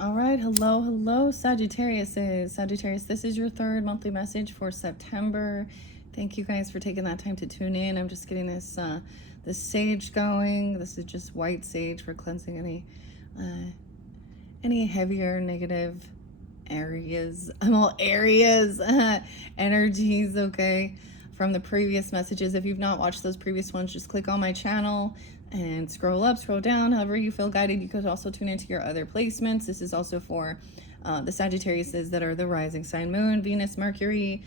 All right, hello, Sagittarius. Sagittarius, this is your third monthly message for September. Thank you guys for taking that time to tune in. I'm just getting this sage going. This is just white sage for cleansing any heavier negative areas. I'm all areas, energies, okay, from the previous messages. If you've not watched those previous ones, just click on my channel and scroll up, scroll down, however you feel guided. You could also tune into your other placements. This is also for the Sagittariuses that are the rising sign, moon, Venus, Mercury,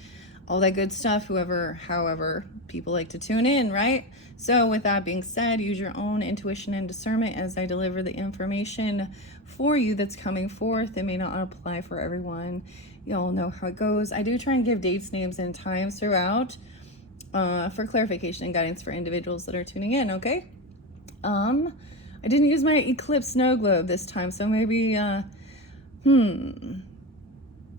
all that good stuff, however people like to tune in, right? So with that being said, use your own intuition and discernment as I deliver the information for you that's coming forth. It may not apply for everyone. You all know how it goes. I do try and give dates, names, and times throughout for clarification and guidance for individuals that are tuning in, okay? I didn't use my eclipse snow globe this time, so maybe, I don't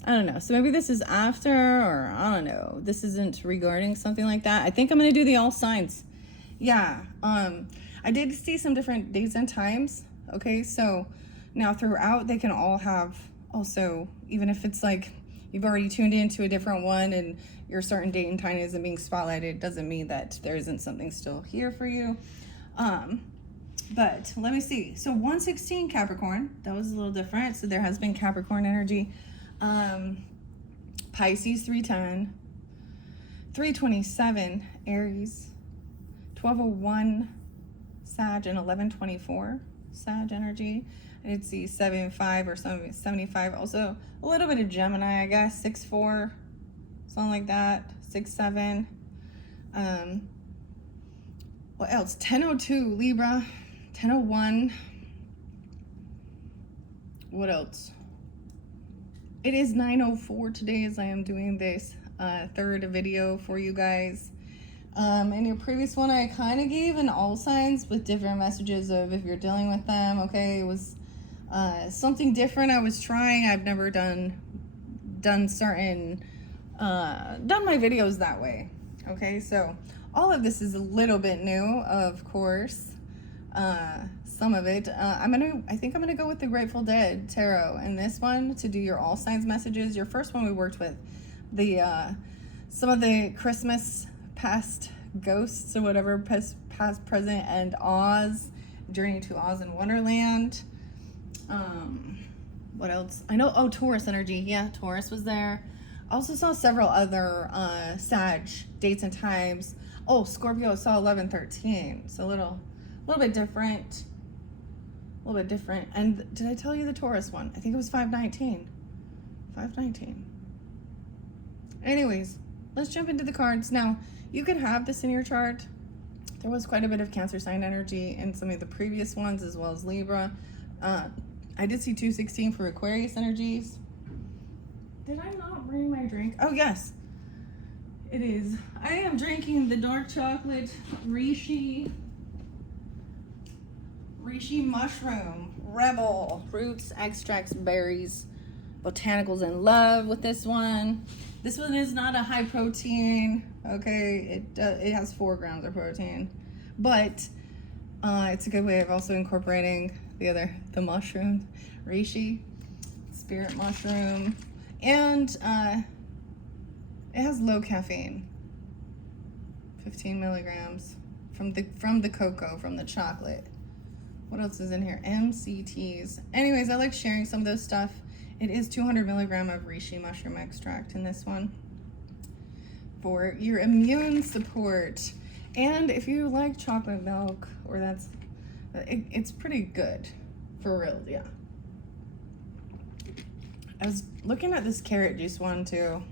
know. So maybe this is after, or I don't know. This isn't regarding something like that. I think I'm going to do the all signs. Yeah. I did see some different dates and times. Okay. So now throughout, they can all have also, even if it's like you've already tuned into a different one and your certain date and time isn't being spotlighted, doesn't mean that there isn't something still here for you. But let me see. So 116 Capricorn, that was a little different. So there has been Capricorn energy. Pisces 310, 327 Aries, 1201 Sag, and 1124 Sag energy. I did see 75 or 75. Also a little bit of Gemini, I guess. 64, something like that. 67. What else? 1002 Libra, 1001. What else? It is 9:04 today as I am doing this third video for you guys. In your previous one, I kind of gave an all signs with different messages of if you're dealing with them. Okay, it was something different I was trying. I've never done certain done my videos that way. Okay, so all of this is a little bit new, of course. Some of it. I think I'm gonna go with the Grateful Dead Tarot in this one to do your all signs messages. Your first one we worked with the some of the Christmas past ghosts or whatever, past, present, and Oz, Journey to Oz and Wonderland. What else? I know. Oh, Taurus energy. Yeah, Taurus was there. I also saw several other Sag dates and times. Oh, Scorpio saw 1113. So a little bit different. A little bit different. And did I tell you the Taurus one? I think it was 519. 519. Anyways, let's jump into the cards. Now, you could have this in your chart. There was quite a bit of Cancer sign energy in some of the previous ones, as well as Libra. I did see 216 for Aquarius energies. Did I not bring my drink? Oh, yes. It is. I am drinking the dark chocolate Rishi mushroom, rebel, roots, extracts, berries, botanicals in love with this one. This one is not a high protein, okay? It has 4 grams of protein, but it's a good way of also incorporating the mushroom, reishi, spirit mushroom, and it has low caffeine, 15 milligrams from the cocoa, from the chocolate. What else is in here? MCTs. Anyways, I like sharing some of those stuff. It is 200 milligram of reishi mushroom extract in this one for your immune support. And if you like chocolate milk, or it's pretty good, for real, yeah. I was looking at this carrot juice one too,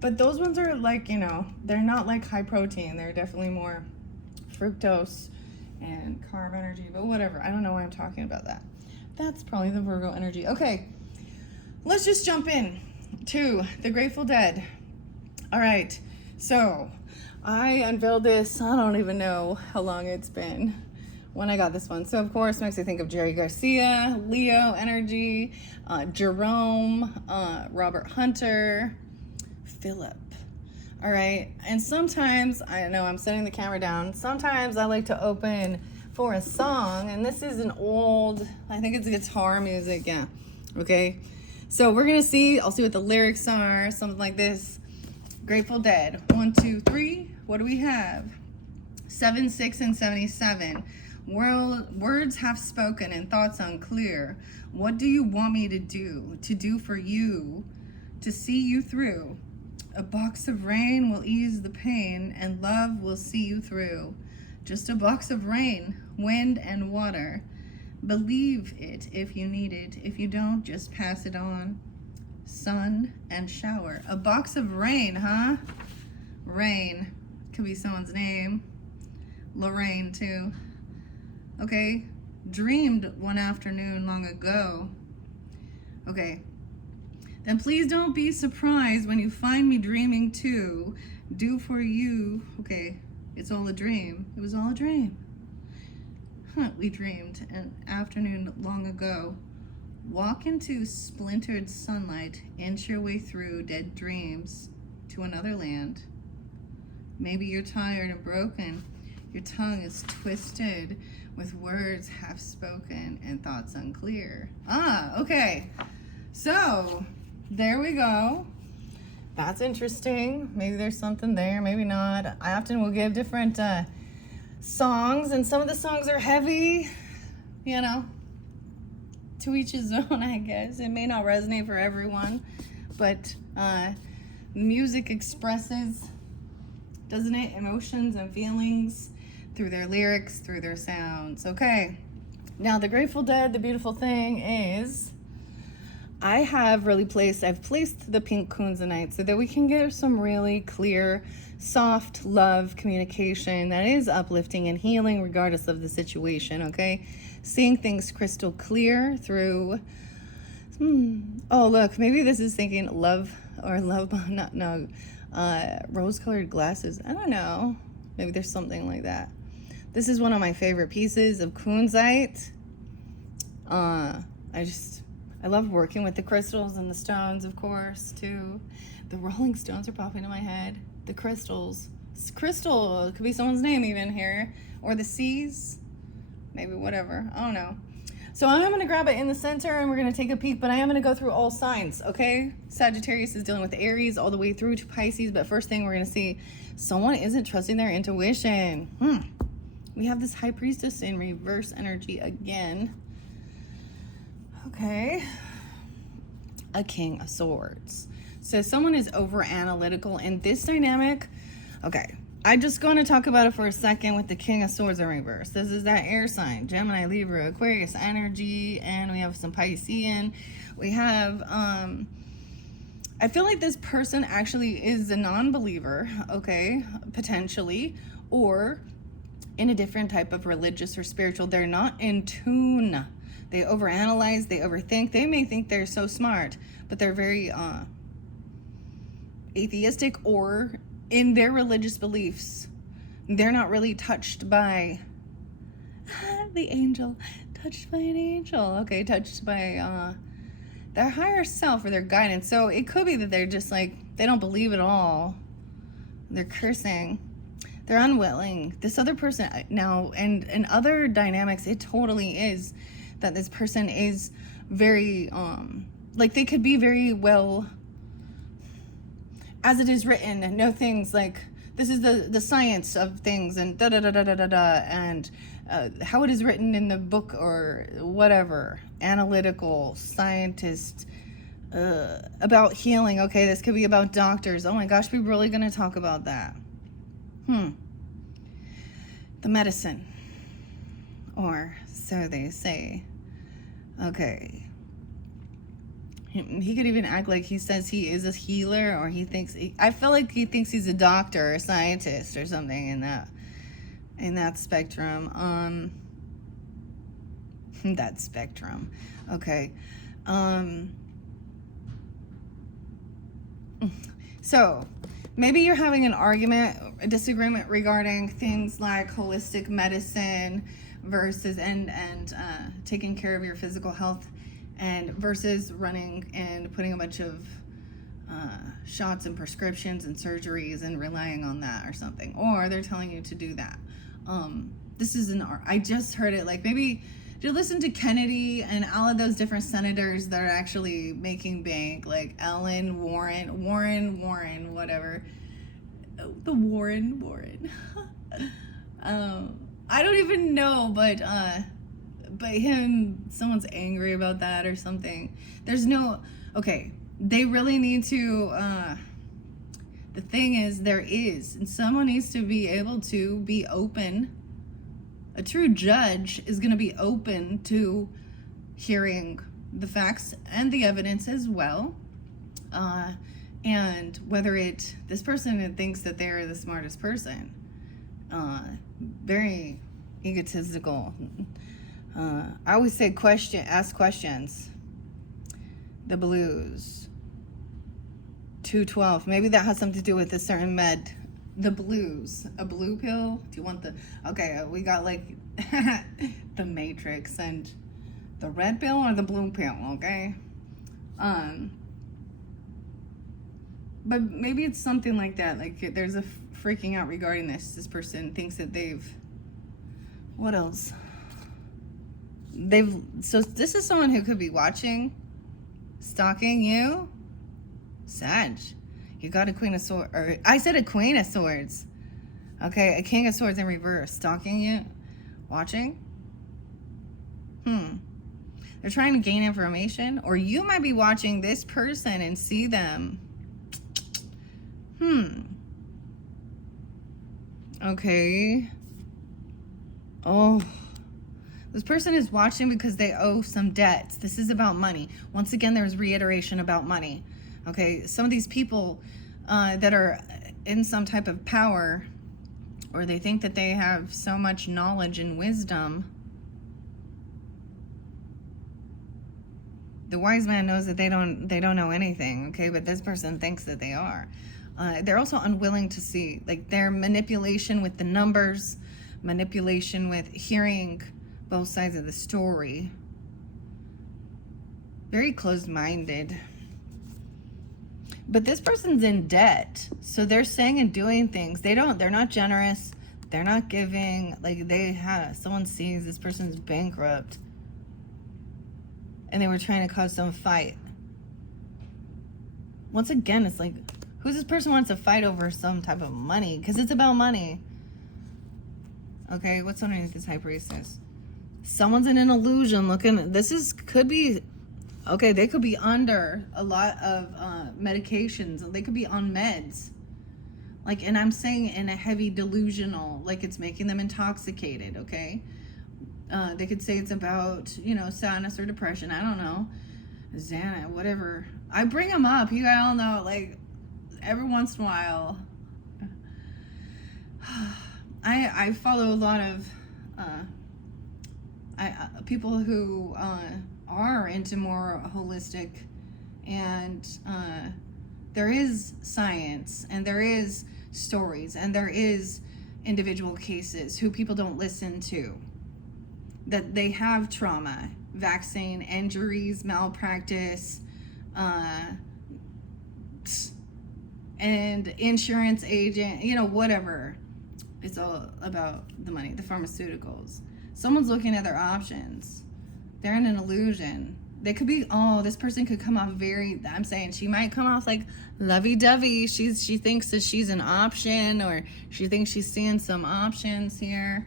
but those ones are like, they're not like high protein. They're definitely more fructose and carb energy, but whatever. I don't know why I'm talking about that. That's probably the Virgo energy. Okay, let's just jump in to the Grateful Dead. All right, so I unveiled this, I don't even know how long it's been when I got this one. So of course, makes me think of Jerry Garcia, Leo energy, Jerome, Robert Hunter, Philip. All right, and sometimes, I know I'm setting the camera down, sometimes I like to open for a song, and this is an old, I think it's guitar music, yeah. Okay, so we're gonna see, I'll see what the lyrics are, something like this. Grateful Dead, 1, 2, 3, what do we have? 7, 6, and 77. Words half spoken and thoughts unclear. What do you want me to do for you, to see you through? A box of rain will ease the pain, and love will see you through. Just a box of rain, wind and water. Believe it if you need it. If you don't, just pass it on. Sun and shower. A box of rain, huh? Rain. Could be someone's name. Lorraine, too. Okay. Dreamed one afternoon long ago. Okay. Then please don't be surprised when you find me dreaming too. Do for you. Okay. It's all a dream. It was all a dream. Huh, we dreamed an afternoon long ago. Walk into splintered sunlight, inch your way through dead dreams to another land. Maybe you're tired and broken. Your tongue is twisted with words half spoken and thoughts unclear. Ah, okay. So, there we go. That's interesting. Maybe there's something there, maybe not. I often will give different songs, and some of the songs are heavy, you know, to each his own, I guess. It may not resonate for everyone, but music expresses, doesn't it, emotions and feelings through their lyrics, through their sounds. Okay, now the Grateful Dead, the beautiful thing is, I've placed the pink kunzanite so that we can get some really clear, soft love communication that is uplifting and healing regardless of the situation, okay? Seeing things crystal clear through, oh look, maybe this is thinking love, rose-colored glasses. I don't know. Maybe there's something like that. This is one of my favorite pieces of kunzite. I love working with the crystals and the stones, of course, too. The rolling stones are popping in my head. The crystals. Crystal could be someone's name even here. Or the seas. Maybe whatever. I don't know. So I'm going to grab it in the center and we're going to take a peek, but I am going to go through all signs, okay? Sagittarius is dealing with Aries all the way through to Pisces, but first thing we're going to see, someone isn't trusting their intuition. We have this High Priestess in reverse energy again. Okay. A King of Swords. So someone is over analytical in this dynamic. Okay. I'm just going to talk about it for a second with the King of Swords in reverse. This is that air sign, Gemini, Libra, Aquarius energy, and we have some Piscean. We have, I feel like this person actually is a non-believer, okay, potentially, or in a different type of religious or spiritual. They're not in tune. They overanalyze, they overthink. They may think they're so smart, but they're very atheistic, or in their religious beliefs, they're not really touched by the angel. Touched by an angel. Okay, touched by their higher self or their guidance. So it could be that they're just like, they don't believe at all. They're cursing. They're unwilling. This other person now, and in other dynamics, it totally is that this person is very, like they could be very well, as it is written, know things like, this is the science of things and da-da-da-da-da-da-da, and how it is written in the book or whatever, analytical, scientist, about healing. Okay, this could be about doctors. Oh my gosh, we're really going to talk about that. The medicine, or so they say. Okay. He could even act like he says he is a healer, or he thinks, I feel like he thinks he's a doctor or a scientist or something in that spectrum. That spectrum. Okay. So maybe you're having an argument, a disagreement regarding things like holistic medicine versus and taking care of your physical health, and versus running and putting a bunch of shots and prescriptions and surgeries and relying on that or something. Or they're telling you to do that. this is I just heard it, like maybe you listen to Kennedy and all of those different senators that are actually making bank, like Ellen, Warren, whatever. The Warren. I don't even know, but someone's angry about that or something. There's no, okay, they really need to, the thing is, and someone needs to be able to be open. A true judge is going to be open to hearing the facts and the evidence as well. And whether this person thinks that they're the smartest person, very egotistical. I always say ask questions. The blues. 212. Maybe that has something to do with a certain med. The blues. A blue pill? Do you want okay, we got like the Matrix and the red pill or the blue pill, okay? But maybe it's something like that. Like there's a freaking out regarding this. This person thinks that what else? So this is someone who could be watching, stalking you. Sag, you got a Queen of Swords, or I said a Queen of Swords. Okay, a King of Swords in reverse, stalking you, watching. They're trying to gain information, or you might be watching this person and see them. Okay. Oh. This person is watching because they owe some debts. This is about money. Once again, there's reiteration about money. Okay, some of these people that are in some type of power, or they think that they have so much knowledge and wisdom. The wise man knows that they don't know anything, okay? But this person thinks that they are. They're also unwilling to see, like their manipulation with the numbers, manipulation with hearing both sides of the story. Very closed-minded. But this person's in debt. So they're saying and doing things. They're not generous. They're not giving. Like someone sees this person's bankrupt. And they were trying to cause some fight. Once again, it's like, who's this person wants to fight over some type of money? Because it's about money. Okay, what's underneath this High Priestess? Someone's in an illusion looking. Could be, okay, they could be under a lot of medications. They could be on meds. Like, and I'm saying in a heavy delusional, like it's making them intoxicated, okay? They could say it's about, sadness or depression. I don't know. Xana, whatever. I bring them up. You all know, like, every once in a while. I follow a lot of people who are into more holistic, and there is science, and there is stories, and there is individual cases who people don't listen to, that they have trauma, vaccine injuries, malpractice, and insurance agent, whatever. It's all about the money, the pharmaceuticals. Someone's looking at their options. They're in an illusion. They could be, this person could come off I'm saying she might come off like lovey-dovey. She thinks that she's an option, or she thinks she's seeing some options here.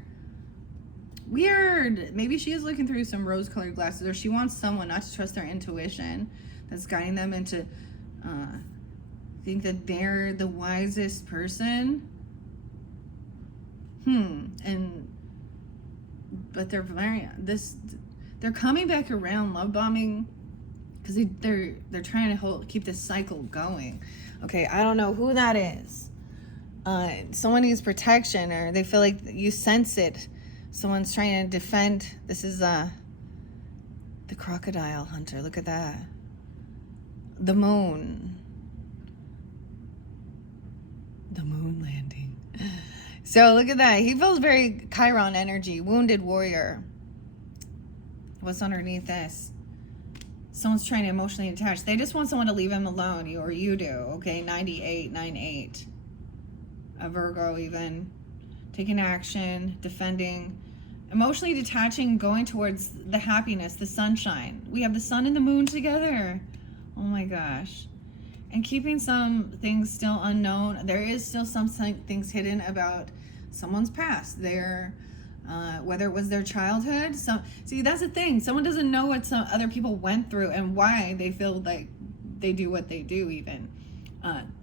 Weird. Maybe she is looking through some rose-colored glasses, or she wants someone not to trust their intuition that's guiding them into think that they're the wisest person. But they're they're coming back around, love bombing, because they're trying to keep this cycle going. Okay, I don't know who that is. Someone needs protection, or they feel like you sense it. Someone's trying to defend. This is the crocodile hunter. Look at that. The moon. The moon landing. So look at that. He feels very Chiron energy. Wounded warrior. What's underneath this? Someone's trying to emotionally attach. They just want someone to leave him alone, or you do. Okay, 98, 98. A Virgo even. taking action, defending, emotionally detaching, going towards the happiness, the sunshine. We have the sun and the moon together. Oh my gosh. And keeping some things still unknown. There is still some things hidden about someone's past. Whether it was their childhood. See, that's the thing. Someone doesn't know what some other people went through and why they feel like they do what they do even.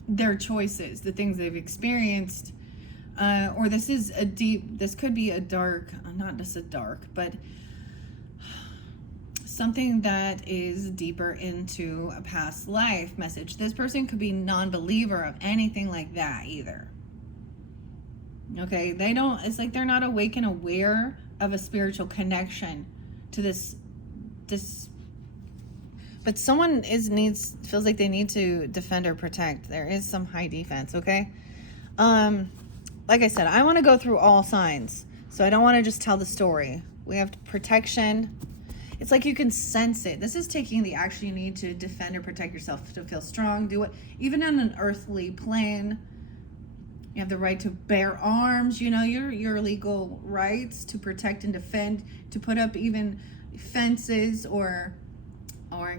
Their choices, the things they've experienced. Or this could be a dark, not just a dark, but something that is deeper into a past life message. This person could be non-believer of anything like that either. Okay, it's like they're not awake and aware of a spiritual connection to this, but someone feels like they need to defend or protect. There is some high defense, okay? Like I said, I want to go through all signs, so I don't want to just tell the story. We have protection. It's like you can sense it. This is taking the action you need to defend or protect yourself, to feel strong, do it. Even on an earthly plane, you have the right to bear arms, your legal rights to protect and defend, to put up even fences or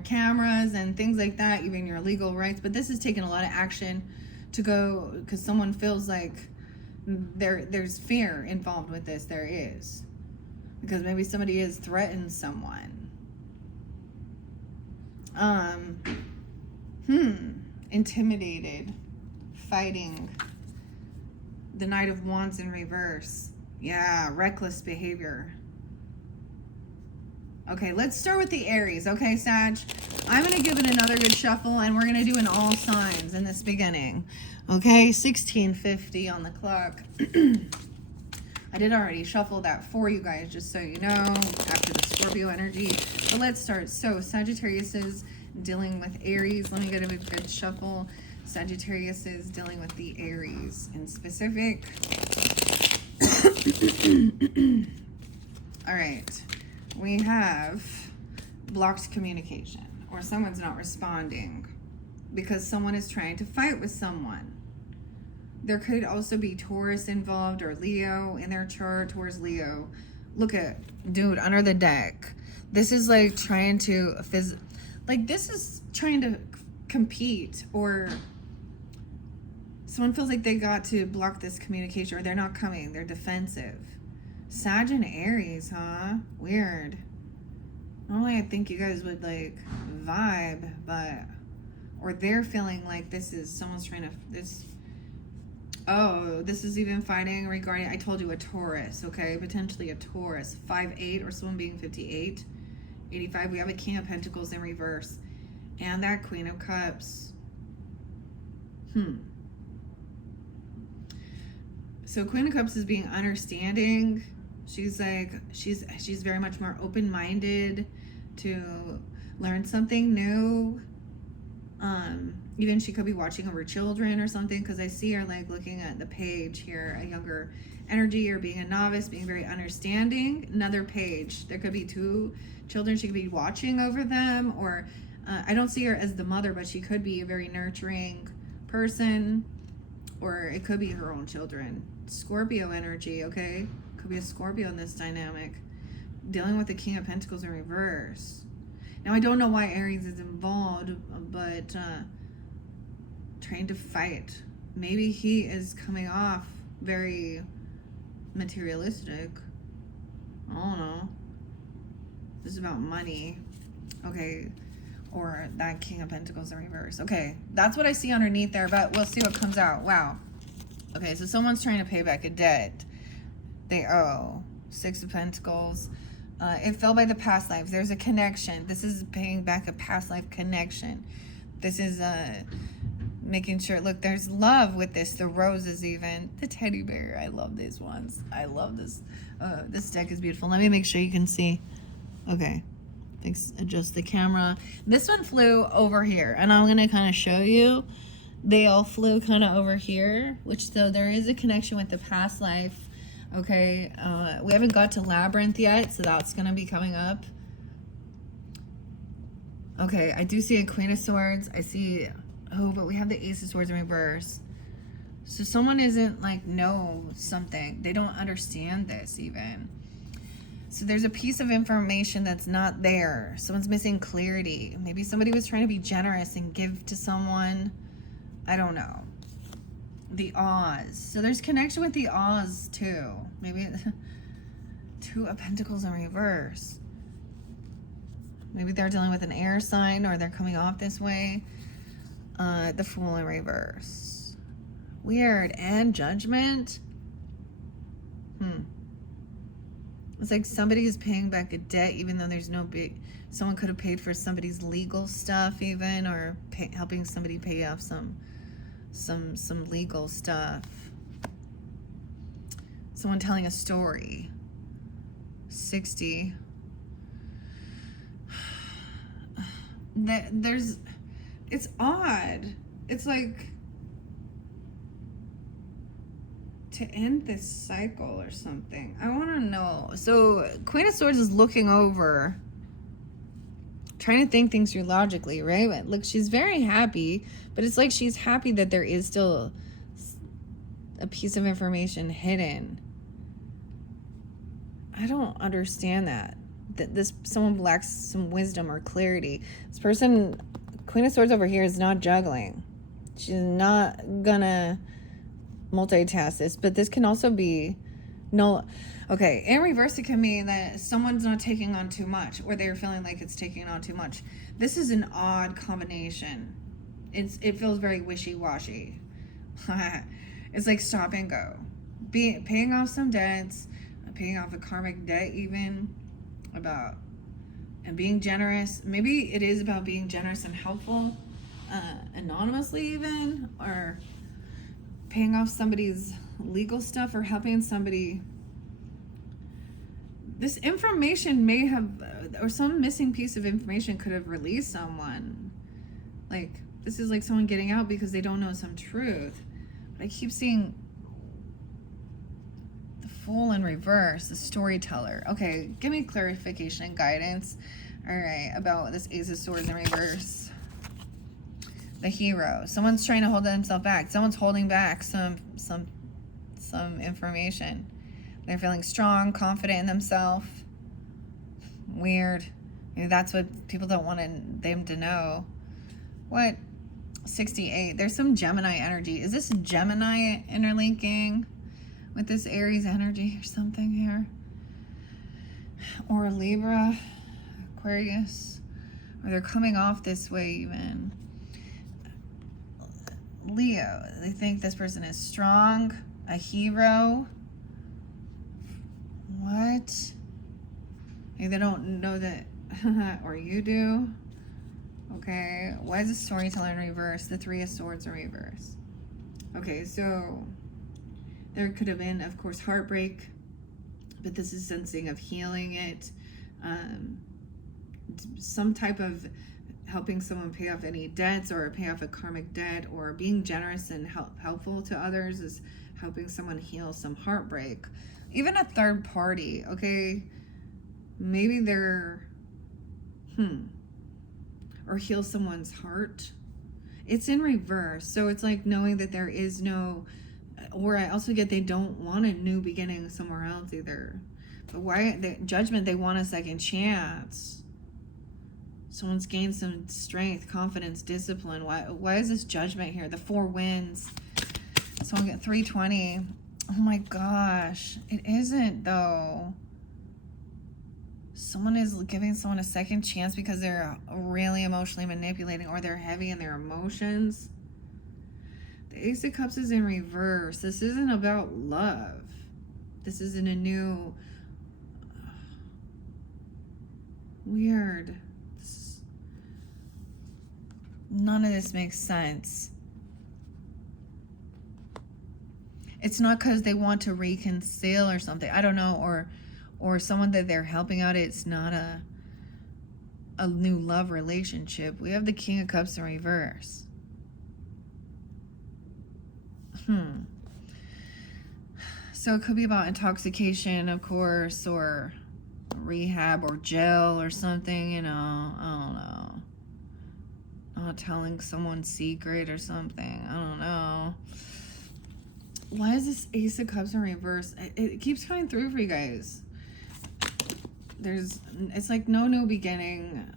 cameras and things like that, even your legal rights. But this is taking a lot of action to go, because someone feels like there's fear involved with this. There is, because maybe somebody has threatened someone. Intimidated, fighting. The Knight of Wands in reverse. Yeah, reckless behavior. Okay, let's start with the Aries. Okay, Sag, I'm going to give it another good shuffle, and we're going to do an all signs in this beginning. Okay, 16:50 on the clock. I did already shuffle that for you guys, just so you know, after the Scorpio energy. But let's start. So Sagittarius is dealing with Aries. Let me get a good shuffle. Sagittarius is dealing with the Aries in specific. All right. We have blocked communication, or someone's not responding because someone is trying to fight with someone. There could also be Taurus involved, or Leo in their chart. Taurus, Leo. Look at, dude, under the deck. This is like trying to this is trying to compete, or someone feels like they got to block this communication, or they're not coming. They're defensive. Sag and Aries, huh? Weird. Normally I think you guys would like vibe, or they're feeling like this is someone's trying to, this is even fighting regarding, I told you, a Taurus, okay? Potentially a Taurus, 5'8", or someone being 58, 85. We have a King of Pentacles in reverse, and that Queen of Cups. So Queen of Cups is being understanding. She's like, she's very much more open-minded to learn something new. Even she could be watching over children or something, because I see her like looking at the page here, a younger energy, or being a novice, being very understanding. Another page, there could be two children she could be watching over them, or I don't see her as the mother, but she could be a very nurturing person, or it could be her own children. Scorpio energy, okay? Could be a Scorpio in this dynamic, dealing with the King of Pentacles in reverse. Now, I don't know why Aries is involved, but trying to fight. Maybe he is coming off very materialistic. I don't know. This is about money. Okay. Or that King of Pentacles in reverse. Okay. That's what I see underneath there, but we'll see what comes out. Wow. Okay, so someone's trying to pay back a debt they owe. 6 of Pentacles. It fell by the past lives. There's a connection. This is paying back a past life connection. This is making sure, look, there's love with this. The roses even. The teddy bear. I love these ones. I love this. This deck is beautiful. Let me make sure you can see. Okay. Let's adjust the camera. This one flew over here, and I'm going to kind of show you. They all flew kind of over here, which, so there is a connection with the past life. Okay, we haven't got to Labyrinth yet, so that's going to be coming up. Okay, I do see a Queen of Swords. I see, but we have the Ace of Swords in reverse. So someone isn't like know something. They don't understand this even. So there's a piece of information that's not there. Someone's missing clarity. Maybe somebody was trying to be generous and give to someone. I don't know. The Oz. So there's connection with the Oz too. Maybe Two of Pentacles in reverse. Maybe they're dealing with an air sign or they're coming off this way. The Fool in reverse. Weird. And Judgment. It's like somebody is paying back a debt even though there's no big... Someone could have paid for somebody's legal stuff even, or helping somebody pay off some legal stuff. Someone telling a story. 60. It's odd. It's like to end this cycle or something. I want to know. So Queen of Swords is looking over, trying to think things through logically, right? But look, she's very happy, but it's like she's happy that there is still a piece of information hidden. I don't understand that someone lacks some wisdom or clarity. This person, Queen of Swords over here, is not juggling. She's not gonna multitask this, but this can also be okay, in reverse it can mean that someone's not taking on too much, or they're feeling like it's taking on too much. This is an odd combination. It feels very wishy-washy. It's like stop and go. Paying off some debts, paying off a karmic debt even, and being generous. Maybe it is about being generous and helpful, anonymously even, or paying off somebody's legal stuff or helping somebody. This information may have, or some missing piece of information could have released someone. Like, this is like someone getting out because they don't know some truth. But I keep seeing the Fool in reverse, the storyteller. Okay, give me clarification and guidance. All right, about this Ace of Swords in reverse. The Hero. Someone's trying to hold themselves back. Someone's holding back some information. They're feeling strong, confident in themselves. Weird. Maybe that's what people don't want them to know. What? 68. There's some Gemini energy. Is this Gemini interlinking with this Aries energy or something here? Or Libra, Aquarius. Or they're coming off this way even. Leo. They think this person is strong, a hero. What? Maybe they don't know that, or you do. Okay, why is the storyteller in reverse? The Three of Swords in reverse. Okay, so there could have been, of course, heartbreak, but this is sensing of healing it. Some type of helping someone pay off any debts, or pay off a karmic debt, or being generous and helpful to others is helping someone heal some heartbreak. Even a third party, okay? Maybe they're, or heal someone's heart. It's in reverse. So it's like knowing that there is no, or I also get they don't want a new beginning somewhere else either. But why, the Judgment, they want a second chance. Someone's gained some strength, confidence, discipline. Why is this Judgment here? The Four Winds. Someone get 320. Oh my gosh. It isn't though. Someone is giving someone a second chance because they're really emotionally manipulating, or they're heavy in their emotions. The Ace of Cups is in reverse. This isn't about love. This isn't a new... Weird. None of this makes sense. It's not because they want to reconcile or something. I don't know. Or someone that they're helping out. It's not a new love relationship. We have the King of Cups in reverse. So it could be about intoxication, of course, or rehab, or jail, or something, you know. I don't know. Not telling someone's secret or something. I don't know. Why is this Ace of Cups in reverse? It keeps coming through for you guys. It's like no new beginning.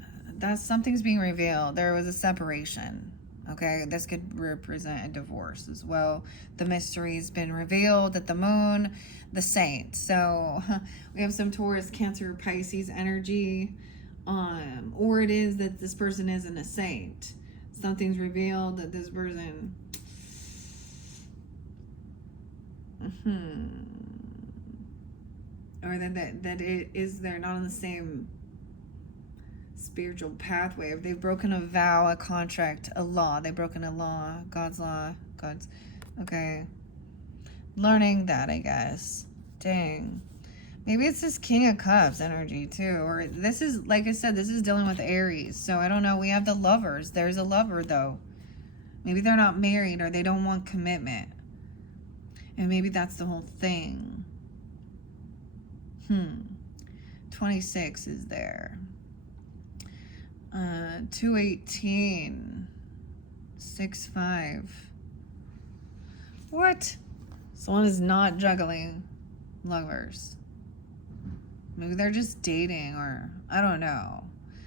Something's being revealed. There was a separation. Okay, this could represent a divorce as well. The mystery's been revealed at the moon, the saint. So we have some Taurus, Cancer, Pisces energy. Or it is that this person isn't a saint. Something's revealed that this person or that it is they're not on the same spiritual pathway. If they've broken a vow, a contract, a law, they've broken a law, God's okay. Learning that, I guess. Dang. Maybe it's this King of Cups energy too. Or this is, like I said, this is dealing with Aries. So I don't know. We have the Lovers. There's a lover though. Maybe they're not married or they don't want commitment. And maybe that's the whole thing. 26 is there. 218. 6-5. What? Someone is not juggling lovers. Maybe they're just dating, or I don't know.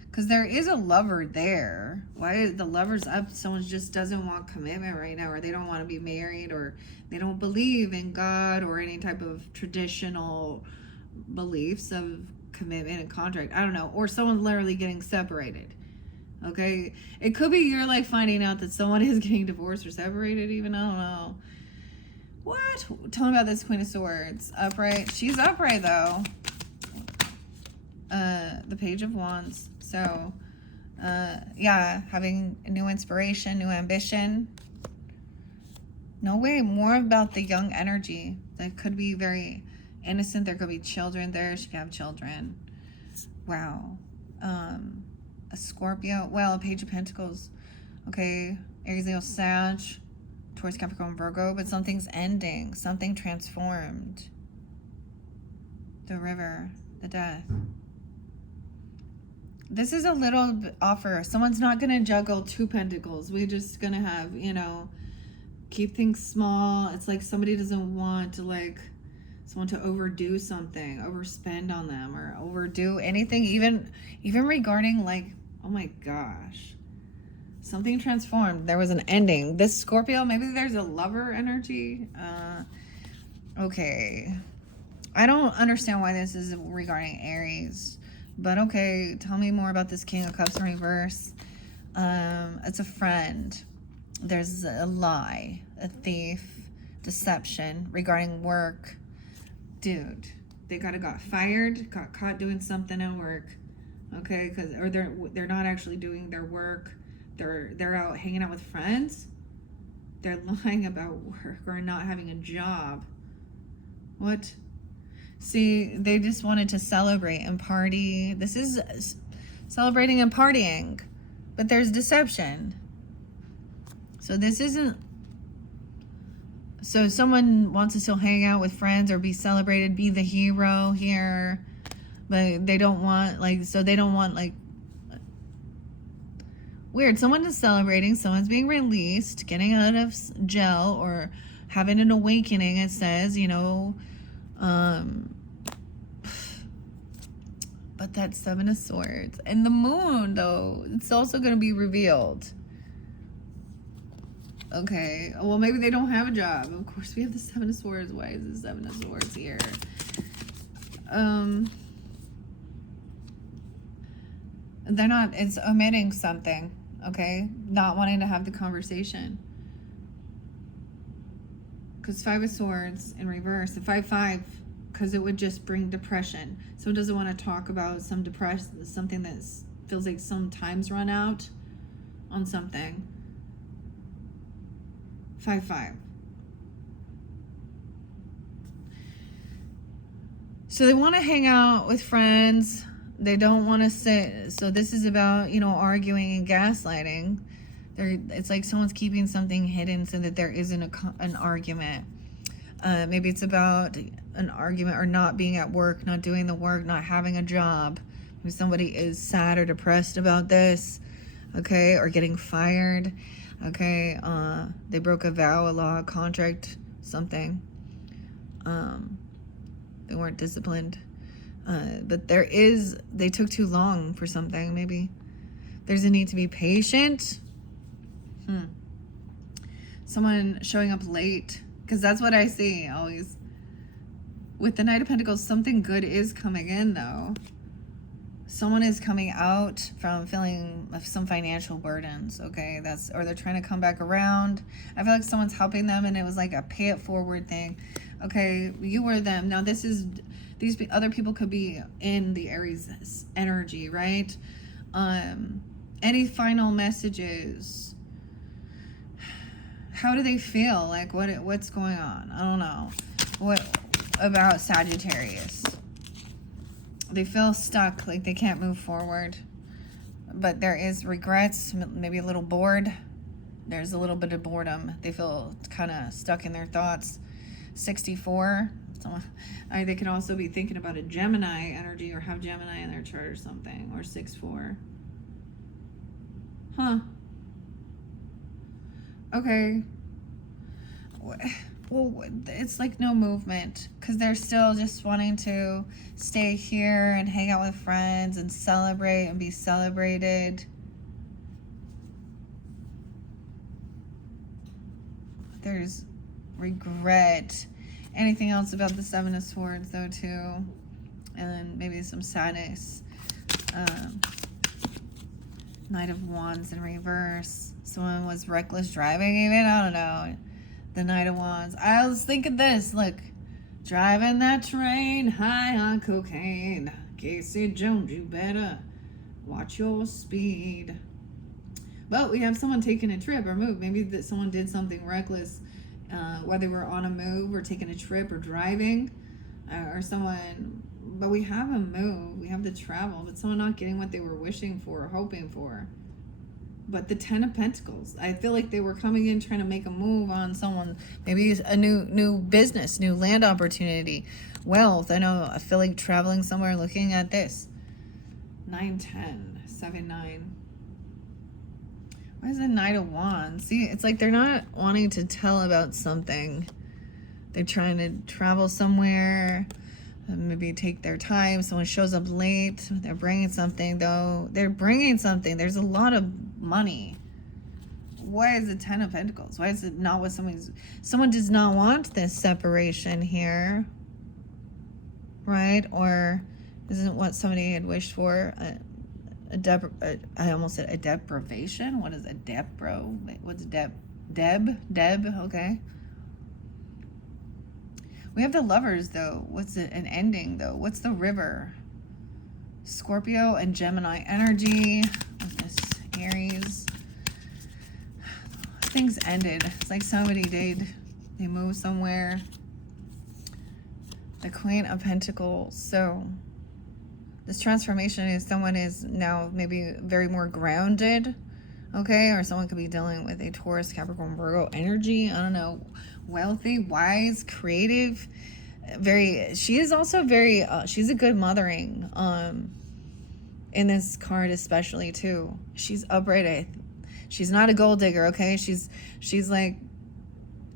Because there is a lover there. Why is the lover's up? Someone just doesn't want commitment right now, or they don't want to be married, or they don't believe in God or any type of traditional beliefs of commitment and contract. I don't know. Or someone's literally getting separated. Okay? It could be you're like finding out that someone is getting divorced or separated even. I don't know. What? Tell me about this Queen of Swords. Upright. She's upright though. The Page of Wands. So, yeah, having a new inspiration, new ambition. No way, more about the young energy. That could be very innocent. There could be children there. She could have children. Wow. A Scorpio. Well, a Page of Pentacles. Okay. Aries, Leo, Sag. Taurus, Capricorn, Virgo. But something's ending. Something transformed. The River. The Death. This is a little offer. Someone's not going to juggle 2 pentacles. We're just going to have, keep things small. It's like somebody doesn't want to, someone to overdo something, overspend on them, or overdo anything, even regarding, oh my gosh. Something transformed. There was an ending. This Scorpio, maybe there's a lover energy. Okay. I don't understand why this is regarding Aries. But okay, tell me more about this King of Cups in reverse. It's a friend. There's a lie, a thief, deception regarding work. Dude, they got fired, got caught doing something at work. Okay, or they're not actually doing their work. They're out hanging out with friends. They're lying about work or not having a job. What? See, they just wanted to celebrate and party. This is celebrating and partying, but there's deception. So this isn't... So someone wants to still hang out with friends or be celebrated, be the hero here, but they don't want, weird. Someone is celebrating, someone's being released, getting out of jail, or having an awakening, it says, but that 7 of Swords and the Moon, though, it's also going to be revealed. Okay, well, maybe they don't have a job. Of course, we have the 7 of Swords. Why is the 7 of Swords here? They're not, it's omitting something, okay? Not wanting to have the conversation. Because 5 of Swords in reverse, the 5-5, because it would just bring depression. Someone doesn't want to talk about something that feels like some time's run out on something. 5-5. So they want to hang out with friends. They don't want to sit. So this is about, arguing and gaslighting. It's like someone's keeping something hidden so that there isn't an argument. Maybe it's about an argument or not being at work, not doing the work, not having a job. Maybe somebody is sad or depressed about this, okay, or getting fired, okay. They broke a vow, a law, a contract, something. They weren't disciplined. But they took too long for something. Maybe there's a need to be patient. Someone showing up late, because that's what I see always. With the Knight of Pentacles, something good is coming in, though. Someone is coming out from feeling some financial burdens, okay? Or they're trying to come back around. I feel like someone's helping them, and it was like a pay it forward thing. Okay, you were them. Now these other people could be in the Aries energy, right? Any final messages? How do they feel? Like what's going on? I don't know. What about Sagittarius? They feel stuck, like they can't move forward. But there is regrets, maybe a little bored. There's a little bit of boredom. They feel kind of stuck in their thoughts. 64. They can also be thinking about a Gemini energy or have Gemini in their chart or something. Or 6-4. Huh. Okay. Well, it's like no movement, because they're still just wanting to stay here and hang out with friends and celebrate and be celebrated. There's regret. Anything else about the Seven of Swords, though, too? And then maybe some sadness. Knight of Wands in reverse. Someone was reckless driving even? I don't know. The Knight of Wands. I was thinking this. Look. Driving that train high on cocaine. Casey Jones, you better watch your speed. But we have someone taking a trip or move. Maybe that someone did something reckless. Whether we're on a move or taking a trip or driving. Or someone... But we have a move. We have the travel. But someone not getting what they were wishing for or hoping for. But the Ten of Pentacles, I feel like they were coming in trying to make a move on someone, maybe a new business, new land opportunity, wealth. I feel like traveling somewhere, looking at this. 9-10, 7-9. Why is it Knight of Wands? See, it's like they're not wanting to tell about something. They're trying to travel somewhere, maybe take their time. Someone shows up late. They're bringing something, though. They're bringing something. There's a lot of money. Why is it 10 of Pentacles? Why is it not what someone does not want this separation here, right? Or isn't what somebody had wished for. I almost said a deprivation. What is a depro? What's Deb? Okay. We have the Lovers, though. What's it? An ending, though. What's the River? Scorpio and Gemini energy. What's this? Aries. Things ended. It's like somebody they moved somewhere. The Queen of Pentacles. So this transformation is someone is now maybe very more grounded. Okay, or someone could be dealing with a Taurus, Capricorn, Virgo energy. I don't know. Wealthy, wise, creative. She is also very, she's a good mothering. In this card especially too. She's upright. She's not a gold digger, okay? She's like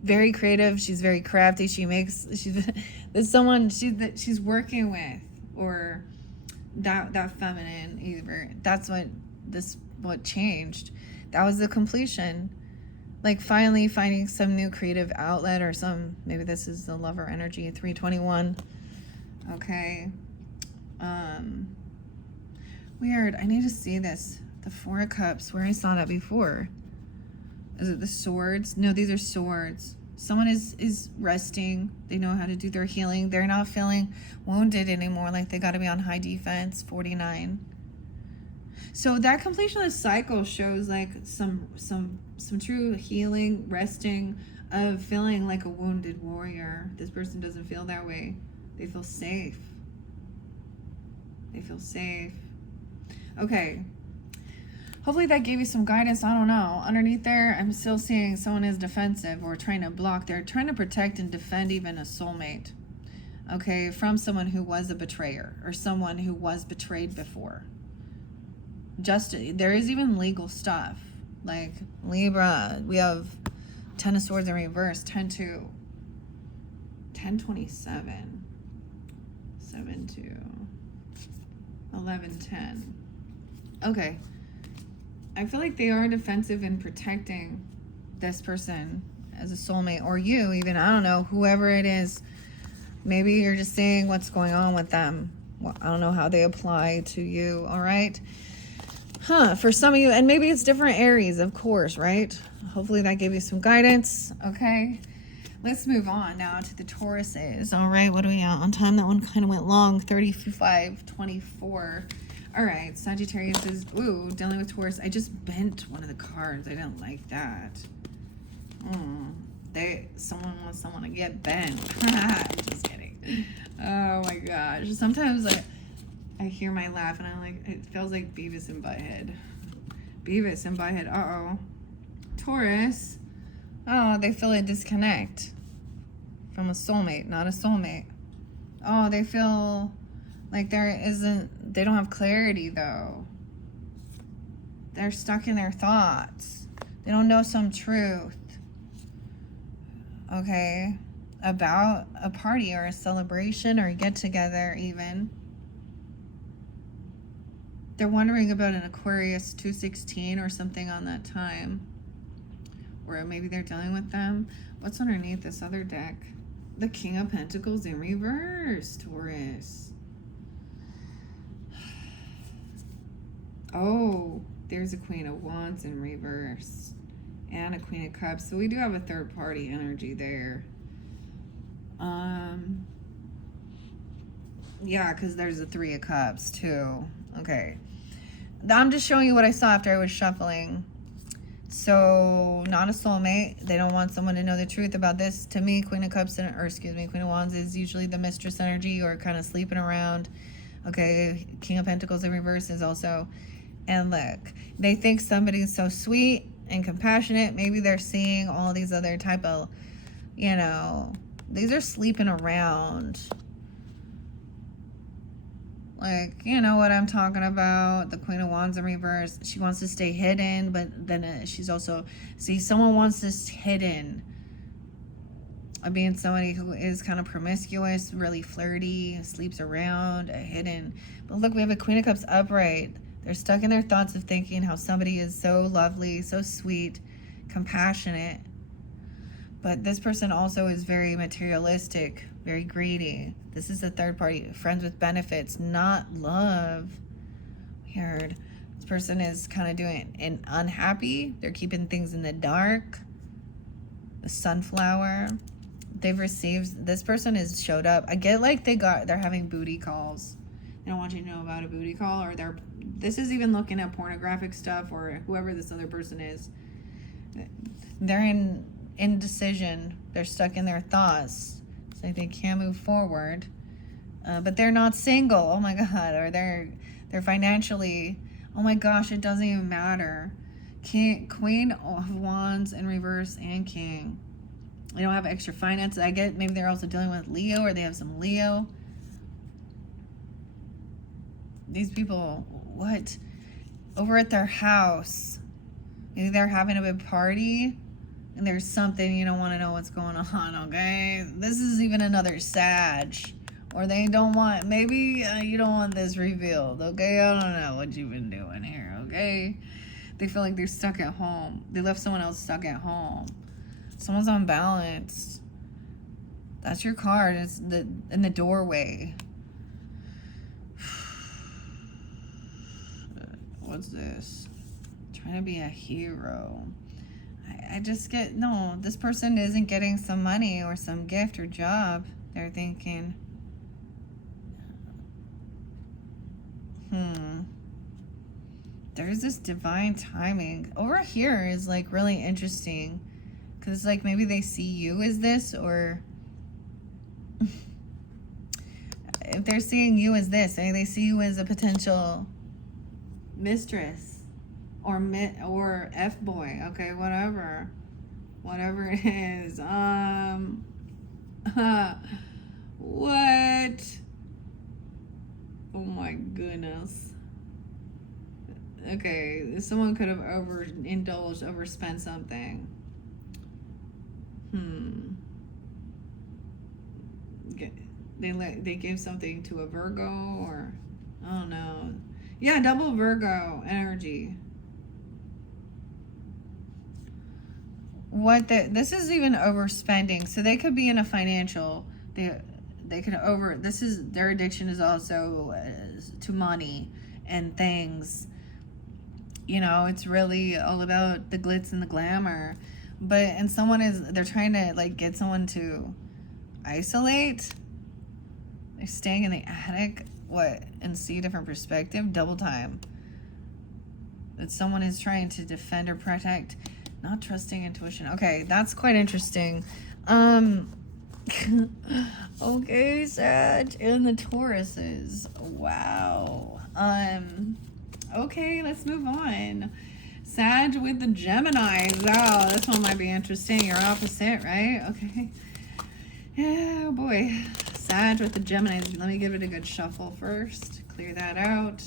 very creative. She's very crafty. There's someone she's working with, or that feminine either. That's what changed. That was the completion. Like finally finding some new creative outlet, or maybe this is the Lover energy. 321. Okay. Weird. I need to see this. The Four of Cups, where I saw that before. Is it the Swords? No, these are Swords. Someone is resting. They know how to do their healing. They're not feeling wounded anymore, like they got to be on high defense. 49. So that completion of the cycle shows like some true healing, resting, of feeling like a wounded warrior. This person doesn't feel that way. They feel safe. They feel safe. Okay. Hopefully that gave you some guidance. I don't know. Underneath there, I'm still seeing someone is defensive or trying to block. They're trying to protect and defend even a soulmate. Okay, from someone who was a betrayer or someone who was betrayed before. There is even legal stuff. Like Libra, we have Ten of Swords in reverse, 10-2. 10:27. 7 to 11:10. Okay. I feel like they are defensive in protecting this person as a soulmate, or you even. I don't know, whoever it is. Maybe you're just seeing what's going on with them. Well, I don't know how they apply to you, all right? For some of you, and maybe it's different Aries, of course, right? Hopefully that gave you some guidance, okay? Let's move on now to the Tauruses, all right? What are we at on time? That one kind of went long, 35:24. All right, Sagittarius is, ooh, dealing with Taurus. I just bent one of the cards. I didn't like that. Someone wants someone to get bent. Just kidding. Oh my gosh. Sometimes I hear my laugh and I'm like, it feels like Beavis and Butthead. Beavis and Butthead. Uh-oh. Taurus. Oh, they feel a disconnect from a soulmate, not a soulmate. Oh, they feel like they don't have clarity though. They're stuck in their thoughts. They don't know some truth. Okay, about a party or a celebration or a get-together even. They're wondering about an Aquarius 216 or something on that time. Or maybe they're dealing with them. What's underneath this other deck? The King of Pentacles in reverse, Taurus. Oh, there's a Queen of Wands in reverse. And a Queen of Cups. So we do have a third party energy there. Yeah, because there's a Three of Cups too. Okay. I'm just showing you what I saw after I was shuffling. So, not a soulmate. They don't want someone to know the truth about this. To me, Queen of Cups, Queen of Wands is usually the mistress energy or kind of sleeping around. Okay, King of Pentacles in reverse is also. And look, they think somebody's so sweet and compassionate. Maybe they're seeing all these other type of, these are sleeping around. Like, you know what I'm talking about? The Queen of Wands in reverse. She wants to stay hidden, but then she's also, someone wants this hidden. Being somebody who is kind of promiscuous, really flirty, sleeps around, hidden. But look, we have a Queen of Cups upright. They're stuck in their thoughts of thinking how somebody is so lovely, so sweet, compassionate. But this person also is very materialistic, very greedy. This is a third party, friends with benefits, not love. Weird. This person is kind of doing an unhappy. They're keeping things in the dark. The Sunflower. They've received, this person has showed up. I get like they're having booty calls. They don't want you to know about a booty call, or this is even looking at pornographic stuff, or whoever this other person is. They're in indecision. They're stuck in their thoughts. So they can't move forward. But they're not single. Oh my God. Or they're financially, oh my gosh, it doesn't even matter. Queen of Wands in reverse and King. They don't have extra finances. I get maybe they're also dealing with Leo, or they have some Leo. These people, what? Over at their house. Maybe they're having a big party and there's something you don't want to know what's going on, okay? This is even another Sag. Or they don't want, maybe you don't want this revealed, okay? I don't know what you've been doing here, okay? They feel like they're stuck at home. They left someone else stuck at home. Someone's unbalanced. That's your card. It's in the doorway. What's this? Trying to be a hero. I just get, no, this person isn't getting some money or some gift or job. They're thinking, there's this divine timing. Over here is like really interesting. Because like maybe they see you as this, or if they're seeing you as this, maybe they see you as a potential mistress or F-boy, okay, whatever it is. What? Oh my goodness. Okay, someone could have overspent something. They gave something to a Virgo, or I don't know. Yeah, double Virgo energy. This is even overspending. So they could be in a financial, they could this is, their addiction is also to money and things. You know, it's really all about the glitz and the glamour. And they're trying to like get someone to isolate. They're staying in the attic, and see a different perspective, double time. That someone is trying to defend or protect, not trusting intuition. Okay, that's quite interesting. Okay, Sag, and the Tauruses. Wow. Okay, let's move on. Sag with the Geminis. Oh, this one might be interesting. You're opposite, right? Okay. Yeah, boy. Sag with the Geminis. Let me give it a good shuffle first. Clear that out.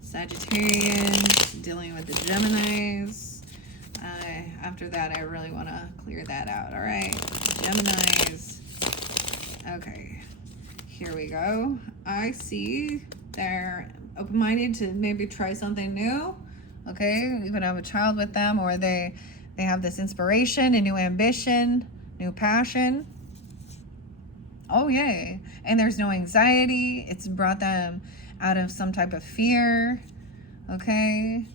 Sagittarius dealing with the Geminis. After that, I really want to clear that out. All right. Geminis. Okay. Here we go. I see they're open-minded to maybe try something new. Okay, you could have a child with them, or they have this inspiration, a new ambition, new passion. Oh, yay. And there's no anxiety. It's brought them out of some type of fear. Okay.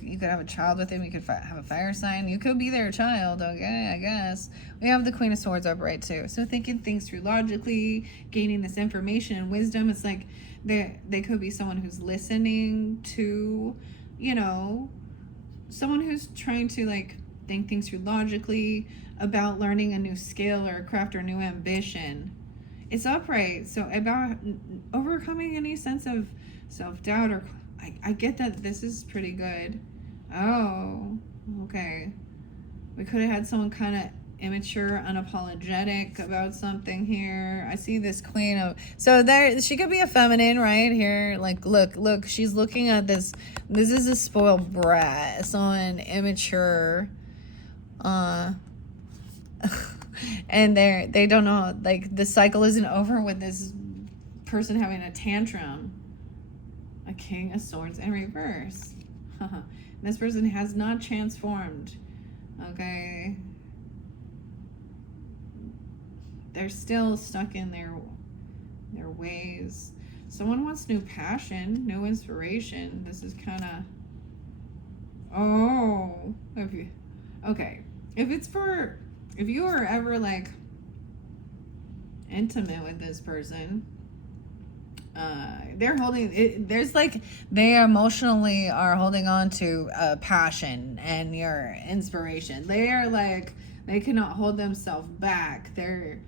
You could have a child with him. You could have a fire sign. You could be their child. Okay, I guess. We have the Queen of Swords upright too. So thinking things through logically, gaining this information and wisdom. It's like they could be someone who's listening to, you know, someone who's trying to like think things through logically about learning a new skill or a craft or a new ambition. It's upright. So about overcoming any sense of self-doubt or I get that this is pretty good. Oh, okay. We could have had someone kind of immature, unapologetic about something here. I see this queen of... So there, she could be a feminine right here. Like, look, she's looking at this. This is a spoiled brat. Someone immature. And they don't know, like, the cycle isn't over with this person having a tantrum. A King of Swords in reverse. This person has not transformed. Okay. They're still stuck in their ways. Someone wants new passion, new inspiration. This is kind of... Oh. Okay. If you are ever, like, intimate with this person... they're holding it, there's like they emotionally are holding on to passion and your inspiration. They are like they cannot hold themselves back. They're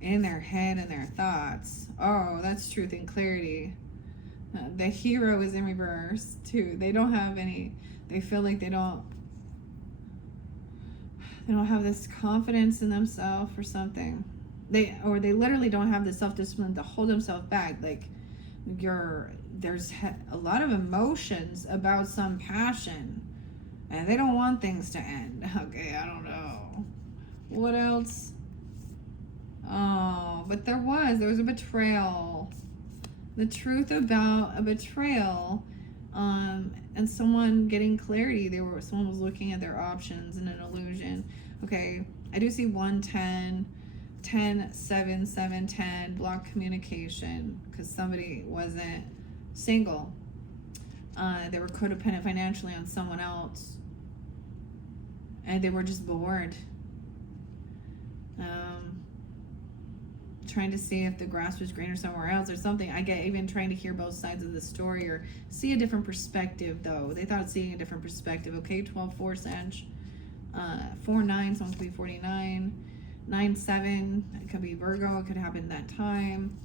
in their head and their thoughts. Oh, that's truth and clarity. The hero is in reverse too. They don't have any. They feel like they don't have this confidence in themselves or something. They literally don't have the self-discipline to hold themselves back. Like there's a lot of emotions about some passion, and they don't want things to end. Okay, I don't know what else. Oh, but there was a betrayal. The truth about a betrayal, and someone getting clarity. Someone was looking at their options in an illusion. Okay, I do see 110. 10, 7, 7, 10, block communication because somebody wasn't single. They were codependent financially on someone else, and they were just bored. Trying to see if the grass was greener somewhere else or something. I get even trying to hear both sides of the story or see a different perspective, though. They thought seeing a different perspective. Okay, 12-4 Sag. 4-9, someone could be 49. 9-7, it could be Virgo, it could happen that time.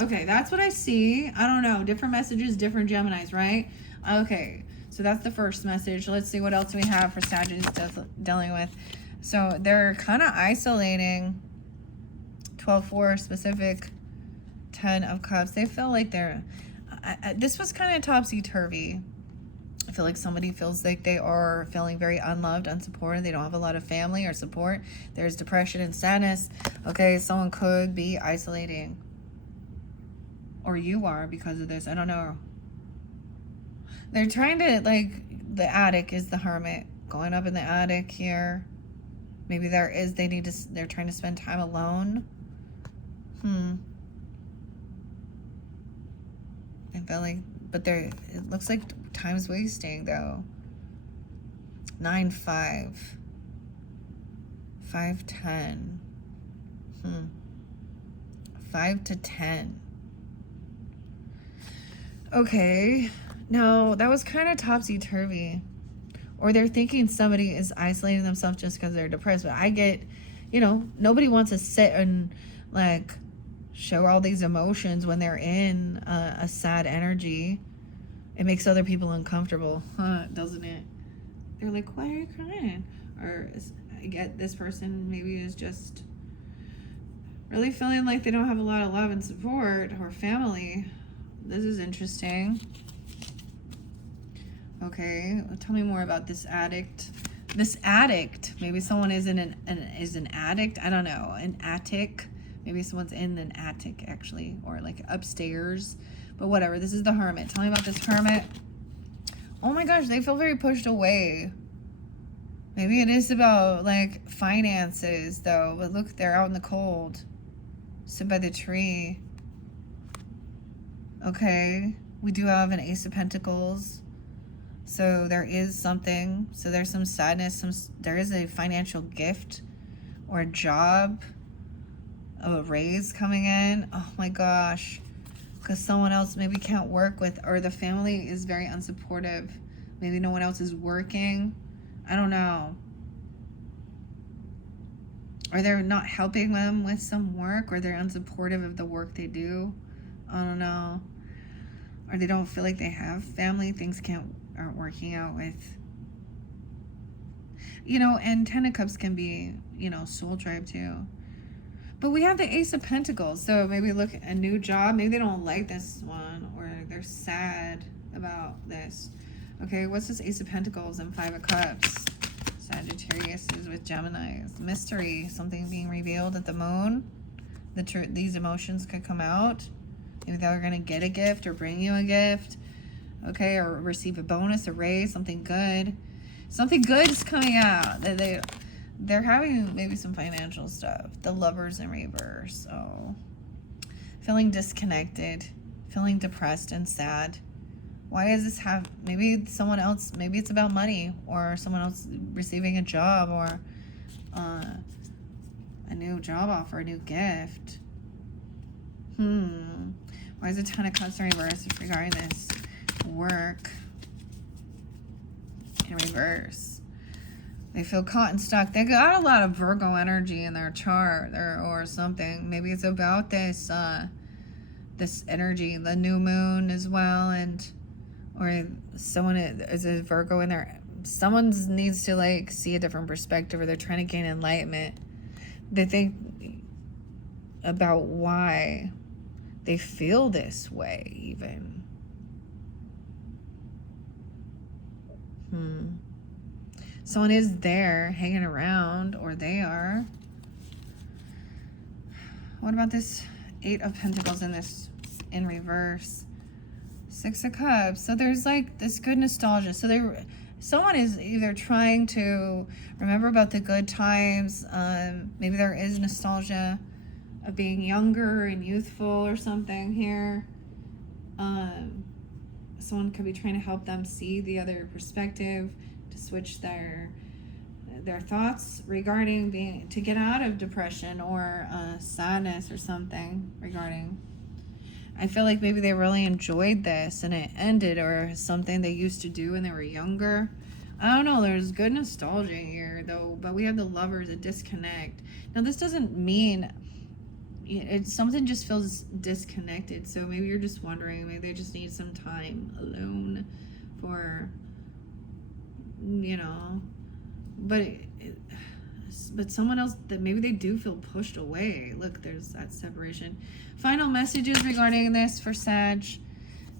Okay, that's what I see. I don't know, different messages, different Geminis, right? Okay, so that's the first message. Let's see what else we have for Sagittarius dealing with. So they're kind of isolating. 12-4 specific, 10 of Cups. They feel like they're... this was kind of topsy-turvy. I feel like somebody feels like they are feeling very unloved, unsupported. They don't have a lot of family or support. There's depression and sadness. Okay, someone could be isolating. Or you are because of this. I don't know. They're trying to, like, the attic is the hermit. Going up in the attic here. Maybe they're trying to spend time alone. I feel like, but it looks like time's wasting though. 9, 5. 5, 10. 5 to 10. Okay. No, that was kind of topsy-turvy. Or they're thinking somebody is isolating themselves just because they're depressed. But I get, nobody wants to sit and, like, show all these emotions when they're in a sad energy. It makes other people uncomfortable, doesn't it? They're like, why are you crying? Or I get this person maybe is just really feeling like they don't have a lot of love and support or family. This is interesting. Okay, tell me more about this addict. This addict, maybe someone is an addict. I don't know, an attic. Maybe someone's in an attic actually, or like upstairs. But whatever. This is the hermit. Tell me about this hermit. Oh my gosh, they feel very pushed away. Maybe it is about like finances though. But look, they're out in the cold. Sit by the tree. Okay, we do have an Ace of Pentacles. So there is something. So there's some sadness. There is a financial gift or a job, a raise coming in. Oh my gosh. Because someone else maybe can't work with, or the family is very unsupportive. Maybe no one else is working. I don't know. Or they're not helping them with some work, or they're unsupportive of the work they do. I don't know. Or they don't feel like they have family. Things aren't working out with. And 10 of Cups can be, soul tribe too. But we have the Ace of Pentacles. So maybe look at a new job. Maybe they don't like this one, or they're sad about this. Okay, what's this Ace of Pentacles and 5 of Cups? Sagittarius is with Geminis. Mystery, something being revealed at the moon. These emotions could come out. Maybe they're going to get a gift or bring you a gift. Okay, or receive a bonus, a raise, something good. Something good is coming out. They're having maybe some financial stuff. The Lovers in reverse. Oh. Feeling disconnected. Feeling depressed and sad. Why is this maybe someone else, maybe it's about money, or someone else receiving a job, or a new job offer, a new gift. Why is the 10 of Cups in reverse regarding this work in reverse? They feel caught and stuck. They got a lot of Virgo energy in their chart, or something. Maybe it's about this this energy, the new moon as well, or someone is a Virgo in there. Someone needs to like see a different perspective, or they're trying to gain enlightenment. They think about why they feel this way, even. Someone is there hanging around, or they are. What about this 8 of Pentacles in reverse? 6 of Cups. So there's like this good nostalgia. So someone is either trying to remember about the good times. Maybe there is nostalgia of being younger and youthful or something here. Someone could be trying to help them see the other perspective, to switch their thoughts regarding to get out of depression or sadness or something regarding. I feel like maybe they really enjoyed this and it ended, or something they used to do when they were younger. I don't know. There's good nostalgia here though, but we have the Lovers, a disconnect. Now this doesn't mean something just feels disconnected. So maybe you're just wondering, maybe they just need some time alone for, but someone else, that maybe they do feel pushed away. Look, there's that separation. Final messages regarding this for Sag.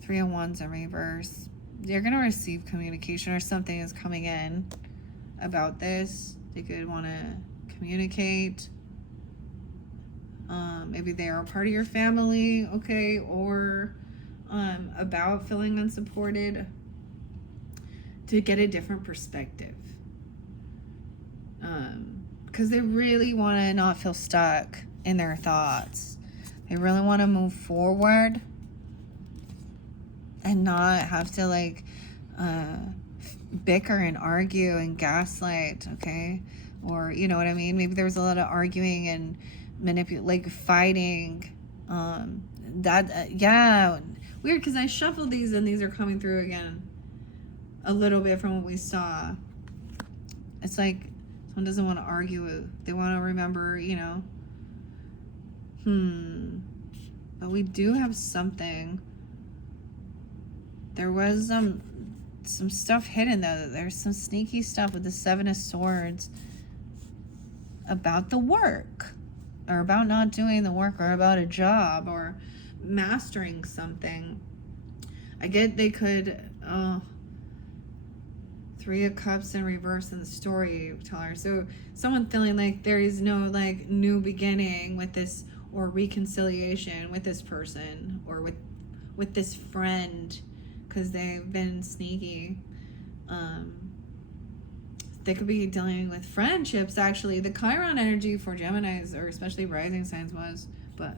3 of Wands in reverse. you're going to receive communication, or something is coming in about this. They could want to communicate. Maybe they are a part of your family, okay, or about feeling unsupported, to get a different perspective. Because they really want to not feel stuck in their thoughts. They really want to move forward and not have to like bicker and argue and gaslight, okay? Or, you know what I mean? Maybe there was a lot of arguing and like fighting. Yeah, weird, because I shuffled these and these are coming through again a little bit from what we saw. It's like someone doesn't want to argue. They want to remember, you know. But we do have something. There was some stuff hidden though. There's some sneaky stuff with the Seven of Swords about the work, or about not doing the work, or about a job, or mastering something. I get they could, Three of Cups in reverse in the storyteller. So someone feeling like there is no like new beginning with this, or reconciliation with this person, or with this friend, because they've been sneaky. They could be dealing with friendships, actually. The Chiron energy for Geminis, or especially rising signs, was, but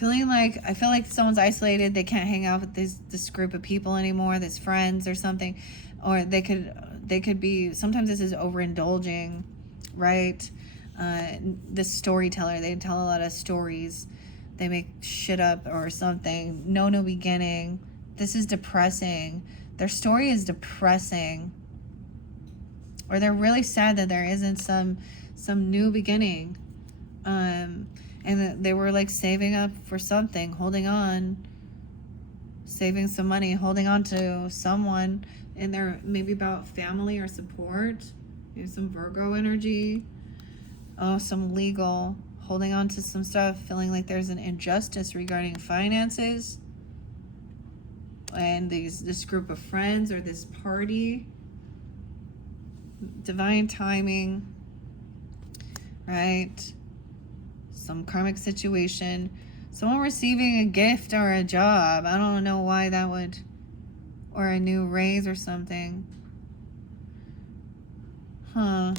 I feel like someone's isolated. They can't hang out with this group of people anymore, this friends or something. Or they could be, sometimes this is overindulging, right? The storyteller, they tell a lot of stories. They make shit up or something. No beginning. This is depressing. Their story is depressing. Or they're really sad that there isn't some new beginning. And they were like saving up for something, holding on, saving some money, holding on to someone in their, maybe about family or support. Maybe some Virgo energy. Oh, some legal, holding on to some stuff, feeling like there's an injustice regarding finances. And this group of friends, or this party. Divine timing, right? Some karmic situation. Someone receiving a gift or a job. I don't know why that would, or a new raise or something. Oh,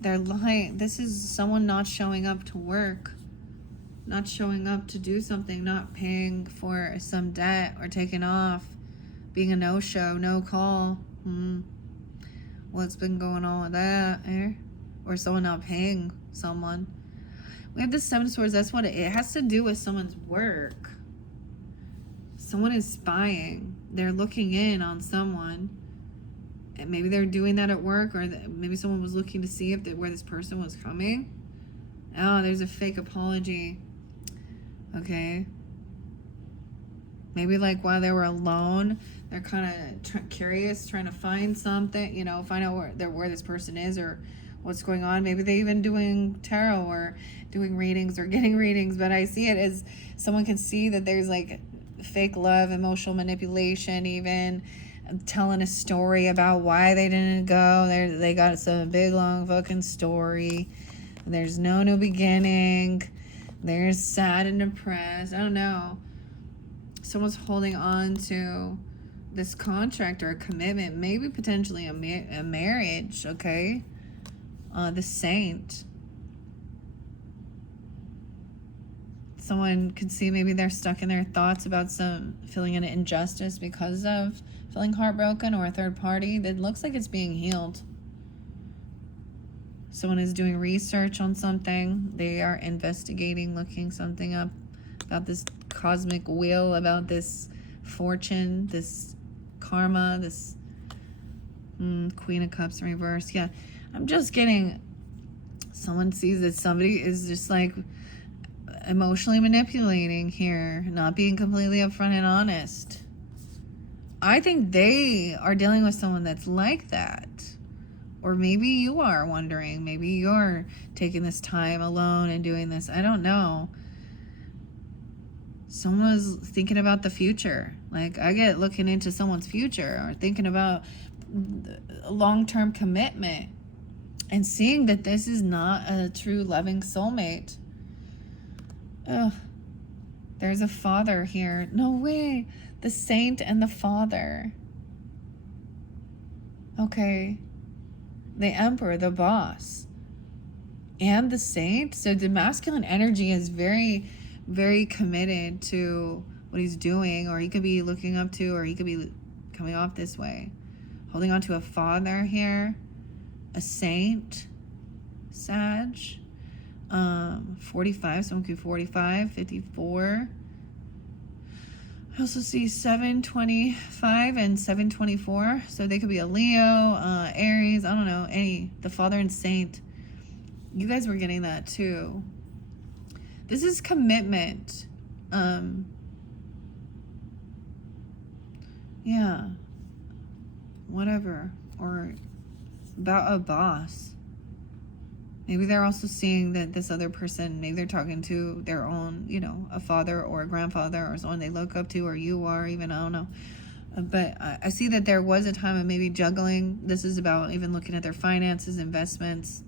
they're lying. This is someone not showing up to work, not showing up to do something, not paying for some debt, or taking off, being a no-show, no call. What's been going on with that, eh? Or someone not paying someone. We have the Seven of Swords. That's what it has to do with someone's work. Someone is spying. They're looking in on someone. And maybe they're doing that at work, or maybe someone was looking to see where this person was coming. Oh, there's a fake apology. Okay. Maybe like while they were alone, they're kind of curious, trying to find something, you know, find out where this person is, or what's going on. Maybe they even doing tarot, or doing readings, or getting readings. But I see it as someone can see that there's like fake love, emotional manipulation, even telling a story about why they didn't go. They got some big long fucking story. There's no new beginning. They're sad and depressed. I don't know. Someone's holding on to this contract or a commitment, maybe potentially a marriage, okay? The Saint. Someone could see maybe they're stuck in their thoughts about feeling an injustice because of feeling heartbroken, or a third party that looks like it's being healed. Someone is doing research on something. They are investigating, looking something up about this cosmic wheel, about this fortune, this karma, this Queen of Cups in reverse. Yeah, I'm just getting, someone sees that somebody is just like emotionally manipulating here, not being completely upfront and honest. I think they are dealing with someone that's like that. Or maybe you are wondering, maybe you're taking this time alone and doing this. I don't know. Someone was thinking about the future. Like, I get looking into someone's future or thinking about a long-term commitment and seeing that this is not a true loving soulmate. Ugh. There's a father here. No way. The saint and the father. Okay. The emperor, the boss. And the saint. So the masculine energy is very, very committed to what he's doing, or he could be looking up to, or he could be coming off this way. Holding on to a father here. A saint. Sag. 45, someone could be 45, 54. I also see 725 and 724. So they could be a Leo, Aries, I don't know, the father and saint. You guys were getting that too. This is commitment. Yeah. Whatever. Or about a boss. Maybe they're also seeing that this other person, maybe they're talking to their own, a father or a grandfather or someone they look up to, or you are even, I don't know. But I see that there was a time of maybe juggling. This is about even looking at their finances, investments,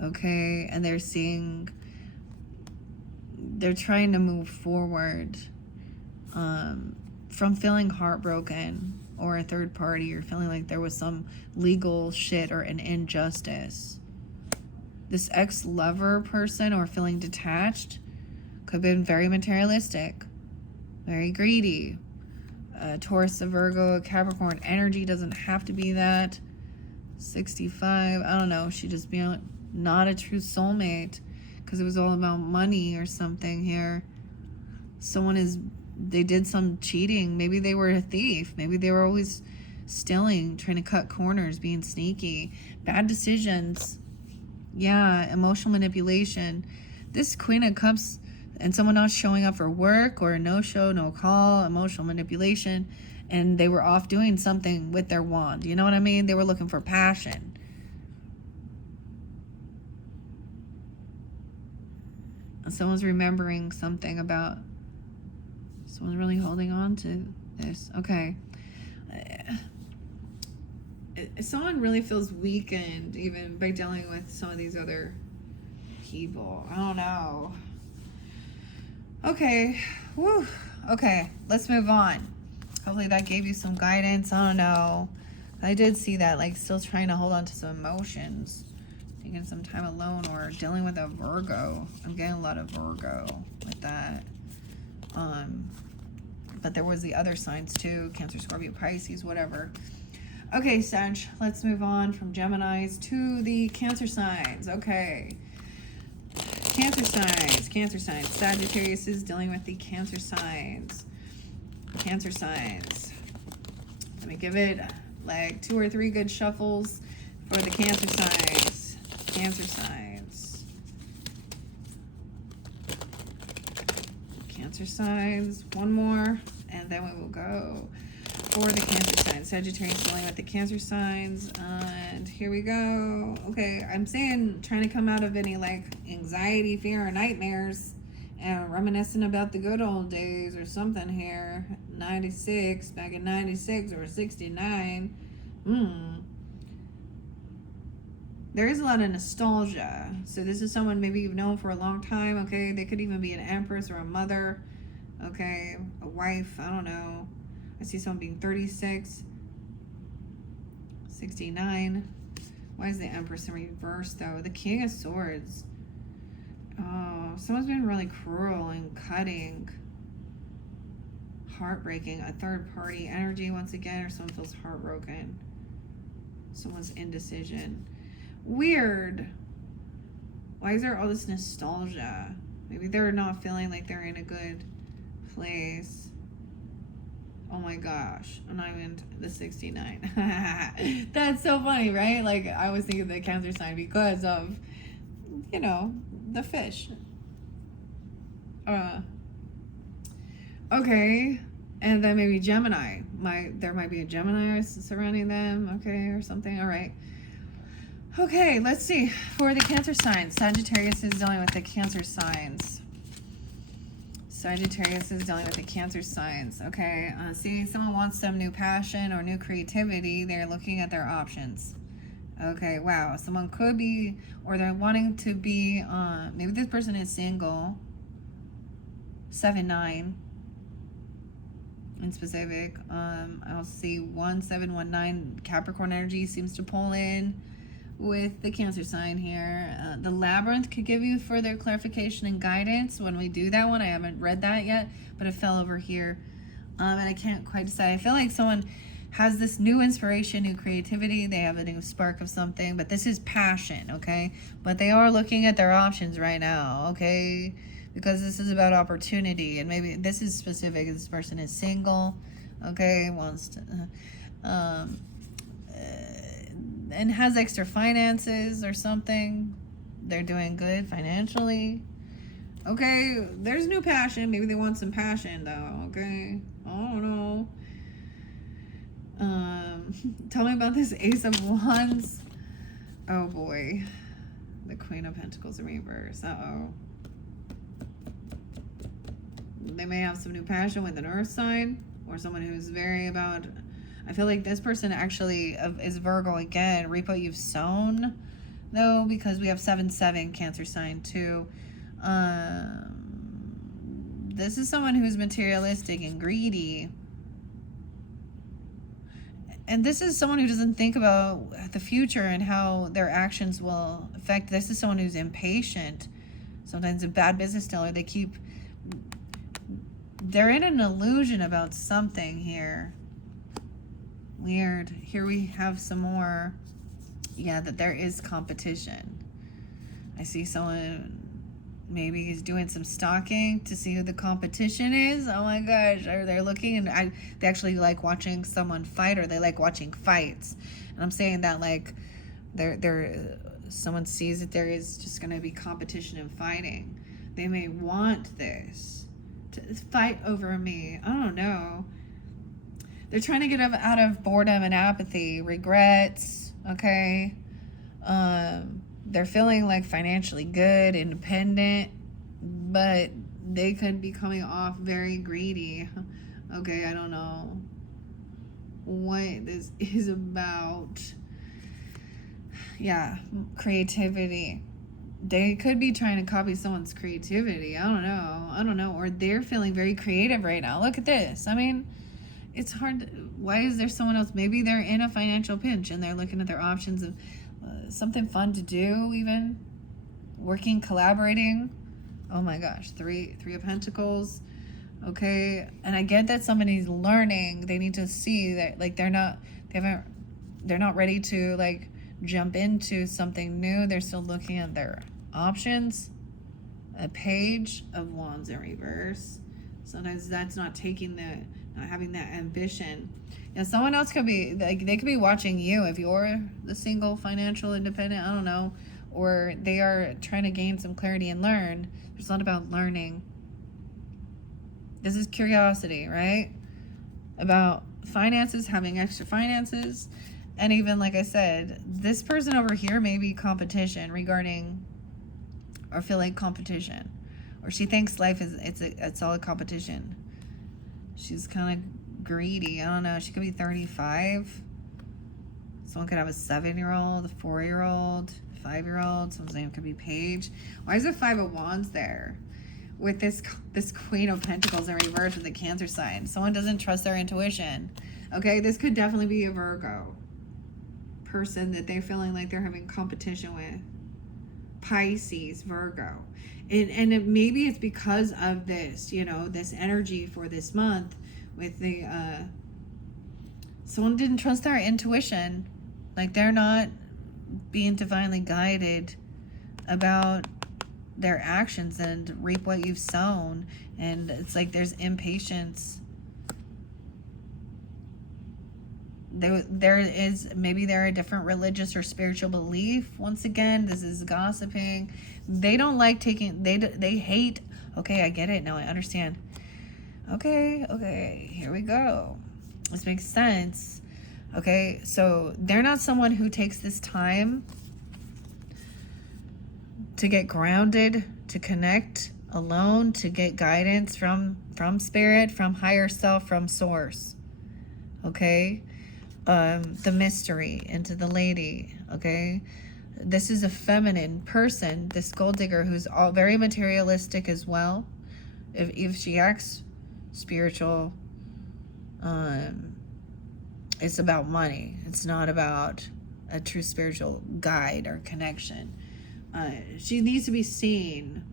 okay? And they're trying to move forward from feeling heartbroken or a third party, or feeling like there was some legal shit or an injustice. This ex-lover person, or feeling detached, could have been very materialistic, very greedy. Taurus, a Virgo, a Capricorn energy doesn't have to be that. 65, I don't know. She just be not a true soulmate because it was all about money or something here. They did some cheating. Maybe they were a thief. Maybe they were always stealing, trying to cut corners, being sneaky. Bad decisions. Yeah, emotional manipulation. This Queen of Cups and someone not showing up for work, or a no-show, no call, emotional manipulation, and they were off doing something with their wand. You know what I mean? They were looking for passion. And someone's remembering something about, someone's really holding on to this. Okay. Someone really feels weakened even by dealing with some of these other people. I don't know. Okay. Woo. Okay, let's move on. Hopefully that gave you some guidance. I don't know. I did see that, like, still trying to hold on to some emotions. Taking some time alone, or dealing with a Virgo. I'm getting a lot of Virgo with that. But there was the other signs too. Cancer, Scorpio, Pisces, whatever. Okay, Sag, let's move on from Geminis to the Cancer signs. Okay. Cancer signs. Sagittarius is dealing with the Cancer signs. Cancer signs. Let me give it like 2 or 3 good shuffles for the Cancer signs. Cancer signs. Cancer signs. One more, and then we will go for the Cancer signs. Sagittarius dealing with the Cancer signs, and here we go. Okay, I'm saying trying to come out of any like anxiety, fear, or nightmares, and reminiscing about the good old days or something here. 96, back in 96 or 69. There is a lot of nostalgia. So this is someone maybe you've known for a long time. Okay, they could even be an empress or a mother. Okay, a wife, I don't know. I see someone being 36, 69. Why is the Empress in reverse, though? The King of Swords. Oh, someone's been really cruel and cutting. Heartbreaking. A third party energy once again, or someone feels heartbroken. Someone's indecision. Weird. Why is there all this nostalgia? Maybe they're not feeling like they're in a good place. Oh my gosh, I'm not even the 69. That's so funny, right? Like, I was thinking the Cancer sign because of, the fish. Okay, and then maybe Gemini. There might be a Gemini surrounding them, okay, or something. All right. Okay, let's see. For the Cancer signs, Sagittarius is dealing with the Cancer signs. Sagittarius is dealing with the Cancer signs. Okay, see, someone wants some new passion or new creativity. They're looking at their options. Okay, wow. Someone could be, or they're wanting to be, maybe this person is single. 7-9 in specific. I'll see 1719 Capricorn energy seems to pull in with the Cancer sign here. The Labyrinth could give you further clarification and guidance when we do that one. I haven't read that yet, but it fell over here. And I can't quite decide. I feel like someone has this new inspiration, new creativity. They have a new spark of something, but this is passion, okay? But they are looking at their options right now, okay? Because this is about opportunity, and maybe this is specific. This person is single, okay? Wants to, and has extra finances or something. They're doing good financially. Okay, there's new passion. Maybe they want some passion though, okay? I don't know. Tell me about this Ace of Wands. Oh boy. The Queen of Pentacles in reverse. Uh-oh. They may have some new passion with an earth sign or someone who's very about... I feel like this person actually is Virgo again. Reap what you've sown, though, because we have 7-7 Cancer sign too. This is someone who's materialistic and greedy. And this is someone who doesn't think about the future and how their actions will affect. This is someone who's impatient. Sometimes a bad business dealer, they're in an illusion about something here. Weird. Here we have some more. Yeah, that there is competition. I see someone maybe he's doing some stalking to see who the competition is. Oh my gosh. Or they're looking and they actually like watching someone fight, or they like watching fights. And I'm saying that like someone sees that there is just going to be competition and fighting. They may want this to fight over me. I don't know. They're trying to get out of boredom and apathy, regrets, okay? They're feeling like financially good, independent, but they could be coming off very greedy. Okay, I don't know what this is about. Yeah, creativity. They could be trying to copy someone's creativity. I don't know. Or they're feeling very creative right now. Look at this. I mean... it's hard. Why is there someone else? Maybe they're in a financial pinch and they're looking at their options of something fun to do, even working, collaborating. Oh my gosh, three of Pentacles. Okay, and I get that somebody's learning. They need to see that like they're not ready to like jump into something new. They're still looking at their options. A Page of Wands in reverse. Sometimes that's not having that ambition. Now, someone else could be, like, they could be watching you if you're the single, financial, independent, I don't know, or they are trying to gain some clarity and learn. It's not about learning. This is curiosity, right? About finances, having extra finances, and even, like I said, this person over here may be competition regarding, or feel like competition, or she thinks life is, it's all a competition. She's kind of greedy. I don't know. She could be 35. Someone could have a 7-year-old, a 4-year-old, 5-year-old. Someone's name could be Paige. Why is there 5 of Wands there? With this Queen of Pentacles in reverse with the Cancer sign. Someone doesn't trust their intuition. Okay, this could definitely be a Virgo person that they're feeling like they're having competition with. Pisces, Virgo. And maybe it's because of this, you know, this energy for this month with the, someone didn't trust their intuition. Like they're not being divinely guided about their actions and reap what you've sown. And it's like there's impatience. Maybe they're a different religious or spiritual belief. Once again, this is gossiping. They don't like they hate. Okay, I get it now. I understand. Okay, here we go. This makes sense. Okay, so they're not someone who takes this time to get grounded, to connect. alone to get guidance from spirit, from higher self, from source. Okay? The mystery into the lady. Okay? This is a feminine person, this gold digger, who's all very materialistic as well. If she acts spiritual, it's about money. It's not about a true spiritual guide or connection. She needs to be seen.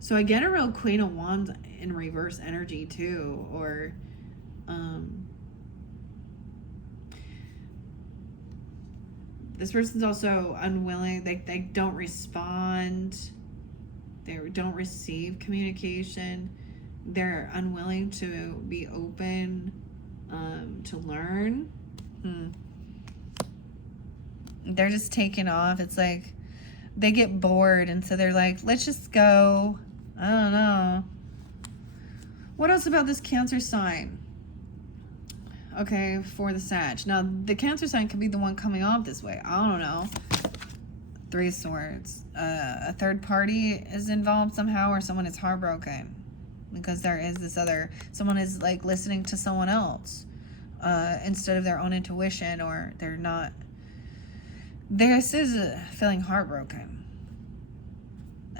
So I get a real Queen of Wands in reverse energy too, or this person's also unwilling. They don't respond. They don't receive communication. They're unwilling to be open to learn. They're just taking off. It's like they get bored, and so they're like, let's just go. I don't know. What else about this Cancer sign? Okay, for the Sag. Now, the Cancer sign could be the one coming off this way. I don't know. 3 of Swords. A third party is involved somehow, or someone is heartbroken. Because there is this other... Someone is, like, listening to someone else. Instead of their own intuition, or they're not... This is feeling heartbroken.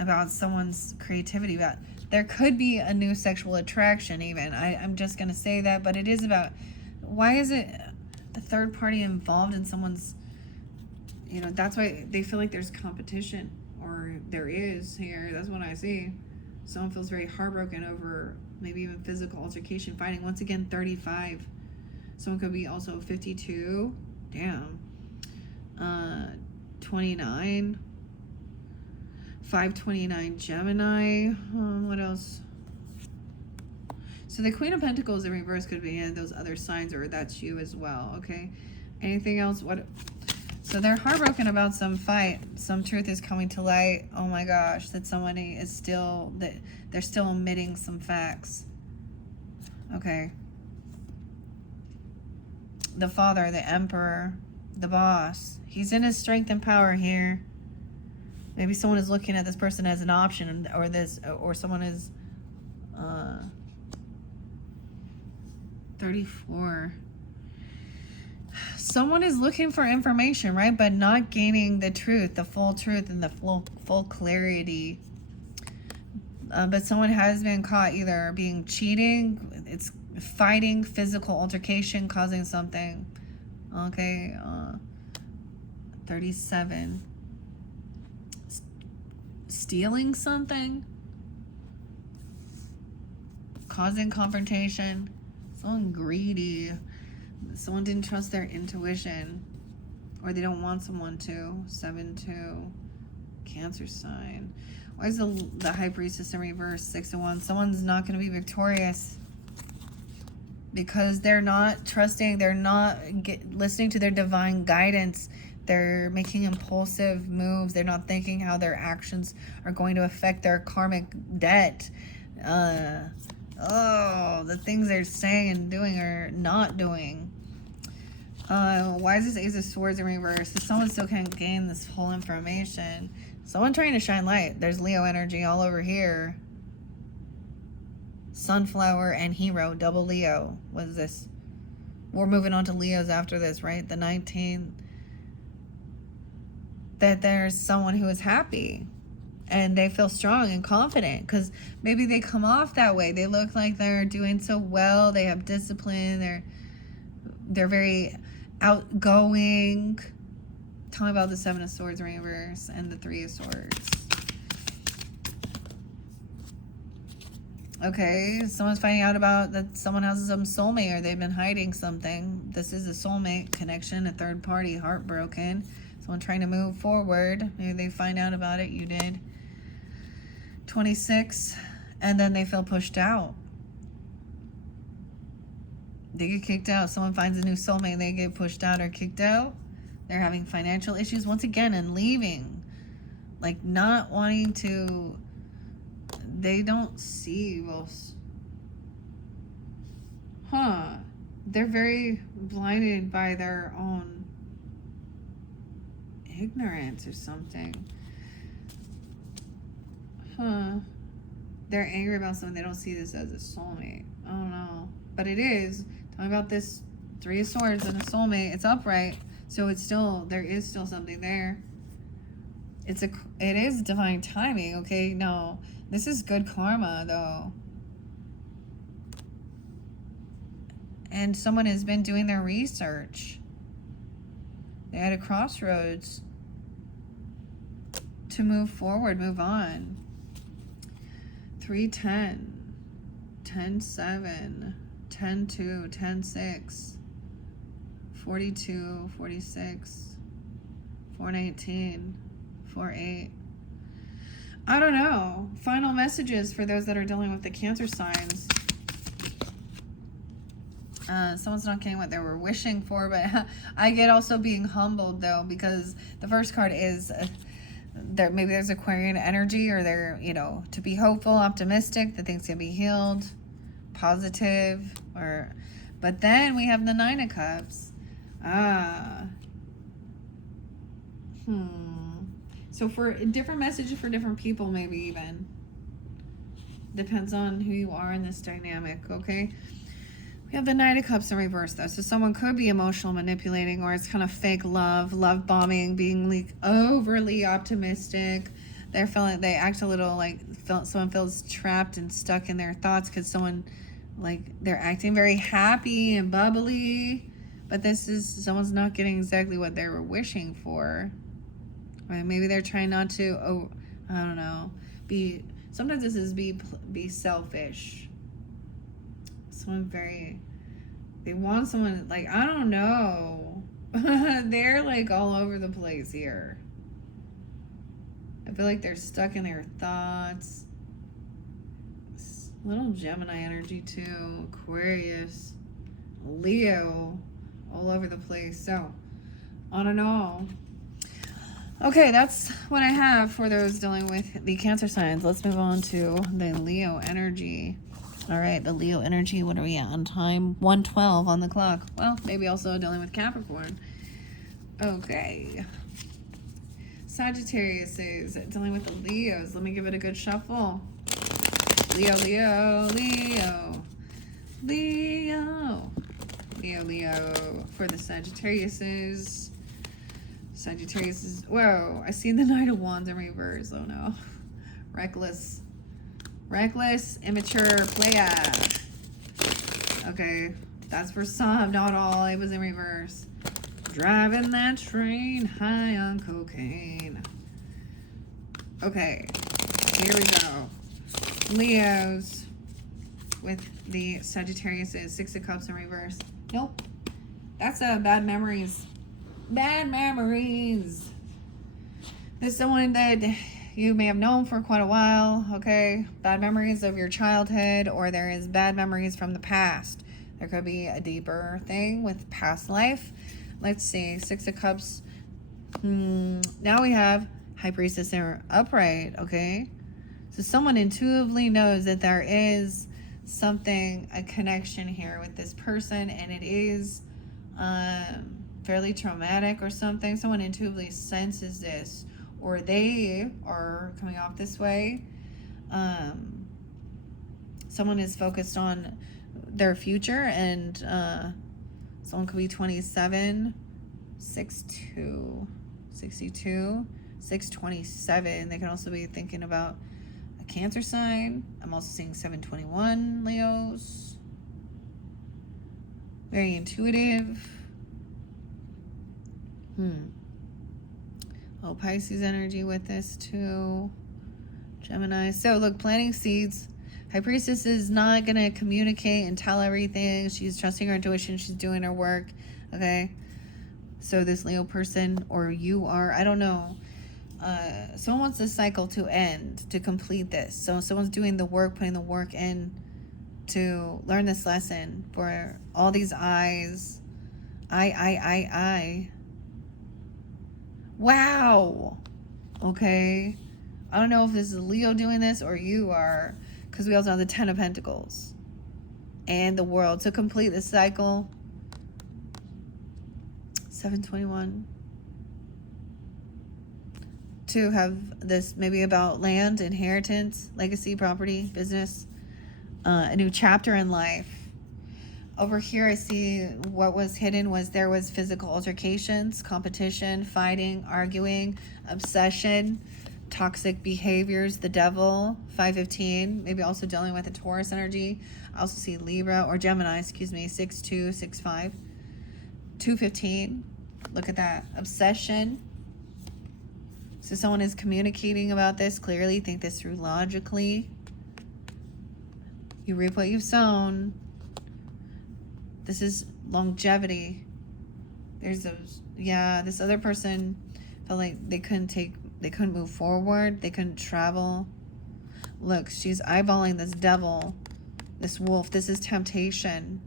About someone's creativity. About... There could be a new sexual attraction, even. I'm just going to say that, but it is about... Why is it a third party involved in someone's, that's why they feel like there's competition, or there is here. That's what I see. Someone feels very heartbroken over maybe even physical altercation, fighting. Once again, 35. Someone could be also 52. Damn. 29. 529 Gemini. What else? So the Queen of Pentacles in reverse could be in those other signs, or that's you as well, okay? Anything else? What? So they're heartbroken about some fight. Some truth is coming to light. Oh my gosh, that somebody is still, that they're still omitting some facts. Okay. The Father, the Emperor, the Boss. He's in his strength and power here. Maybe someone is looking at this person as an option, or someone is... 34. Someone is looking for information, right? But not gaining the truth, the full truth, and the full clarity. But someone has been caught either being cheating, it's fighting, physical altercation, causing something. Okay. 37. Stealing something. Causing confrontation. Someone greedy. Someone didn't trust their intuition. Or they don't want someone to. 7-2. Cancer sign. Why is the High Priestess in reverse? 6 of Wands. Someone's not going to be victorious. Because they're not trusting. They're not listening to their divine guidance. They're making impulsive moves. They're not thinking how their actions are going to affect their karmic debt. The things they're saying and doing or not doing. Why is this Ace of Swords in reverse? So someone still can't gain this whole information. Someone trying to shine light. There's Leo energy all over here. Sunflower and Hero, double Leo. What is this? We're moving on to Leos after this, right? The 19th. That there's someone who is happy. And they feel strong and confident because maybe they come off that way. They look like they're doing so well. They have discipline. They're very outgoing. Tell me about the 7 of Swords in reverse and the 3 of Swords. Okay, someone's finding out about that someone has some soulmate, or they've been hiding something. This is a soulmate connection, a third party, heartbroken. Someone trying to move forward. Maybe they find out about it. You did. 26, and then they feel pushed out. They get kicked out. Someone finds a new soulmate, they get pushed out or kicked out. They're having financial issues once again and leaving. Like not wanting to, they don't see, they're very blinded by their own ignorance or something. they're angry about something. They don't see this as a soulmate. I don't know. But it is. Tell me about this 3 of Swords and a soulmate. It's upright. So it's still, there is still something there. It is divine timing, okay? No, this is good karma, though. And someone has been doing their research. They're at a crossroads to move forward, move on. 3-10, 10-7, 10-2, 10-6, 42, 46, 419, 4-8. I don't know. Final messages for those that are dealing with the Cancer signs. Someone's not getting what they were wishing for, but I get also being humbled, though, because the first card is there. Maybe there's Aquarian energy, or they're, you know, to be hopeful, optimistic that things can be healed, positive, or. But then we have the 9 of Cups. So for different messages for different people, maybe even depends on who you are in this dynamic. Okay. We have the 9 of Cups in reverse, though. So someone could be emotional manipulating, or it's kind of fake love bombing, being like overly optimistic. They're feeling, they act a little like someone feels trapped and stuck in their thoughts because someone, like, they're acting very happy and bubbly. But this is, someone's not getting exactly what they were wishing for. Right? Maybe they're trying not to, I don't know, sometimes this is be selfish. Someone they want someone, like, I don't know. They're like all over the place here. I feel like they're stuck in their thoughts. Little Gemini energy too. Aquarius, Leo, all over the place. So, I don't know. Okay, that's what I have for those dealing with the Cancer signs. Let's move on to the Leo energy. All right, the Leo energy, what are we at on time? 1:12 on the clock. Well, maybe also dealing with Capricorn. Okay. Sagittarius is dealing with the Leos. Let me give it a good shuffle. Leo, Leo, Leo. Leo. Leo, Leo. For the Sagittariuses. Sagittarius, whoa, I see the Knight of Wands in reverse. Oh no. Reckless, immature player. Okay, that's for some, not all. It was in reverse. Driving that train high on cocaine. Okay, here we go. Leos with the Sagittarius is 6 of Cups in reverse. Nope, that's bad memories. Bad memories. There's someone that you may have known for quite a while, okay? Bad memories of your childhood, or there is bad memories from the past. There could be a deeper thing with past life. Let's see, 6 of Cups. Now we have High Priestess in upright, okay? So someone intuitively knows that there is something, a connection here with this person, and it is fairly traumatic or something. Someone intuitively senses this, or they are coming off this way. Someone is focused on their future, and someone could be 27, 6'2", 62, 627. They can also be thinking about a Cancer sign. I'm also seeing 721 Leos. Very intuitive. Oh, Pisces energy with this too. Gemini. So look, planting seeds. High Priestess is not going to communicate and tell everything. She's trusting her intuition. She's doing her work. Okay. So this Leo person, or you are, I don't know. Someone wants this cycle to end, to complete this. So someone's doing the work, putting the work in to learn this lesson for all these eyes. I. Wow. Okay. I don't know if this is Leo doing this or you are, because we also have the 10 of Pentacles and the World to complete this cycle. 721. to have this maybe about land, inheritance, legacy, property, business, a new chapter in life. Over here, I see what was hidden was there was physical altercations, competition, fighting, arguing, obsession, toxic behaviors, the devil, 515, maybe also dealing with the Taurus energy. I also see Libra or Gemini, 6'2", 6'5", 215. Look at that. Obsession. So someone is communicating about this clearly. Think this through logically. You reap what you've sown. This is longevity. There's those, this other person felt like they couldn't move forward. They couldn't travel. Look, she's eyeballing this devil, this wolf. This is temptation.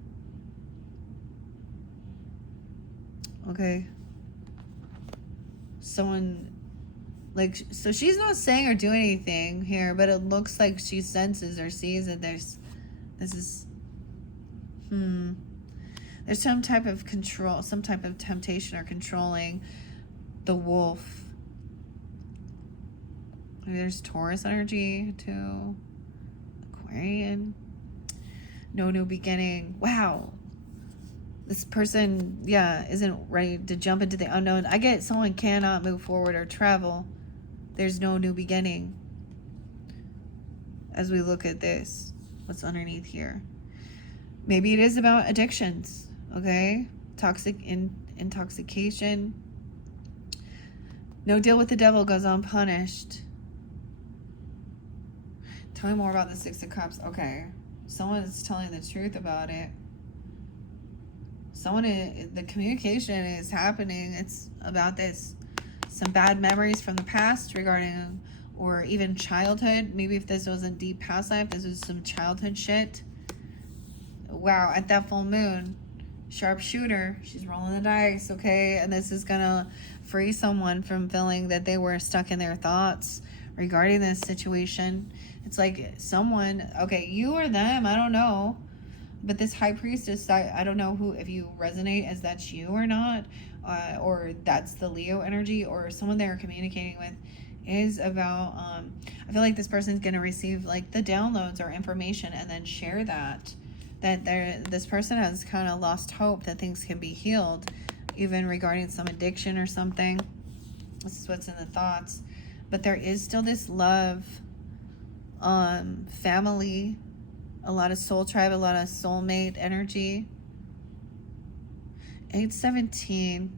Okay. Someone, like, so she's not saying or doing anything here, but it looks like she senses or sees that there's some type of control, some type of temptation or controlling the wolf. Maybe there's Taurus energy too. Aquarian. No new beginning. Wow. This person, isn't ready to jump into the unknown. I get someone cannot move forward or travel. There's no new beginning. As we look at this, what's underneath here? Maybe it is about addictions, okay? Toxic intoxication. No deal with the devil goes unpunished. Tell me more about the Six of Cups. Okay. Someone is telling the truth about it. The communication is happening. It's about this. Some bad memories from the past regarding, or even childhood. Maybe if this wasn't deep past life, this was some childhood shit. Wow, at that full moon, sharpshooter, she's rolling the dice, okay? And this is gonna free someone from feeling that they were stuck in their thoughts regarding this situation. It's like someone, okay, you or them, I don't know. But this high priestess, I don't know who, if you resonate as that's you or not, or that's the Leo energy, or someone they're communicating with is about, I feel like this person's going to receive like the downloads or information and then share that this person has kind of lost hope that things can be healed, even regarding some addiction or something. This is what's in the thoughts. But there is still this love, family, a lot of soul tribe, a lot of soulmate energy. 817,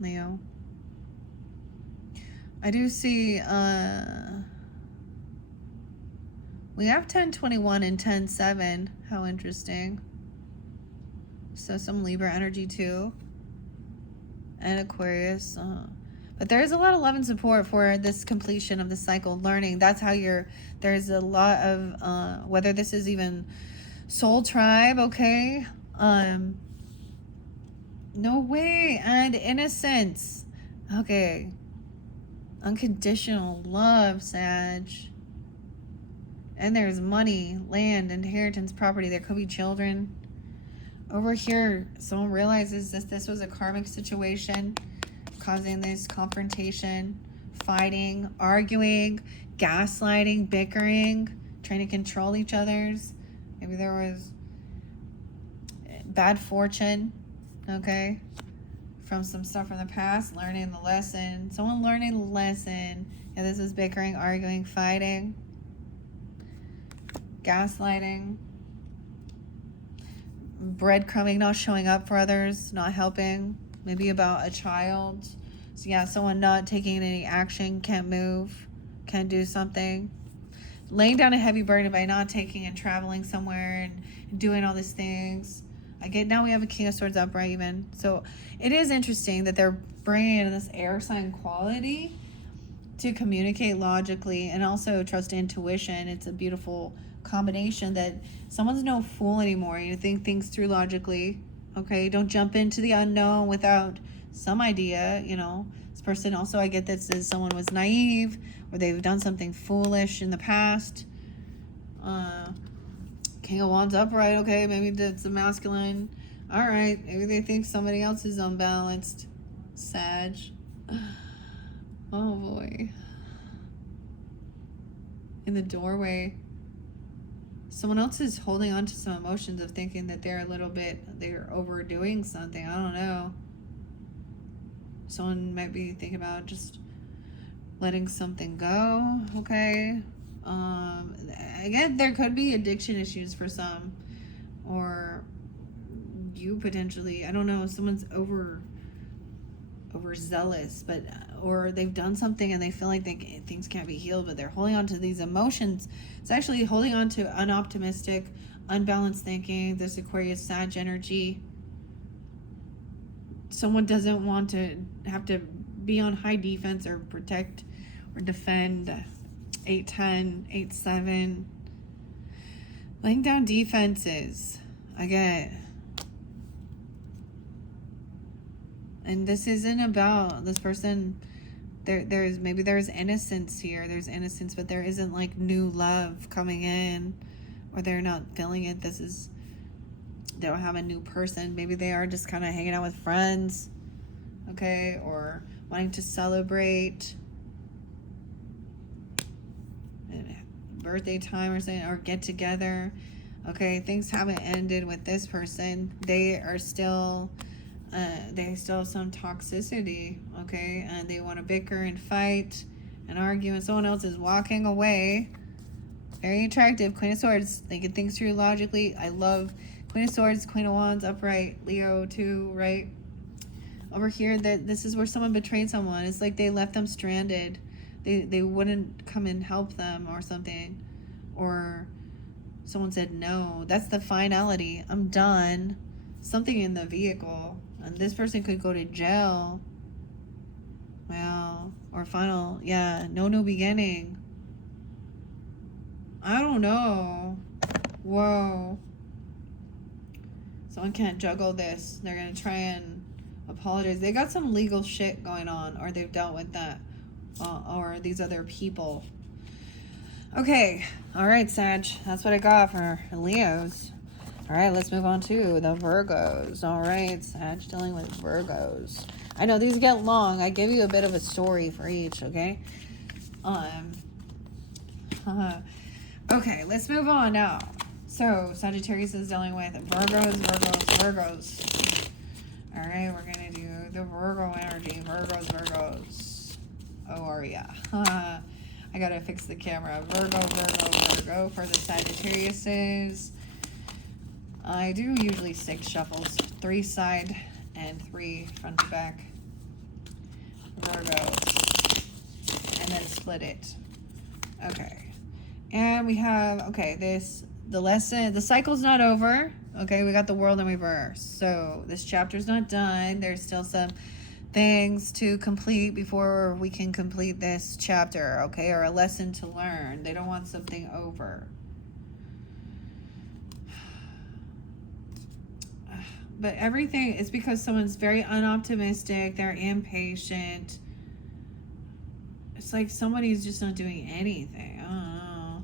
Leo. I do see, we have 1021 and 107. How interesting. So some Libra energy too. And Aquarius. But there is a lot of love and support for this completion of the cycle, learning. That's how there's a lot of, whether this is even soul tribe, okay? No way. And innocence. Okay. Unconditional love, Sag. And there's money, land, inheritance, property. There could be children. Over here, someone realizes this was a karmic situation, causing this confrontation, fighting, arguing, gaslighting, bickering, trying to control each other's. Maybe there was bad fortune, okay, from some stuff from the past, learning the lesson. Someone learning the lesson. Yeah, this is bickering, arguing, fighting, gaslighting, breadcrumbing, not showing up for others, not helping. Maybe about a child. So yeah, someone not taking any action, can't move, can't do something. Laying down a heavy burden by not taking and traveling somewhere and doing all these things. Now we have a King of Swords upright even. So it is interesting that they're bringing in this air sign quality to communicate logically and also trust intuition. It's a beautiful combination that someone's no fool anymore. You think things through logically. Okay, don't jump into the unknown without some idea, This person also, I get this as someone was naive or they've done something foolish in the past. King of Wands upright, okay, maybe that's a masculine. All right, maybe they think somebody else is unbalanced. Sag. Oh boy. In the doorway, someone else is holding on to some emotions of thinking that they're overdoing something. I don't know. Someone might be thinking about just letting something go. Okay. Again, there could be addiction issues for some, or you potentially, I don't know, someone's overzealous, but or they've done something and they feel like things can't be healed, but they're holding on to these emotions. It's actually holding on to unoptimistic, unbalanced thinking, this Aquarius Sag energy. Someone doesn't want to have to be on high defense or protect or defend. 8-10, 8-7. Laying down defenses. Again. And this isn't about this person. There's innocence here. There's innocence, but there isn't like new love coming in, or they're not feeling it. They don't have a new person. Maybe they are just kind of hanging out with friends, okay, or wanting to celebrate birthday time or something, or get together. Okay, things haven't ended with this person. They still have some toxicity, okay, and they want to bicker and fight and argue, and someone else is walking away. Very attractive. Queen of Swords, thinking things through logically. I love Queen of Swords, Queen of Wands, upright, Leo too, right? Over here, that this is where someone betrayed someone. It's like they left them stranded. They wouldn't come and help them or something, or someone said no. That's the finality. I'm done. Something in the vehicle, and this person could go to jail. Well, or final, yeah, no new beginning. I don't know. Whoa. Someone can't juggle this. They're gonna try and apologize. They got some legal shit going on, or they've dealt with that, or these other people. Okay, all right, Sag. That's what I got for Leos. All right, let's move on to the Virgos. All right, Sag, dealing with Virgos. I know these get long. I give you a bit of a story for each, okay? Okay, let's move on now. So, Sagittarius is dealing with Virgos. All right, we're going to do the Virgo energy. Virgos. Oh, yeah. I got to fix the camera. Virgo for the Sagittariuses. I do usually 6 shuffles, 3 side and 3 front to back. Virgos. And then split it. Okay. And we have, okay, the cycle's not over. Okay, we got the world in reverse. So this chapter's not done. There's still some things to complete before we can complete this chapter, okay, or a lesson to learn. They don't want something over. But everything is because someone's very unoptimistic. They're impatient. It's like somebody's just not doing anything. I don't know.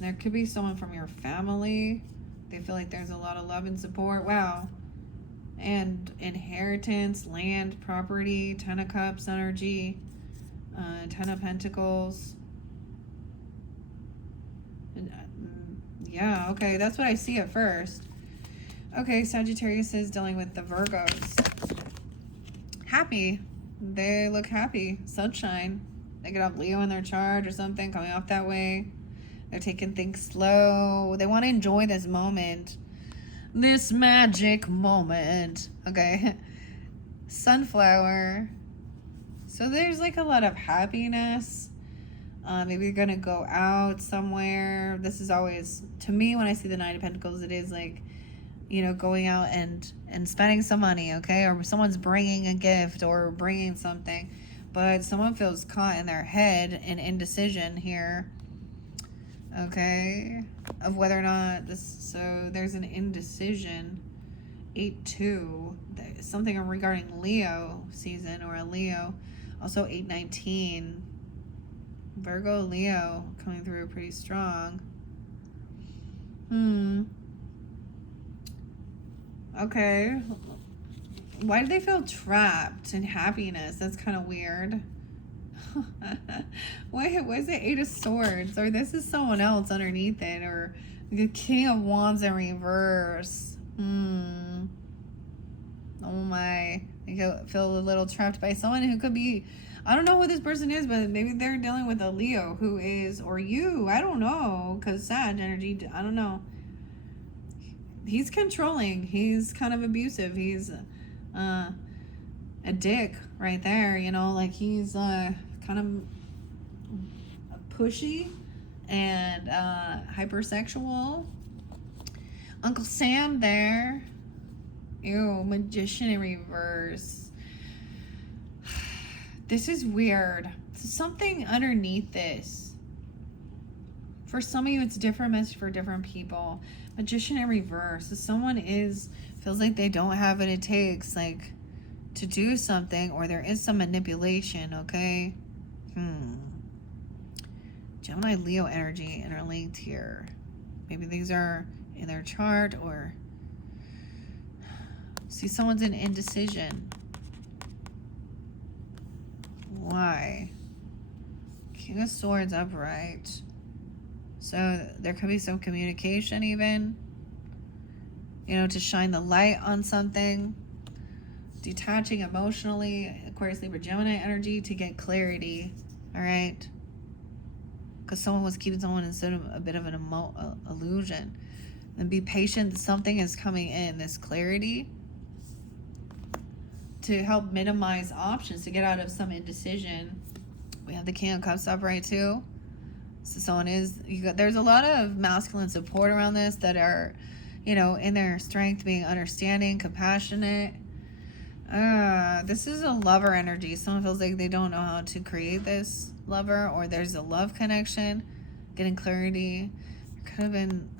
There could be someone from your family. They feel like there's a lot of love and support. Wow. And inheritance, land, property, 10 of Cups energy, 10 of Pentacles. Yeah, okay, that's what I see at first. Okay, Sagittarius is dealing with the Virgos. Happy. They look happy. Sunshine. They could have Leo in their chart or something coming off that way. They're taking things slow. They want to enjoy this moment. This magic moment. Okay. Sunflower. So there's like a lot of happiness. Maybe you're going to go out somewhere. This is always, to me, when I see the Nine of Pentacles, it is like, you know, going out and spending some money, okay? Or someone's bringing a gift or bringing something. But someone feels caught in their head in indecision here. Okay? Of whether or not this... So there's an indecision. 8-2. Something regarding Leo season or a Leo. Also 8-19. Virgo, Leo coming through pretty strong. Okay. Why do they feel trapped in happiness? That's kind of weird. Why is it 8 of Swords? Or this is someone else underneath it. Or the King of Wands in reverse. Oh my. I feel a little trapped by someone who could be... I don't know who this person is, but maybe they're dealing with a Leo who is... Or you. I don't know. Because Sag energy, I don't know. He's controlling. He's kind of abusive. He's a dick right there, you know, like he's kind of pushy and hypersexual. Uncle Sam there. Ew, Magician in reverse. This is weird. Something underneath this. For some of you, it's different message for different people. Magician in reverse. So someone feels like they don't have what it takes, like, to do something, or there is some manipulation, okay? Gemini, Leo energy interlinked here. Maybe these are in their chart, or... See, someone's in indecision. Why? King of Swords upright. So there could be some communication even, you know, to shine the light on something. Detaching emotionally, Aquarius, Libra, Gemini energy to get clarity, all right? Because someone was keeping someone instead of a bit of an illusion. And be patient, something is coming in, this clarity, to help minimize options, to get out of some indecision. We have the King of Cups upright too. So someone there's a lot of masculine support around this that are, you know, in their strength, being understanding, compassionate. This is a lover energy. Someone feels like they don't know how to create this lover, or there's a love connection, getting clarity. Could have been,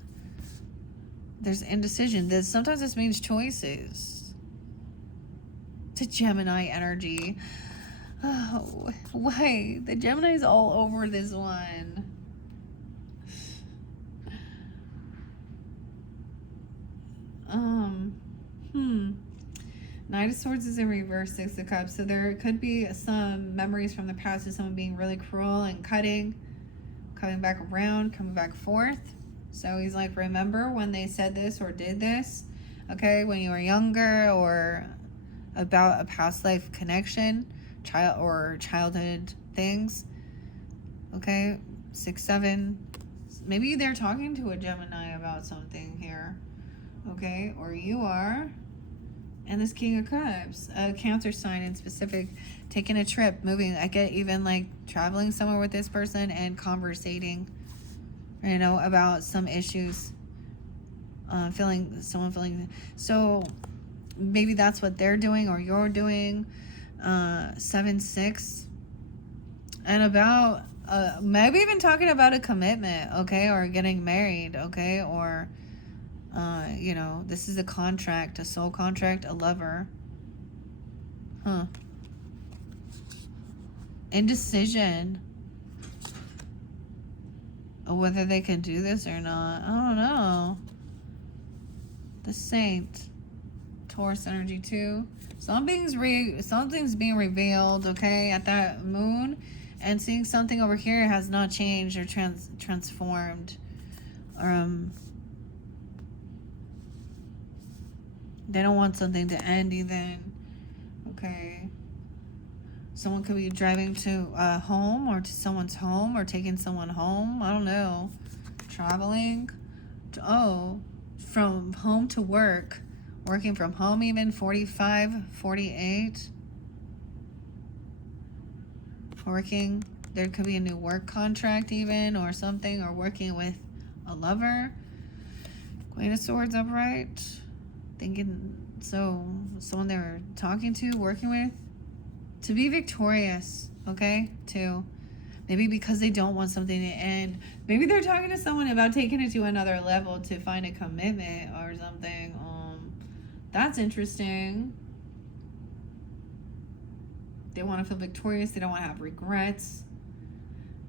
there's indecision. Sometimes this means choices. To Gemini energy. Oh, why? The Gemini's all over this one. Knight of Swords is in reverse, 6 of Cups. So there could be some memories from the past of someone being really cruel and cutting, coming back around, coming back forth. So he's like, remember when they said this or did this? Okay, when you were younger, or about a past life connection, childhood things. Okay, 6, 7. Maybe they're talking to a Gemini about something here. Okay, or you are. And this King of Cups, a Cancer sign in specific, taking a trip, moving. I get even like traveling somewhere with this person and conversating, you know, about some issues. Feeling. So maybe that's what they're doing or you're doing. 7, 6. And about, maybe even talking about a commitment, okay? Or getting married, okay? Or... you know, this is a contract, a soul contract, a lover. Indecision of whether they can do this or not. I don't know. The Saint, Taurus energy too. Something's being revealed, okay, at that moon, and seeing something over here has not changed or transformed. They don't want something to end even. Okay. Someone could be driving to a home, or to someone's home, or taking someone home. I don't know. Traveling. From home to work. Working from home even. 45, 48. Working. There could be a new work contract even, or something. Or working with a lover. Queen of Swords upright. Thinking, so someone they were talking to, working with, to be victorious, okay, too. Maybe because they don't want something to end. Maybe they're talking to someone about taking it to another level to find a commitment or something. That's interesting. They want to feel victorious. They don't want to have regrets.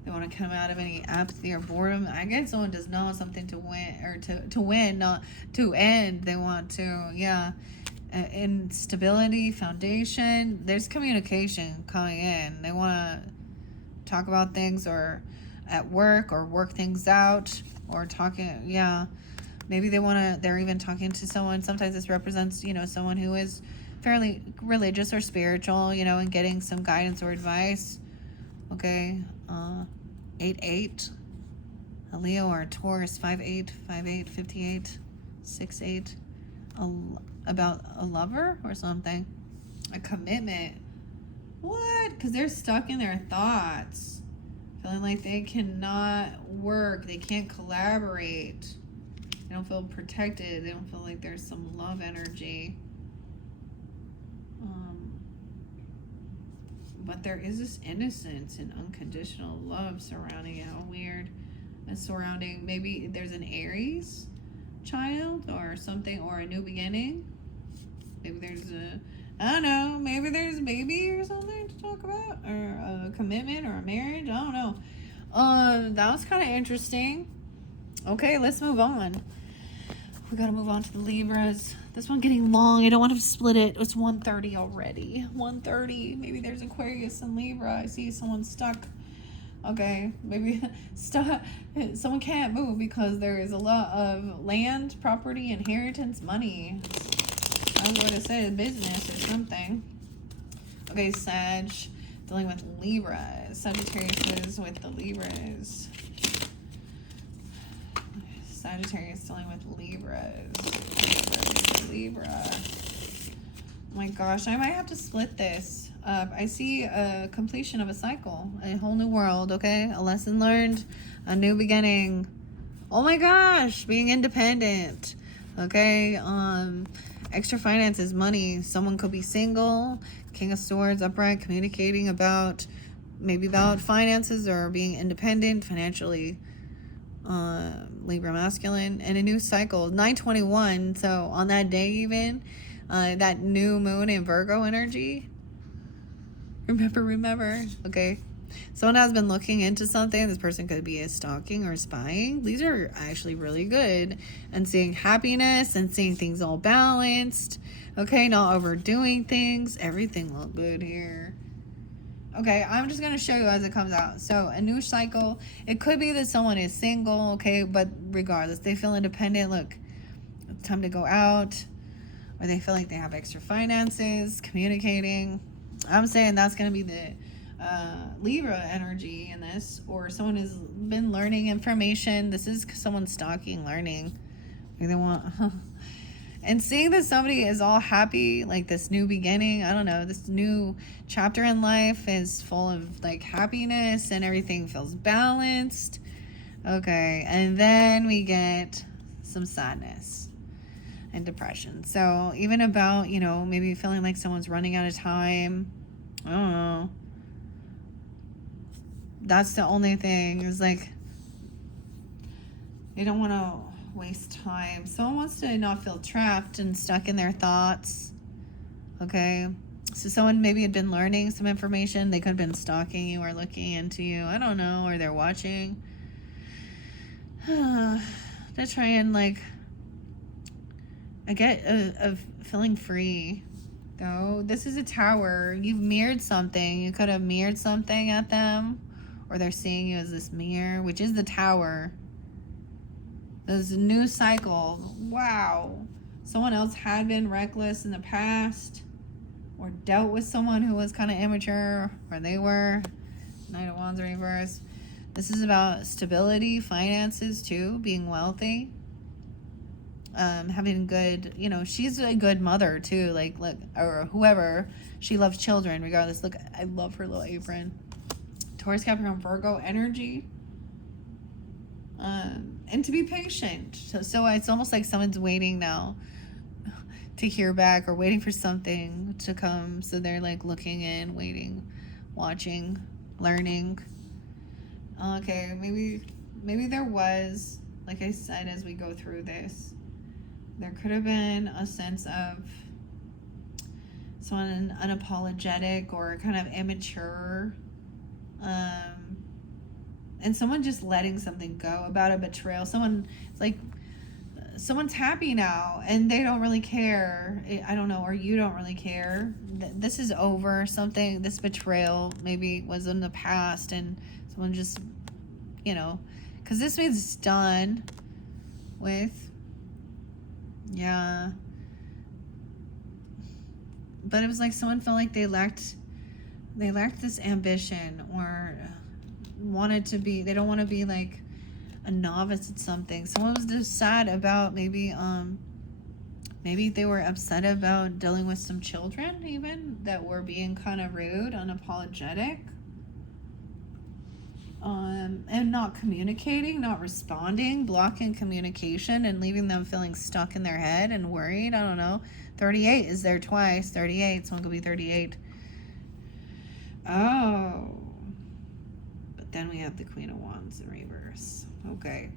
They want to come out of any apathy or boredom. I guess someone does not want something to win, or to win, not to end. They want to, yeah. instability, foundation. There's communication coming in. They want to talk about things or at work or work things out or talking. Yeah. Maybe they're even talking to someone. Sometimes this represents, someone who is fairly religious or spiritual, and getting some guidance or advice. Okay. 8-8. A Leo or a Taurus, 5-8, 5-8, 58, 6-8. About a lover or something. A commitment. What? Because they're stuck in their thoughts. Feeling like they cannot work. They can't collaborate. They don't feel protected. They don't feel like there's some love energy. But there is this innocence and unconditional love surrounding it. How weird. And surrounding, maybe there's an Aries child or something, or a new beginning. Maybe there's I don't know, maybe there's a baby or something to talk about, or a commitment or a marriage. I don't know. That was kind of interesting. Okay, let's move on. We gotta move on to the Libras. This one getting long. I don't want to split it. It's 1:30 already. 1:30. Maybe there's Aquarius and Libra. I see someone stuck. Okay, maybe stuck. Someone can't move because there is a lot of land, property, inheritance, money. I was going to say business or something. Okay, Sag dealing with Libra. Sagittarius is with the Libras. Sagittarius dealing with Libras. Libra. Oh my gosh, I might have to split this up. I see a completion of a cycle, a whole new world, okay? A lesson learned, a new beginning. Oh my gosh, being independent, okay? Extra finances, money. Someone could be single, King of Swords, upright, communicating about finances or being independent financially. Libra masculine, and a new cycle, 9/21. So on that day, even that new moon in Virgo energy. Remember. Okay, someone has been looking into something. This person could be stalking or spying. These are actually really good, and seeing happiness and seeing things all balanced. Okay, not overdoing things. Everything look good here. Okay, I'm just going to show you as it comes out. So, a new cycle. It could be that someone is single, okay? But regardless, they feel independent. Look, it's time to go out. Or they feel like they have extra finances, communicating. I'm saying that's going to be the Libra energy in this. Or someone has been learning information. This is someone stalking, learning. Like they want... And seeing that somebody is all happy, like this new beginning, I don't know, this new chapter in life is full of like happiness and everything feels balanced. Okay, and then we get some sadness and depression. So even about, maybe feeling like someone's running out of time. I don't know. That's the only thing. It's like they don't want to waste time. Someone wants to not feel trapped and stuck in their thoughts. Okay, so someone maybe had been learning some information. They could have been stalking you or looking into you, I don't know, or they're watching to try and I get of feeling free. Though this is a Tower. You've mirrored something. You could have mirrored something at them, or they're seeing you as this mirror, which is the Tower. There's a new cycle. Wow. Someone else had been reckless in the past or dealt with someone who was kind of immature, or they were. Knight of Wands reverse. This is about stability, finances too, being wealthy. Having good, she's a good mother too. Look, or whoever. She loves children regardless. Look, I love her little apron. Taurus, Capricorn, Virgo energy. And to be patient. So it's almost like someone's waiting now to hear back or waiting for something to come. So they're looking in, waiting, watching, learning. Okay, maybe there was, like I said, as we go through this, there could have been a sense of someone unapologetic or kind of immature. And someone just letting something go about a betrayal. Someone, it's like someone's happy now and they don't really care. I don't know, or you don't really care. This is over. Something, this betrayal maybe was in the past and someone just, you know, because this means it's done with. Yeah. But it was like someone felt like they lacked this ambition, or wanted to be, they don't want to be like a novice at something. Someone was just sad about maybe they were upset about dealing with some children even that were being kind of rude, unapologetic, and not communicating, not responding, blocking communication and leaving them feeling stuck in their head and worried. I don't know. 38 is there twice. 38, someone could be 38. Oh, but then we have the Queen of Wands in reverse. Okay.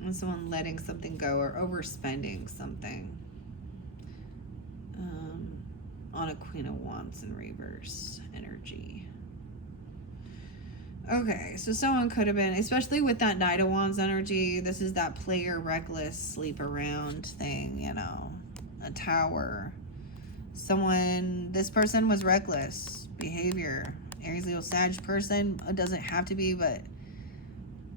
And someone letting something go or overspending something. On a Queen of Wands in reverse energy. Okay, so someone could have been, especially with that Knight of Wands energy, this is that player, reckless, sleep around thing, you know, a Tower. This person was reckless behavior. Aries, Leo, Sag person, it doesn't have to be, but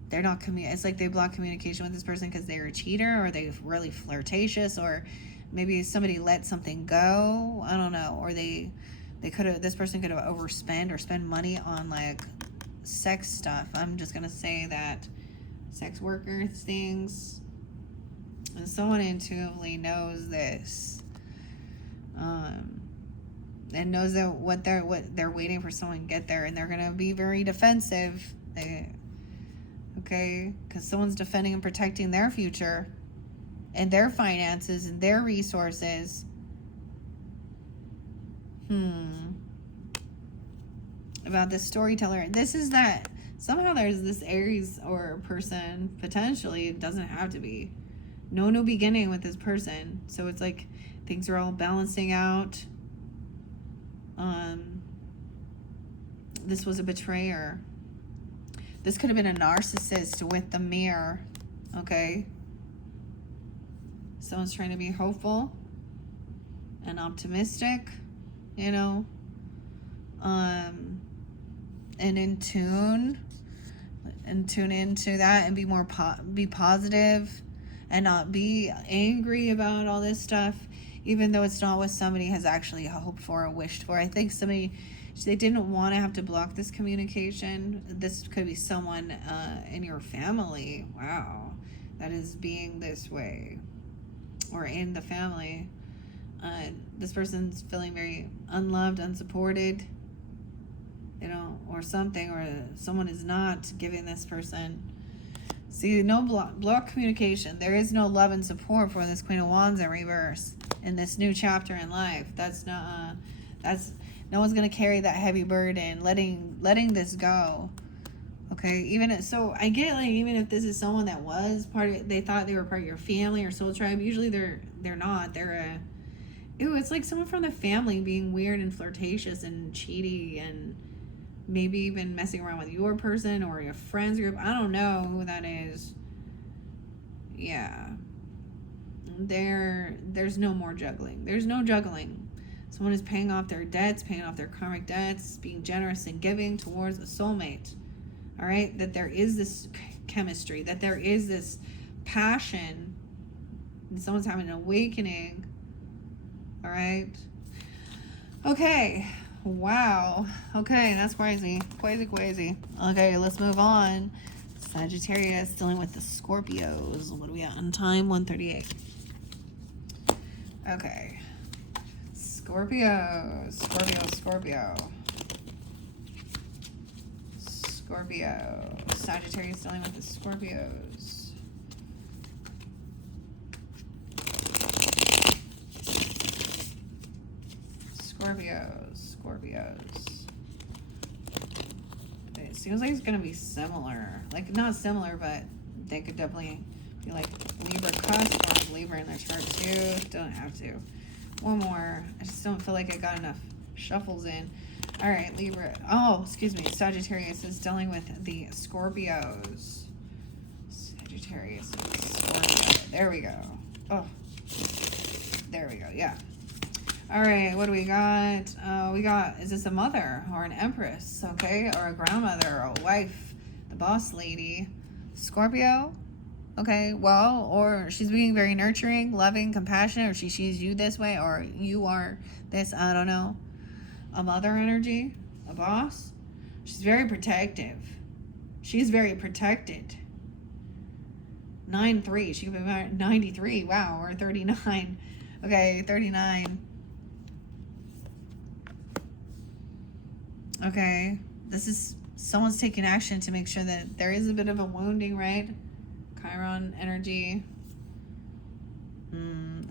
they're not, it's like they block communication with this person because they're a cheater, or they're really flirtatious, or maybe somebody let something go, I don't know, or this person could have overspent or spend money on like sex stuff. I'm just gonna say that sex worker things, and someone intuitively knows this, and knows that what they're waiting for someone to get there, and they're gonna be very defensive. Okay, because someone's defending and protecting their future and their finances and their resources. About this storyteller, this is that somehow there's this Aries or person, potentially, it doesn't have to be, no new beginning with this person, so it's like things are all balancing out. This was a betrayer. This could have been a narcissist with the mirror. Okay, someone's trying to be hopeful and optimistic, you know, and tune into that, and be more be positive, and not be angry about all this stuff, even though it's not what somebody has actually hoped for or wished for. I think they didn't want to have to block this communication. This could be someone in your family, wow, that is being this way, or in the family. This person's feeling very unloved, unsupported, you know, or something, or someone is not giving this person. See, no block communication. There is no love and support for this Queen of Wands in reverse in this new chapter in life. That's not, no one's going to carry that heavy burden, letting this go. Okay, so I get, like, even if this is someone that was they thought they were part of your family or soul tribe, usually they're not. It's like someone from the family being weird and flirtatious and cheaty, and maybe even messing around with your person or your friends group. I don't know who that is. Yeah. There's no more juggling. There's no juggling. Someone is paying off their debts, paying off their karmic debts, being generous and giving towards a soulmate. All right? That there is this chemistry, that there is this passion, and someone's having an awakening. All right? Okay. Wow. Okay, that's crazy. Crazy. Okay, let's move on. Sagittarius dealing with the Scorpios. What do we got on time? 1:38. Okay. Scorpio. Sagittarius dealing with the Scorpios. Scorpios. It seems like it's gonna be similar. Like, not similar, but they could definitely be like Libra cusp, or Libra in their chart too. Don't have to. One more. I just don't feel like I got enough shuffles in. All right, Libra. Oh, excuse me. Sagittarius is dealing with the Scorpios. Sagittarius, Scorpio. There we go. Oh, there we go. Yeah. All right, what do we got? Is this a mother or an empress, okay? Or a grandmother or a wife, the boss lady. Scorpio, okay, well, or she's being very nurturing, loving, compassionate, or she sees you this way, or you are this, I don't know. A mother energy, a boss. She's very protective. She's very protected. 9-3, she could be 93, wow, or 39. Okay, 39. Okay, this is someone's taking action to make sure that there is a bit of a wounding, right? Chiron energy.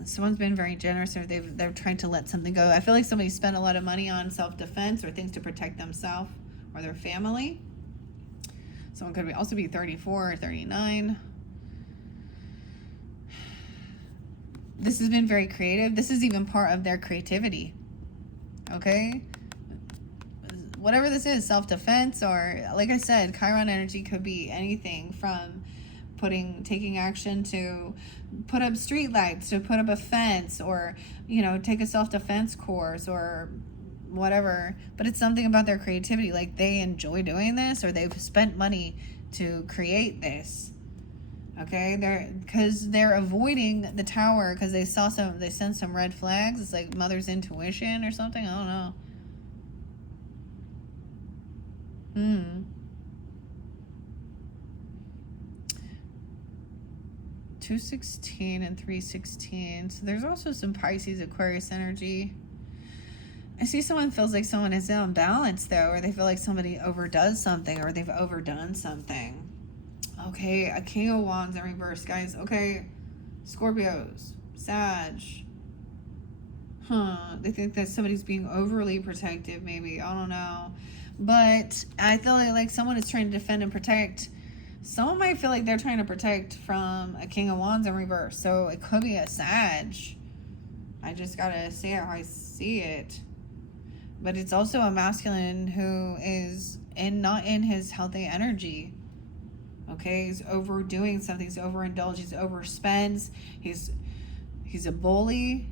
Someone's been very generous, or they're trying to let something go. I feel like somebody spent a lot of money on self-defense or things to protect themselves or their family. Someone could also be 34 or 39. This has been very creative. This is even part of their creativity. Okay? Whatever this is, self-defense, or like I said, Chiron energy could be anything from taking action to put up street lights, to put up a fence, or, take a self-defense course or whatever. But it's something about their creativity. Like, they enjoy doing this, or they've spent money to create this. Okay, because they're avoiding the tower because they sent some red flags. It's like mother's intuition or something. I don't know. 216 and 316. So there's also some Pisces, Aquarius energy. I see someone feels like someone is unbalanced, though, or they feel like somebody overdoes something, or they've overdone something. Okay, a King of Wands in reverse, guys. Okay, Scorpios, Sag. They think that somebody's being overly protective, maybe. I don't know. But I feel like someone is trying to defend and protect. Someone might feel like they're trying to protect from a King of Wands in reverse. So it could be a Sag. I just gotta say it how I see it. But it's also a masculine who is not in his healthy energy. Okay, he's overdoing something. He's overindulged. He's overspends. He's a bully.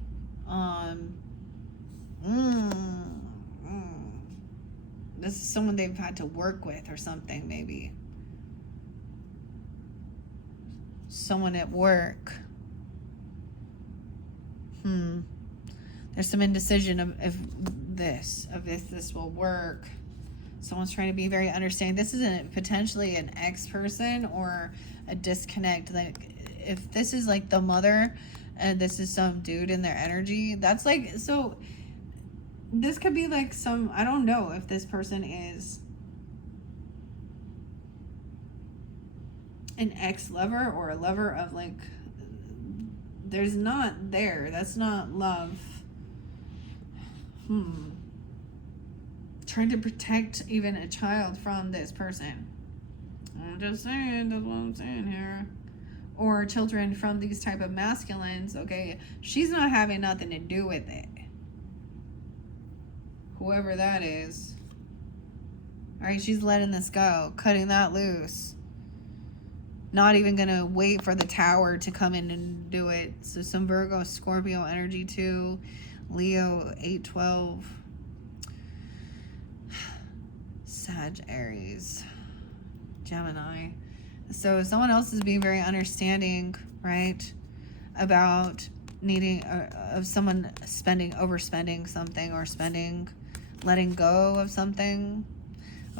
This is someone they've had to work with or something, maybe. Someone at work. There's some indecision of if this will work. Someone's trying to be very understanding. This isn't potentially an ex-person or a disconnect. Like, if this is like the mother and this is some dude in their energy, that's like, so this could be like I don't know if this person is an ex-lover or a lover of, like, there's not there. That's not love. Trying to protect even a child from this person. I'm just saying, that's what I'm saying here. Or children from these type of masculines, okay? She's not having nothing to do with it. Whoever that is. Alright, she's letting this go. Cutting that loose. Not even gonna wait for the tower to come in and do it. So some Virgo, Scorpio energy too. Leo, 8-12. Sag, Aries, Gemini. So someone else is being very understanding, right, about needing of someone overspending something, or letting go of something.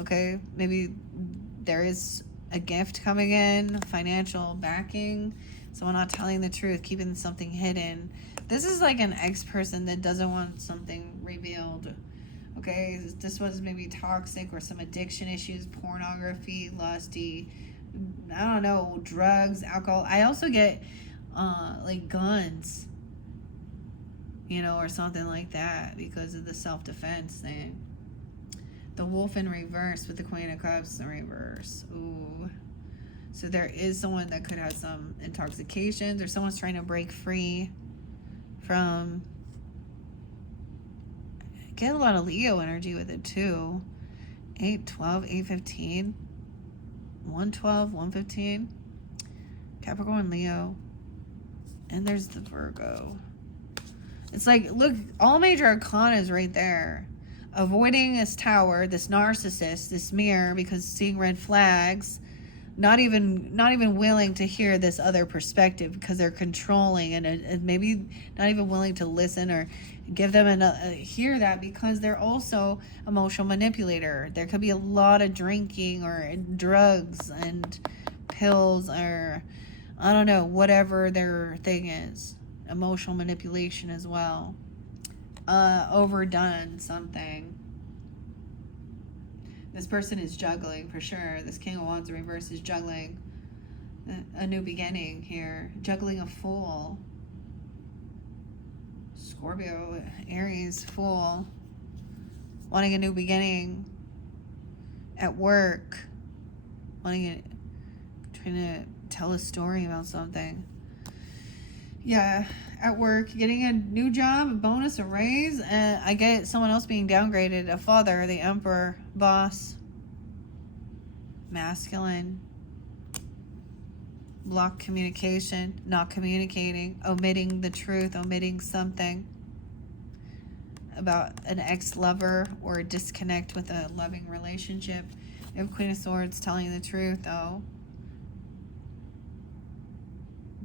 Okay, maybe there is a gift coming in, financial backing, someone not telling the truth, keeping something hidden. This is like an ex-person that doesn't want something revealed. Okay, this was maybe toxic or some addiction issues, pornography, lusty, I don't know, drugs, alcohol. I also get like guns, or something like that because of the self-defense thing. The Wolf in reverse with the Queen of Cups in reverse. Ooh. So there is someone that could have some intoxications, or someone's trying to break free from. Get a lot of Leo energy with it too. 8-12, 8-15, 1-12, 1-15. Capricorn, Leo. And there's the Virgo. It's like, look, all major arcana is right there. Avoiding this tower, this narcissist, this mirror, because seeing red flags, not even willing to hear this other perspective because they're controlling, and maybe not even willing to listen or give them hear that, because they're also emotional manipulator. There could be a lot of drinking or drugs and pills, or I don't know, whatever their thing is. Emotional manipulation as well. Overdone something. This person is juggling for sure. This King of Wands in reverse is juggling a new beginning here. Juggling a Fool. Scorpio, Aries, Fool. Wanting a new beginning at work. Trying to tell a story about something. Yeah, at work, getting a new job, a bonus, a raise, and I get someone else being downgraded, a father, the emperor, boss, masculine, block communication, not communicating, omitting the truth, omitting something about an ex-lover or a disconnect with a loving relationship. We have Queen of Swords telling the truth, though.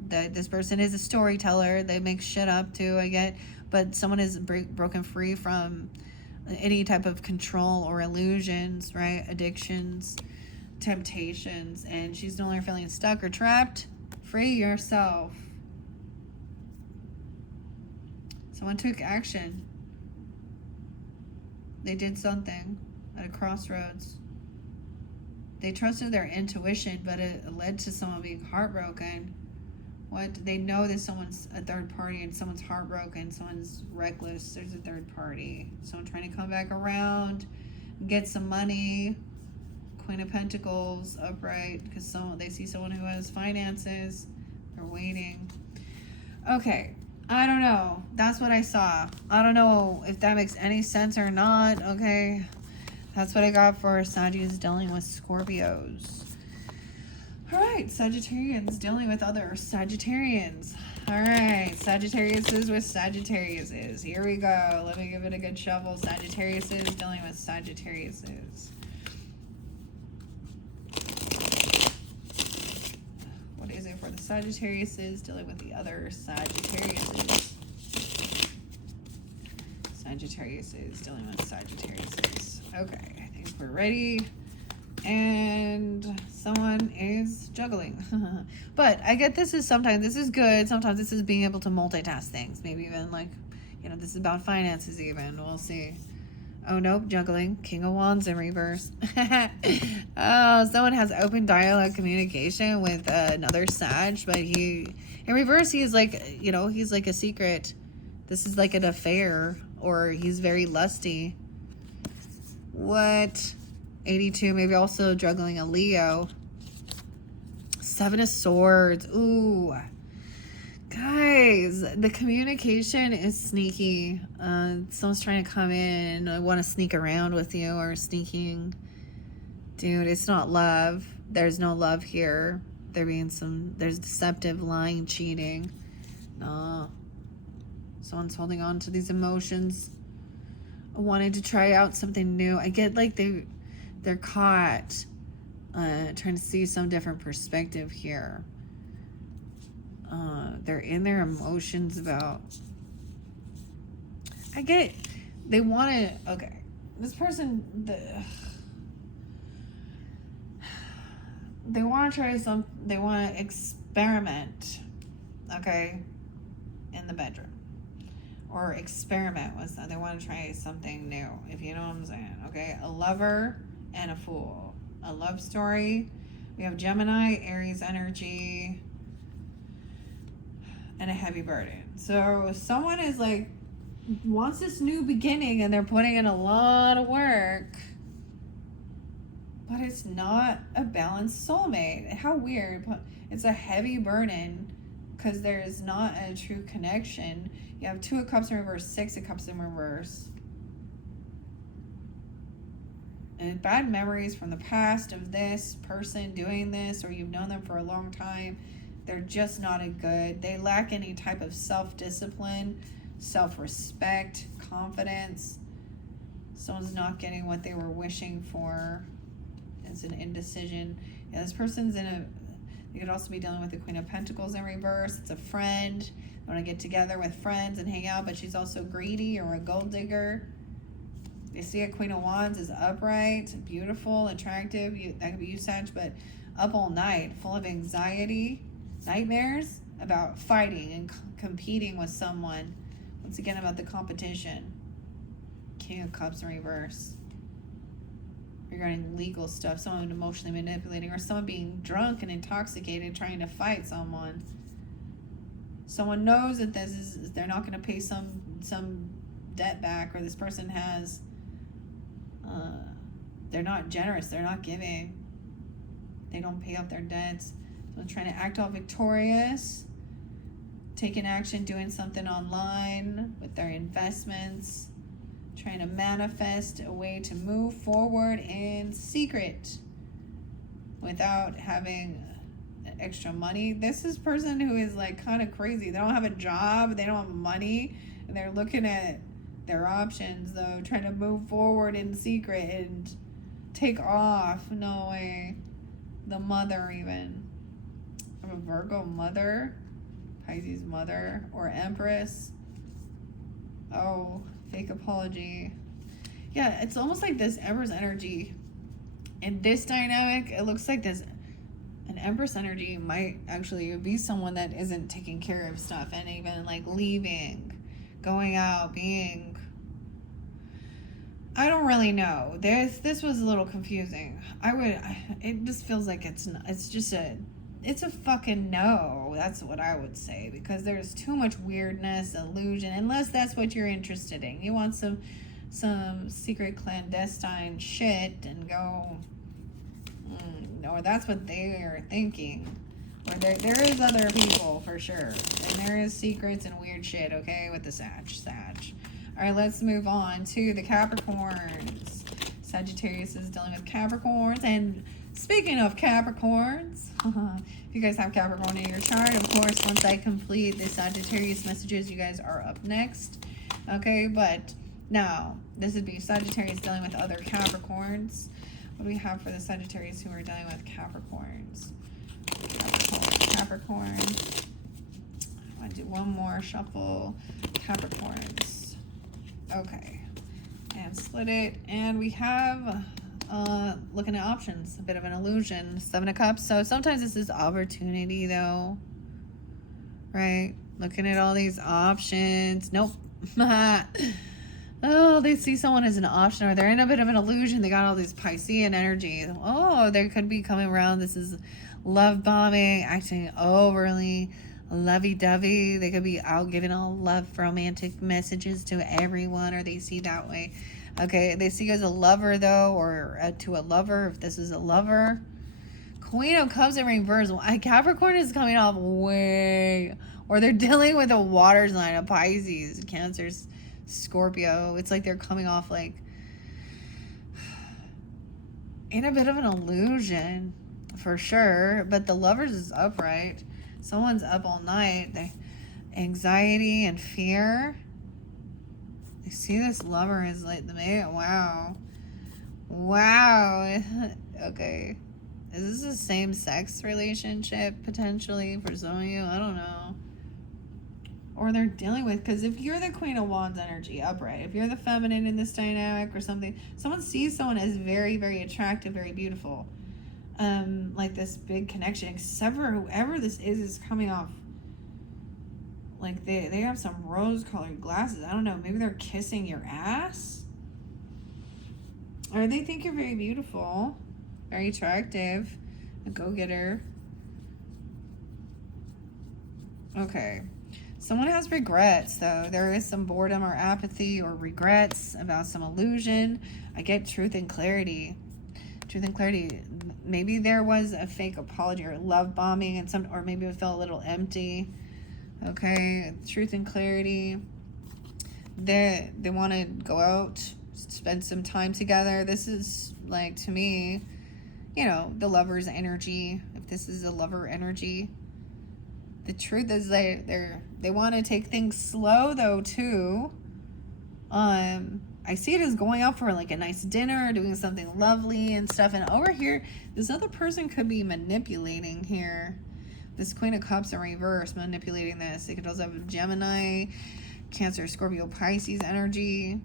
That this person is a storyteller. They make shit up too, I get. But someone is broken free from any type of control or illusions, right? Addictions, temptations. And she's no longer feeling stuck or trapped. Free yourself. Someone took action. They did something at a crossroads. They trusted their intuition, but it led to someone being heartbroken. What? They know that someone's a third party and someone's heartbroken, someone's reckless, there's a third party. Someone trying to come back around, get some money. Queen of Pentacles upright, because they see someone who has finances. They're waiting. Okay, I don't know. That's what I saw. I don't know if that makes any sense or not, okay? That's what I got for Sagittarius dealing with Scorpios. All right, Sagittarians dealing with other Sagittarians. All right, Sagittariuses with Sagittariuses. Here we go. Let me give it a good shovel. Sagittariuses dealing with Sagittariuses. What is it for the Sagittariuses dealing with the other Sagittariuses? Sagittariuses dealing with Sagittariuses. Okay, I think we're ready. And someone is juggling. But I get this is sometimes this is good. Sometimes this is being able to multitask things. Maybe even like, this is about finances even. We'll see. Oh, nope, juggling. King of Wands in reverse. Oh, someone has open dialogue communication with another Sag, but in reverse, he's like, he's like a secret. This is like an affair, or he's very lusty. What? 82, maybe also juggling a Leo. 7 of Swords. Ooh. Guys, the communication is sneaky. Someone's trying to come in. I want to sneak around with you, or sneaking. Dude, it's not love. There's no love here. There's deceptive, lying, cheating. No. Someone's holding on to these emotions. Wanting to try out something new. I get like they're caught trying to see some different perspective here. They're in their emotions about... I get... They want to... Okay. This person... They want to try some... They want to experiment. Okay? In the bedroom. Or experiment with something. They want to try something new. If you know what I'm saying. Okay? A lover and a fool. A love story. We have Gemini, Aries energy, and a heavy burden. So someone is like, wants this new beginning, and they're putting in a lot of work, but it's not a balanced soulmate. How weird. It's a heavy burden because there's not a true connection. You have 2 of Cups in reverse, 6 of Cups in reverse. And bad memories from the past of this person doing this, or you've known them for a long time. They're just not a good. They lack any type of self-discipline, self-respect, confidence. Someone's not getting what they were wishing for. It's an indecision. Yeah, this person's in a... You could also be dealing with the Queen of Pentacles in reverse. It's a friend. They want to get together with friends and hang out, but she's also greedy or a gold digger. They see a Queen of Wands is upright, beautiful, attractive. That could be you, Sag, but up all night, full of anxiety, nightmares about fighting and competing with someone. Once again, about the competition. King of Cups in reverse. Regarding legal stuff, someone emotionally manipulating, or someone being drunk and intoxicated trying to fight someone. Someone knows that this is, they're not going to pay some debt back, or this person has, they're not generous, they're not giving, they don't pay off their debts. Someone's trying to act all victorious, taking action, doing something online with their investments, trying to manifest a way to move forward in secret without having extra money. This is person who is like kind of crazy. They don't have a job, they don't have money, and they're looking at their options though, trying to move forward in secret and take off. No way. The mother, even a Virgo mother, Pisces mother, or Empress. Oh, fake apology. Yeah, it's almost like this Empress energy. In this dynamic, it looks like this, an Empress energy might actually be someone that isn't taking care of stuff and even like leaving, going out, being, I don't really know. This was a little confusing. It just feels like it's a fucking no. That's what I would say, because there's too much weirdness, illusion, unless that's what you're interested in. You want some secret clandestine shit and go, or that's what they are thinking. Or there is other people for sure, and there is secrets and weird shit, okay, with the Sag. All right, let's move on to the Capricorns. Sagittarius is dealing with Capricorns, and speaking of Capricorns, if you guys have Capricorn in your chart, of course, once I complete the Sagittarius messages, you guys are up next. Okay, but now, this would be Sagittarius dealing with other Capricorns. What do we have for the Sagittarius who are dealing with Capricorns? Capricorn. I want to do one more shuffle. Capricorns. Okay. And split it. And we have... looking at options, a bit of an illusion. 7 of Cups. So sometimes this is opportunity though, right? Looking at all these options. Nope. Oh, they see someone as an option, or they're in a bit of an illusion. They got all these Piscean energy. Oh, they could be coming around. This is love bombing, acting overly lovey-dovey. They could be out giving all love romantic messages to everyone, or they see that way. Okay, they see you as a lover, though, or to a lover, if this is a lover. Queen of Cups in reverse. Capricorn is coming off way... Or they're dealing with a water sign, a Pisces, Cancer, Scorpio. It's like they're coming off, like... in a bit of an illusion, for sure. But the lovers is upright. Someone's up all night. Anxiety and fear. I see this lover is like the man. Wow. Okay. Is this a same-sex relationship potentially for some of you? I don't know. Or they're dealing with, because if you're the Queen of Wands energy upright, if you're the feminine in this dynamic or something, someone sees someone as very, very attractive, very beautiful. Like this big connection, except for whoever this is coming off like they have some rose-colored glasses. I don't know, maybe they're kissing your ass, or they think you're very beautiful, very attractive, a go-getter. Okay, someone has regrets though. There is some boredom or apathy or regrets about some illusion. I get truth and clarity. Maybe there was a fake apology or love bombing, and or maybe it felt a little empty. Okay, truth and clarity. They want to go out, spend some time together. This is like, to me, the lover's energy. If this is a lover energy, The truth is they want to take things slow though too. I see it as going out for like a nice dinner, doing something lovely and stuff. And over here, this other person could be manipulating here. This Queen of Cups in reverse, manipulating this. It could also have Gemini, Cancer, Scorpio, Pisces energy.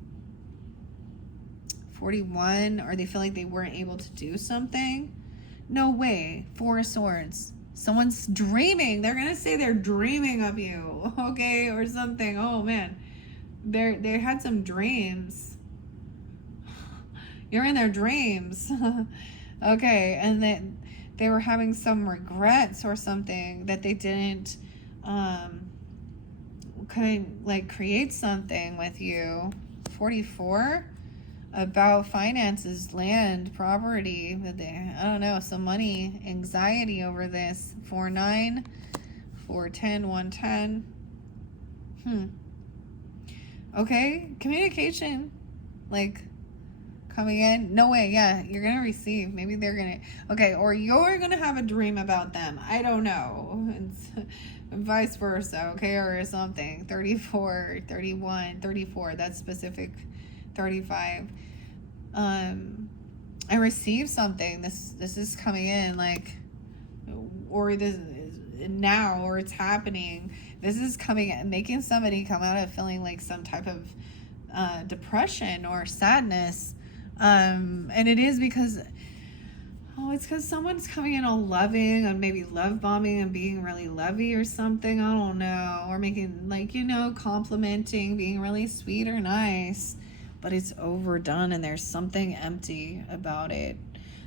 41, or they feel like they weren't able to do something. No way. Four of Swords. Someone's dreaming. They're gonna say they're dreaming of you, okay, or something. Oh man, they had some dreams. You're in their dreams. Okay, and then they were having some regrets or something that they didn't couldn't like create something with you. 44, about finances, land, property, that they, I don't know, some money, anxiety over this. 49, 410, 110. Okay, communication, like coming in. No way, yeah, you're gonna receive. Maybe they're gonna, okay, or you're gonna have a dream about them. I don't know. It's vice versa, okay, or something. 34, 31, 34, that's specific. 35. I received something. This is coming in, like, or this is now, or it's happening. This is coming, making somebody come out of feeling like some type of depression or sadness. And it is because, it's because someone's coming in all loving and maybe love bombing and being really lovey or something. I don't know. Or making, like, complimenting, being really sweet or nice. But it's overdone and there's something empty about it.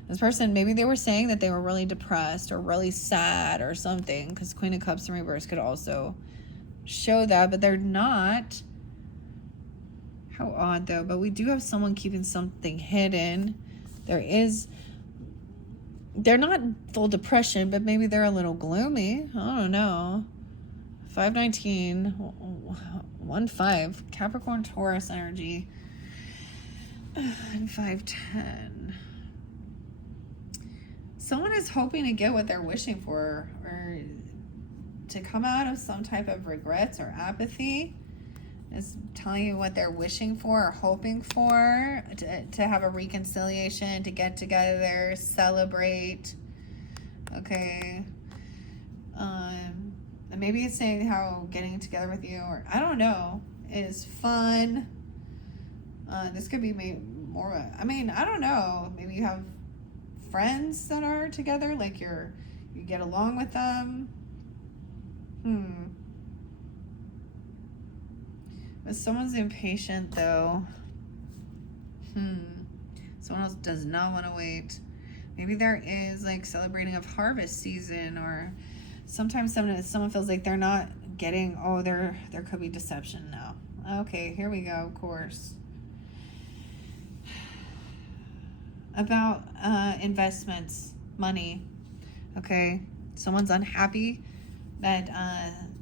This person, maybe they were saying that they were really depressed or really sad or something, because Queen of Cups in reverse could also show that, but they're not. How odd though. But we do have someone keeping something hidden. They're not full depression, but maybe they're a little gloomy. I don't know. 519, 15, Capricorn, Taurus energy. And 510. Someone is hoping to get what they're wishing for, or to come out of some type of regrets or apathy. Is telling you what they're wishing for or hoping for, to have a reconciliation, to get together, celebrate. Okay. And maybe it's saying how getting together with you, or I don't know, is fun. This could be more of a, I don't know, maybe you have friends that are together, like you get along with them. But someone's impatient though. Someone else does not want to wait. Maybe there is like celebrating of harvest season, or sometimes someone feels like they're not getting, there could be deception now. Okay, here we go, of course. About investments, money. Okay, someone's unhappy that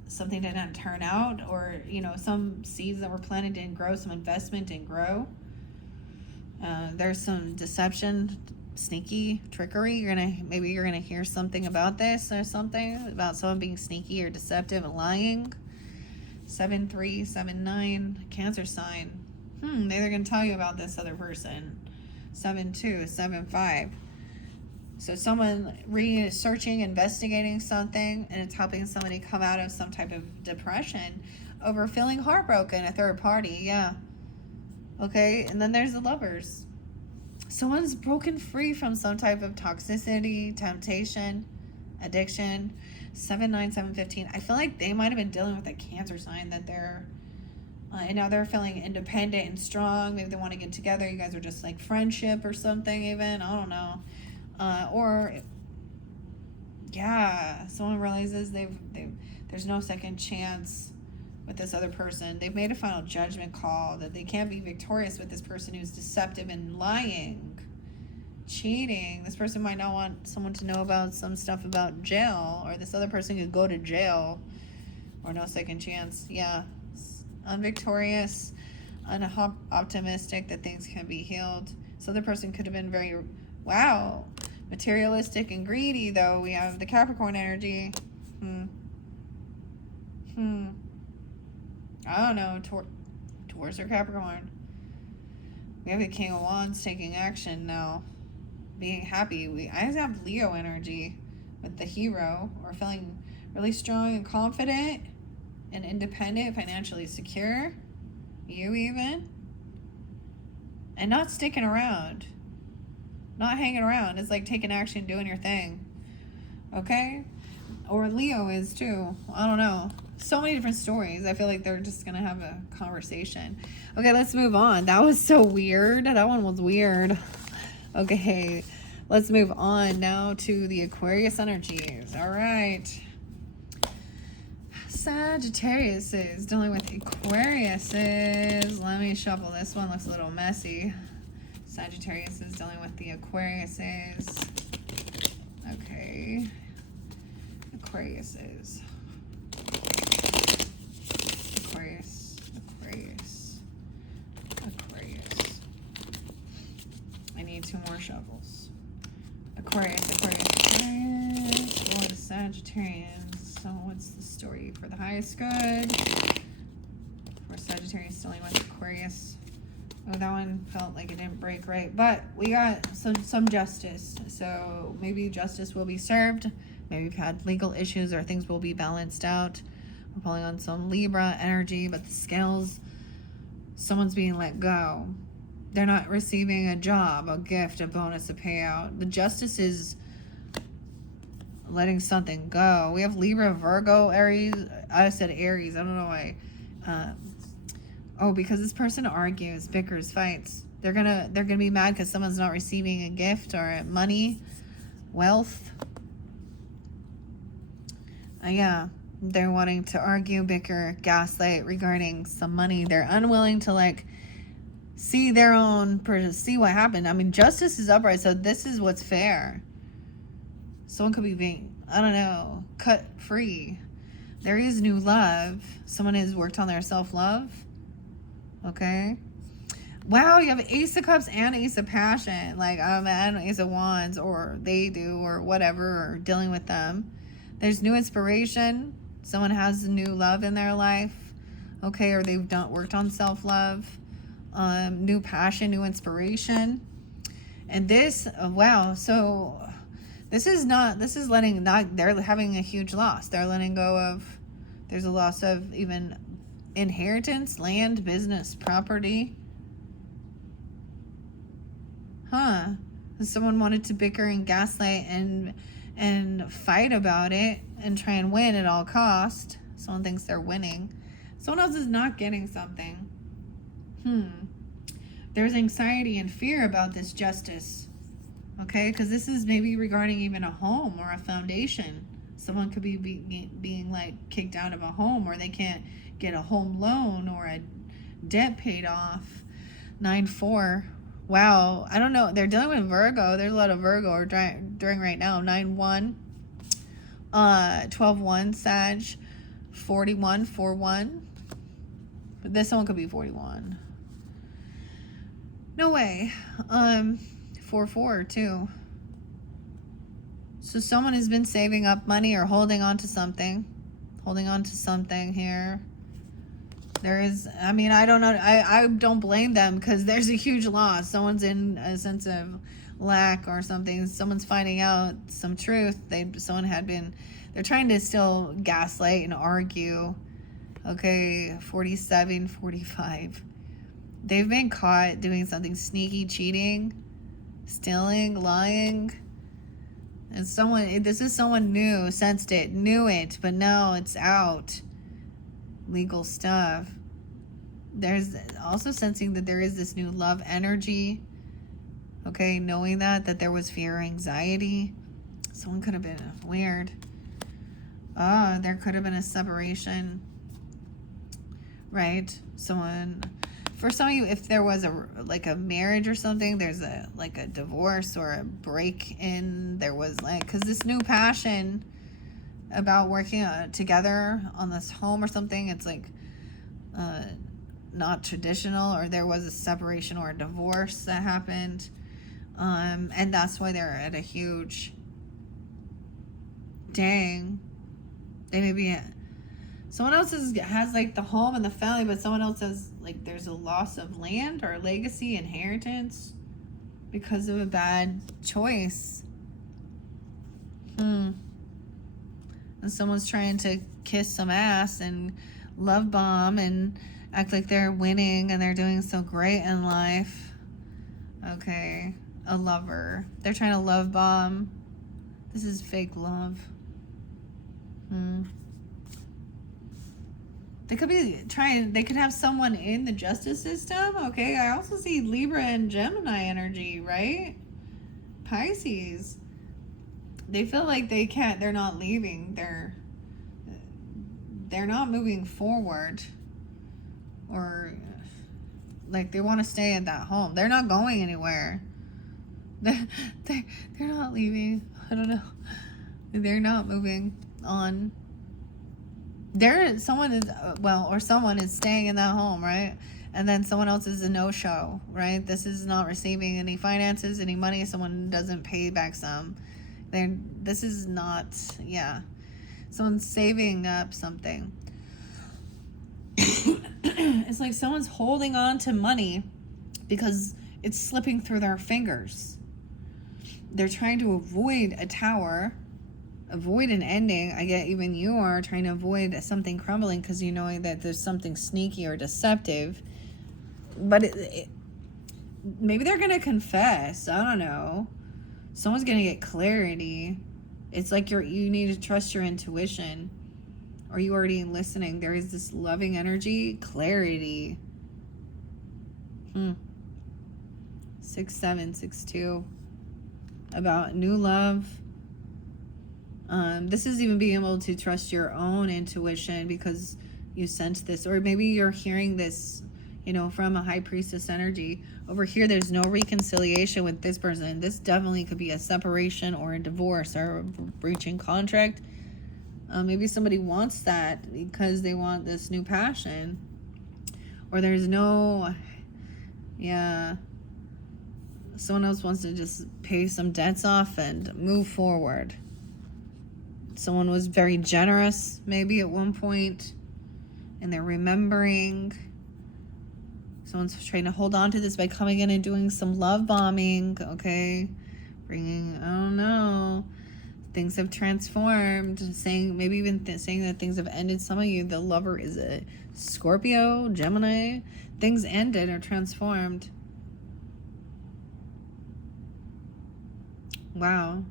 something didn't turn out, or some seeds that were planted didn't grow, some investment didn't grow. There's some deception, sneaky trickery. Maybe you're gonna hear something about this, or something about someone being sneaky or deceptive and lying. 7-3, 7-9, Cancer sign. They're gonna tell you about this other person. 7-2, 7-5. So someone researching, investigating something, and it's helping somebody come out of some type of depression over feeling heartbroken, a third party, yeah. Okay, and then there's the Lovers. Someone's broken free from some type of toxicity, temptation, addiction. 7-9, 7-15. I feel like they might have been dealing with a Cancer sign, that they're and now they're feeling independent and strong. Maybe they want to get together. You guys are just like friendship or something, even. I don't know. Or someone realizes there's no second chance with this other person. They've made a final judgment call that they can't be victorious with this person who's deceptive and lying, cheating. This person might not want someone to know about some stuff about jail, or this other person could go to jail, or no second chance. Yeah. Unvictorious, unoptimistic that things can be healed. So the person could have been very, materialistic and greedy, though. We have the Capricorn energy. I don't know. Taurus or Capricorn. We have the King of Wands taking action now. Being happy. I have Leo energy with the hero, or feeling really strong and confident and independent, financially secure. You even. And not sticking around. Not hanging around. It's like taking action, doing your thing. Okay? Or Leo is too. I don't know. So many different stories. I feel like they're just going to have a conversation. Okay, let's move on. That was so weird. That one was weird. Okay, let's move on now to the Aquarius energies. All right. Sagittarius is dealing with Aquarius is. Let me shuffle this one. Looks a little messy. Sagittarius is dealing with the Aquarius is. Okay. Aquarius is. Aquarius. I need 2 more shovels. Aquarius. Going to Sagittarians. So what's the story for the highest good? For Sagittarius dealing with Aquarius. Oh, that one felt like it didn't break right. But we got some justice. So maybe justice will be served. Maybe we've had legal issues or things will be balanced out. We're pulling on some Libra energy, but the scales, someone's being let go. They're not receiving a job, a gift, a bonus, a payout. The justice is letting something go. We have Libra, Virgo, Aries. I said Aries. I don't know why. Because this person argues, bickers, fights. They're gonna be mad because someone's not receiving a gift or money, wealth. Yeah. They're wanting to argue, bicker, gaslight regarding some money. They're unwilling to see see what happened. I mean, justice is upright, so this is what's fair. Someone could be being, I don't know, cut free. There is new love. Someone has worked on their self-love. Okay. Wow, you have Ace of Cups and Ace of Passion. I don't know, Ace of Wands, or they do, or whatever, or dealing with them. There's new inspiration. Someone has new love in their life, okay, or they've worked on self-love, new passion, new inspiration. And this, wow, so they're having a huge loss. They're letting go of, there's a loss of even inheritance, land, business, property. Someone wanted to bicker and gaslight and fight about it and try and win at all cost. Someone thinks they're winning. Someone else is not getting something. There's anxiety and fear about this justice. Okay, because this is maybe regarding even a home or a foundation. Someone could be being kicked out of a home, or they can't get a home loan or a debt paid off. 9-4. Wow, I don't know. They're dealing with Virgo. There's a lot of Virgo during right now. 9-1, 12-1, Sag, 41, 4-1. But this one could be 41. No way. 4-4 too. So someone has been saving up money or holding on to something here. There is, I mean, I don't know. I don't blame them, because there's a huge loss. Someone's in a sense of lack or something. Someone's finding out some truth. They're trying to still gaslight and argue. Okay, 47, 45. They've been caught doing something sneaky, cheating, stealing, lying. And this is someone new, sensed it, knew it, but now it's out. Legal stuff. There's also sensing that there is this new love energy. Okay, knowing that there was fear, anxiety. Someone could have been weird. There could have been a separation. Right? For some of you, if there was a marriage or something, there's a divorce or a break in. There was because this new passion about working together on this home or something, it's not traditional, or there was a separation or a divorce that happened, and that's why they're at a huge, dang, they may be Someone else has like the home and the family, but someone else has like there's a loss of land or legacy, inheritance because of a bad choice. And someone's trying to kiss some ass and love bomb and act like they're winning and they're doing so great in life. Okay, a lover. They're trying to love bomb. This is fake love. They could be trying, they could have someone in the justice system. Okay, I also see Libra and Gemini energy, right? Pisces. They feel like they're not leaving. They're not moving forward. Or like they want to stay at that home. They're not going anywhere. They're not leaving. I don't know. They're not moving on. Someone is staying in that home, right? And then someone else is a no-show, right? This is not receiving any finances, any money. Someone doesn't pay back some. This is not, someone's saving up something. It's like someone's holding on to money because it's slipping through their fingers. They're trying to avoid a tower, avoid an ending. I get even you are trying to avoid something crumbling because you know that there's something sneaky or deceptive. But maybe they're going to confess. I don't know. Someone's going to get clarity. It's like you need to trust your intuition. Are you already listening? There is this loving energy, clarity. 6-7-6-2. About new love. This is even being able to trust your own intuition because you sense this. Or maybe you're hearing this, from a high priestess energy. Over here, there's no reconciliation with this person. This definitely could be a separation or a divorce or a breaching contract. Maybe somebody wants that because they want this new passion. Or there's no, someone else wants to just pay some debts off and move forward. Someone was very generous maybe at one point and they're remembering. Someone's trying to hold on to this by coming in and doing some love bombing, okay? Bringing, I don't know, things have transformed, saying that things have ended. Some of you, the lover is a Scorpio, Gemini. Things ended or transformed. Wow.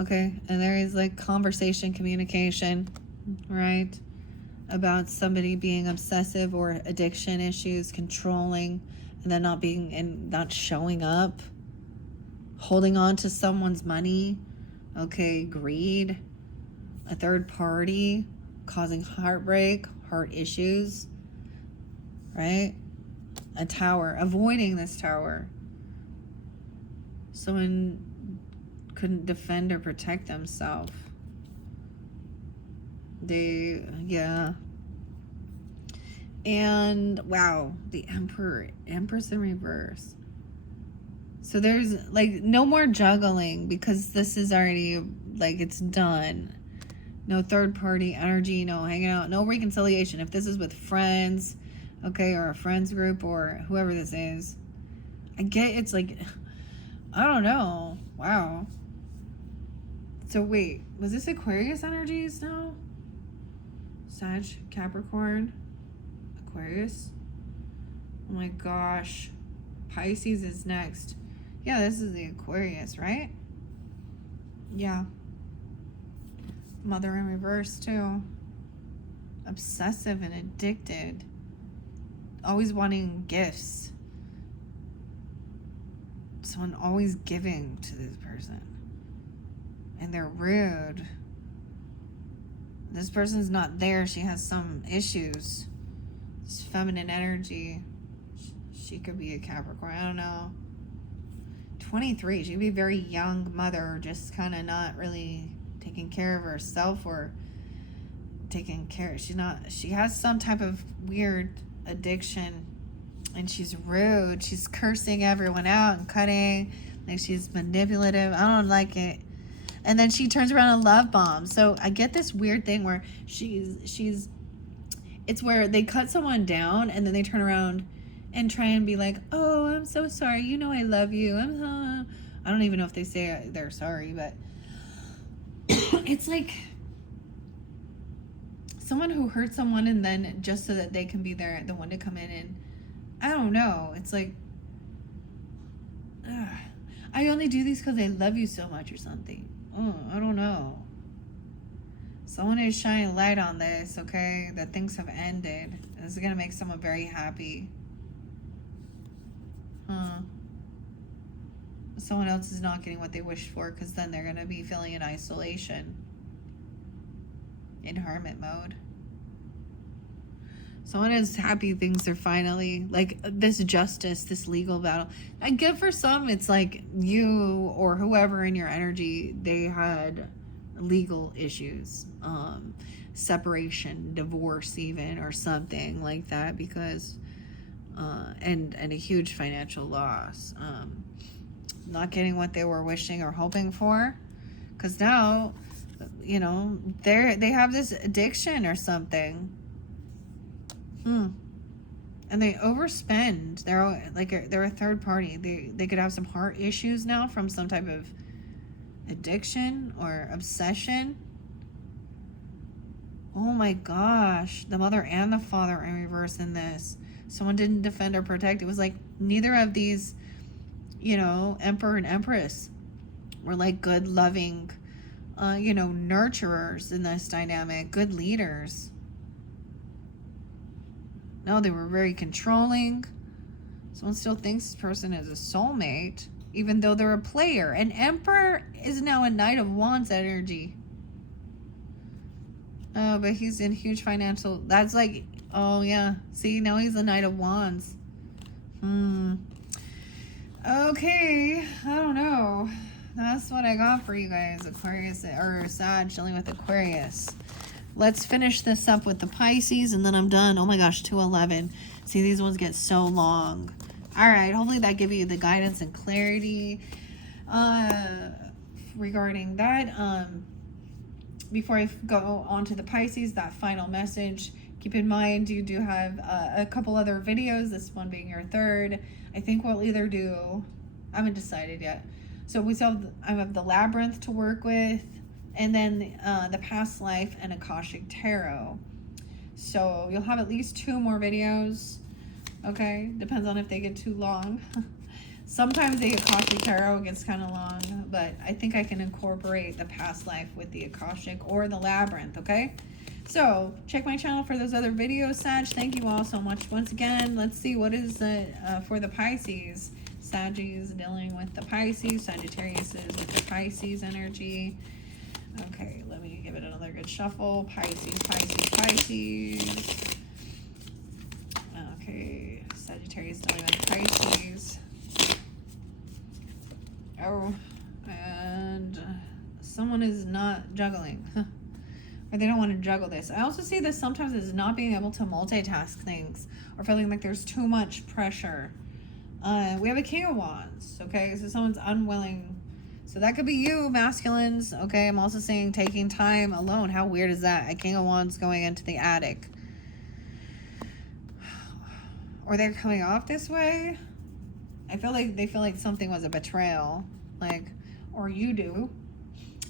Okay, and there is like conversation, communication, right? About somebody being obsessive or addiction issues, controlling, and then not showing up, holding on to someone's money, okay, greed, a third party, causing heartbreak, heart issues, right? A tower, avoiding this tower. Someone couldn't defend or protect themselves. And wow, the Empress in reverse. So there's like no more juggling because this is already like it's done. No third party energy, no hanging out, no reconciliation. If this is with friends, okay, or a friends group or whoever this is, I get it's like, I don't know. Wow. So wait, was this Aquarius energies now? Sag, Capricorn, Aquarius. Oh my gosh. Pisces is next. Yeah, this is the Aquarius, right? Yeah. Mother in reverse too. Obsessive and addicted. Always wanting gifts. Someone always giving to this person. And they're rude. This person's not there. She has some issues. It's feminine energy. She could be a Capricorn. I don't know. 23. She could be a very young mother, just kind of not really taking care of herself or taking care. She has some type of weird addiction and she's rude. She's cursing everyone out and cutting. Like she's manipulative. I don't like it. And then she turns around and love bombs. So I get this weird thing where it's where they cut someone down and then they turn around and try and be like, oh, I'm so sorry. You know I love you. I don't even know if they say they're sorry, but it's like someone who hurt someone and then just so that they can be there, the one to come in and, I don't know. It's like, I only do these because I love you so much or something. Oh, I don't know. Someone is shining light on this, okay? That things have ended. This is going to make someone very happy. Someone else is not getting what they wished for because then they're going to be feeling in isolation. In hermit mode. Someone is happy things are finally, like, this justice, this legal battle. I get for some, it's like you or whoever in your energy, they had legal issues, separation, divorce even, or something like that, because, and a huge financial loss. Not getting what they were wishing or hoping for, because now, you know, they have this addiction or something. And they overspend. They're a third party. They could have some heart issues now from some type of addiction or obsession. Oh my gosh, the mother and the father are in reverse in this. Someone didn't defend or protect. It was like neither of these, you know, emperor and empress were like good, loving, you know, nurturers in this dynamic, good leaders. No, they were very controlling. Someone still thinks this person is a soulmate, even though they're a player. An emperor is now a Knight of Wands energy. Oh, but he's in huge financial... That's like... Oh, yeah. See, now he's a Knight of Wands. Okay. I don't know. That's what I got for you guys. Aquarius, or Sag, chilling with Aquarius. Let's finish this up with the Pisces, and then I'm done. Oh my gosh, 211. See, these ones get so long. All right, hopefully that gives you the guidance and clarity regarding that. Before I go on to the Pisces, that final message, keep in mind you do have a couple other videos, this one being your third. I think we'll either do, I haven't decided yet. So we still I have the Labyrinth to work with, and then the past life and Akashic Tarot. So you'll have at least 2 more videos. Okay, depends on if they get too long. Sometimes the Akashic Tarot gets kind of long, but I think I can incorporate the past life with the Akashic or the Labyrinth. Okay, so check my channel for those other videos, Sag. Thank you all so much once again. Let's see what is for the Pisces. Saggies dealing with the Pisces, Sagittarius is with the Pisces energy. Okay, let me give it another good shuffle. Pisces, Pisces, Pisces. Okay, Sagittarius dealing with Pisces. Oh, and someone is not juggling. Or they don't want to juggle this. I also see this sometimes as not being able to multitask things or feeling like there's too much pressure. We have a King of Wands, okay? So someone's unwilling. So that could be you, masculines, okay? I'm also saying taking time alone. How weird is that? A King of Wands going into the attic. Or they're coming off this way. I feel like they feel like something was a betrayal. Like, or you do.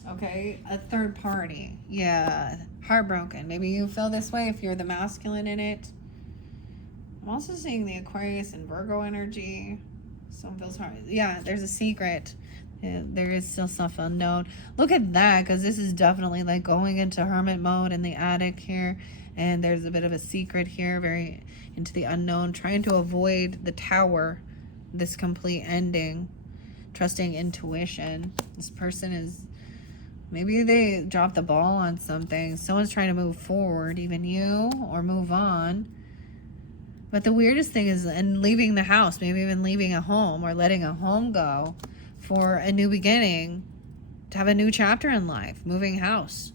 Okay, a third party. Yeah, heartbroken. Maybe you feel this way if you're the masculine in it. I'm also seeing the Aquarius and Virgo energy. Someone feels hard. Yeah, there's a secret. Yeah, there is still stuff unknown. Look at that, because this is definitely like going into hermit mode in the attic here. And there's a bit of a secret here, very into the unknown, trying to avoid the Tower, this complete ending, trusting intuition. This person is, maybe they dropped the ball on something. Someone's trying to move forward, even you, or move on. But the weirdest thing is, and leaving the house, maybe even leaving a home or letting a home go for a new beginning, to have a new chapter in life, moving house,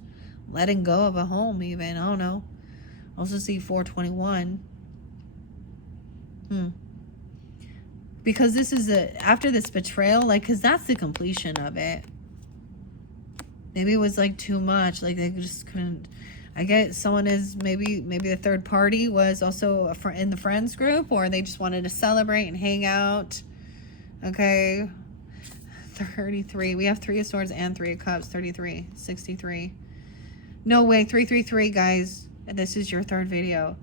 letting go of a home even, I don't know. Also see 421. Because this is after this betrayal, like, because that's the completion of it. Maybe it was like too much. Like they just couldn't. I get someone is maybe the third party was also in the friends group, or they just wanted to celebrate and hang out. Okay. 33. We have 3 of Swords and 3 of Cups. 33. 63. No way. 333, guys. This is your third video.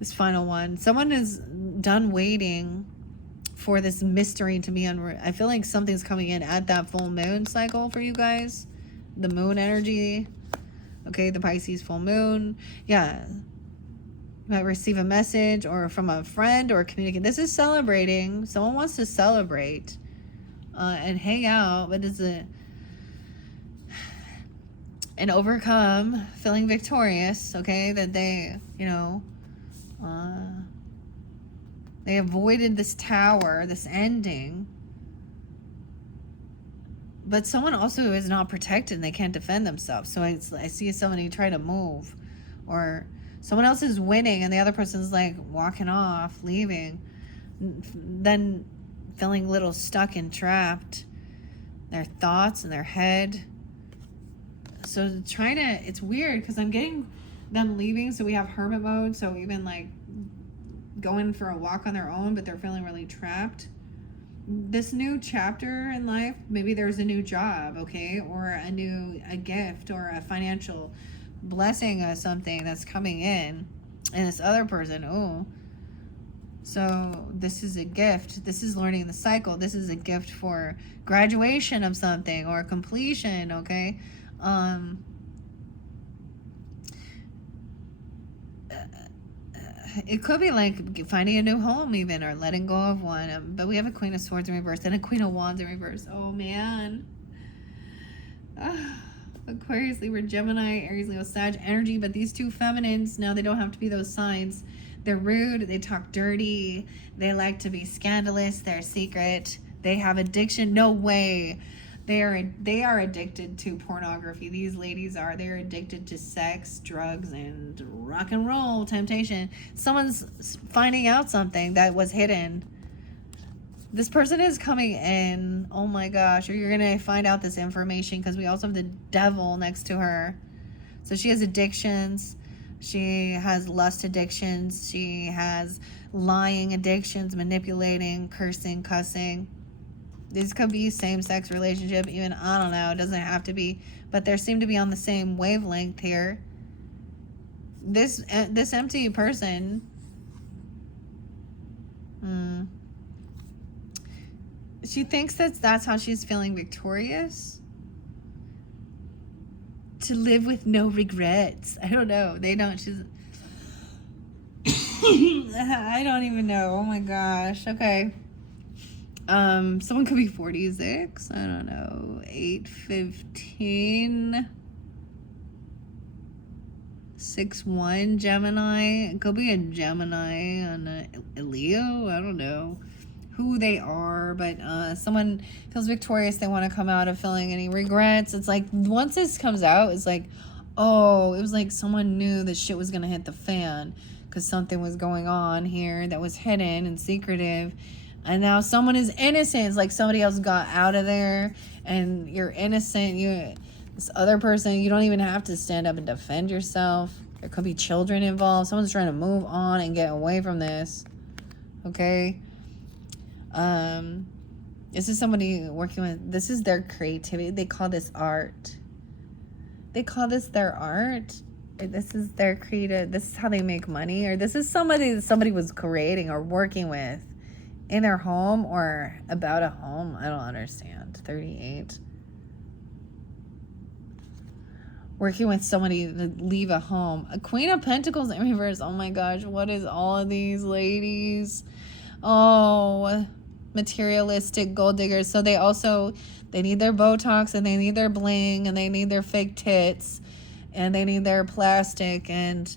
This final one. Someone is done waiting for this mystery to be unreal. I feel like something's coming in at that full moon cycle for you guys. The moon energy. Okay, the Pisces full moon. Yeah. You might receive a message or from a friend or communicate. This is celebrating. Someone wants to celebrate and hang out, but it's and overcome, feeling victorious, okay? That they, you know, they avoided this tower, this ending. But someone also is not protected and they can't defend themselves. So I see somebody try to move, or someone else is winning and the other person's like walking off, leaving, then feeling a little stuck and trapped. Their thoughts in their head. So trying to, it's weird because I'm getting them leaving. So we have hermit mode. So even like going for a walk on their own, but they're feeling really trapped. This new chapter in life, maybe there's a new job, okay, or a gift or a financial blessing or something that's coming in, and this other person, oh, so this is a gift. This is learning the cycle. This is a gift for graduation of something or completion, okay? It could be like finding a new home even, or letting go of one. But we have a Queen of Swords in reverse and a Queen of Wands in reverse. Oh, man. Aquarius, Libra, Gemini, Aries, Leo, Sag energy. But these two feminines, now they don't have to be those signs. They're rude. They talk dirty. They like to be scandalous. They're secret. They have addiction. No way. They are addicted to pornography. These ladies are. They're addicted to sex, drugs, and rock and roll temptation. Someone's finding out something that was hidden. This person is coming in. Oh my gosh. Or you're going to find out this information because we also have the devil next to her. So she has addictions. She has lust addictions. She has lying addictions, manipulating, cursing, cussing. These could be same-sex relationship, even, I don't know, it doesn't have to be, but they seem to be on the same wavelength here. This empty person, she thinks that's how she's feeling victorious. To live with no regrets. I don't know. They don't, she's, I don't even know. Oh my gosh. Okay. Someone could be 46. I don't know. 8/15. 6/1 Gemini. It could be a Gemini and a Leo. I don't know who they are, but someone feels victorious. They want to come out of feeling any regrets. It's like once this comes out, it's like, oh, it was like someone knew that shit was gonna hit the fan because something was going on here that was hidden and secretive. And now someone is innocent. It's like somebody else got out of there and you're innocent. This other person, you don't even have to stand up and defend yourself. There could be children involved. Someone's trying to move on and get away from this. Okay? This is somebody working with, this is their creativity. They call this art. They call this their art. This is their creative, this is how they make money. Or this is somebody that somebody was creating or working with in their home or about a home. I don't understand. 38. Working with somebody to leave a home. A Queen of Pentacles in reverse. Oh my gosh. What is all of these ladies? Oh, materialistic gold diggers. So they need their Botox and they need their bling and they need their fake tits and they need their plastic and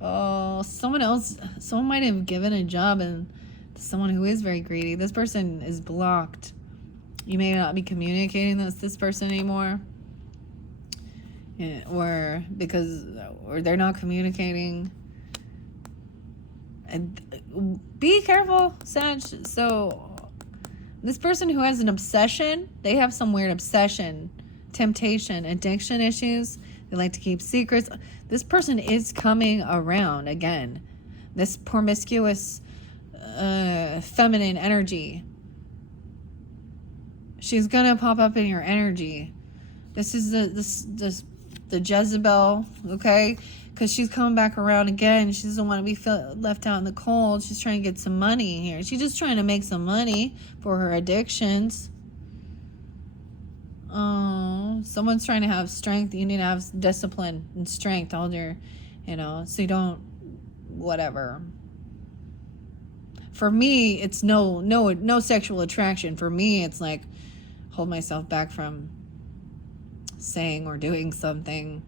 oh, someone might have given a job and to someone who is very greedy. This person is blocked. You may not be communicating with this person anymore. Yeah, or they're not communicating. And be careful, Sag. So This person who has an obsession, they have some weird obsession, temptation, addiction issues. They like to keep secrets. This person is coming around again. This promiscuous feminine energy. She's gonna pop up in your energy. This is the Jezebel, okay? Because she's coming back around again. She doesn't want to be left out in the cold. She's trying to get some money here. She's just trying to make some money for her addictions. Oh, someone's trying to have strength. You need to have discipline and strength all your, so you don't, whatever. For me, it's no sexual attraction. For me, it's like, hold myself back from saying or doing something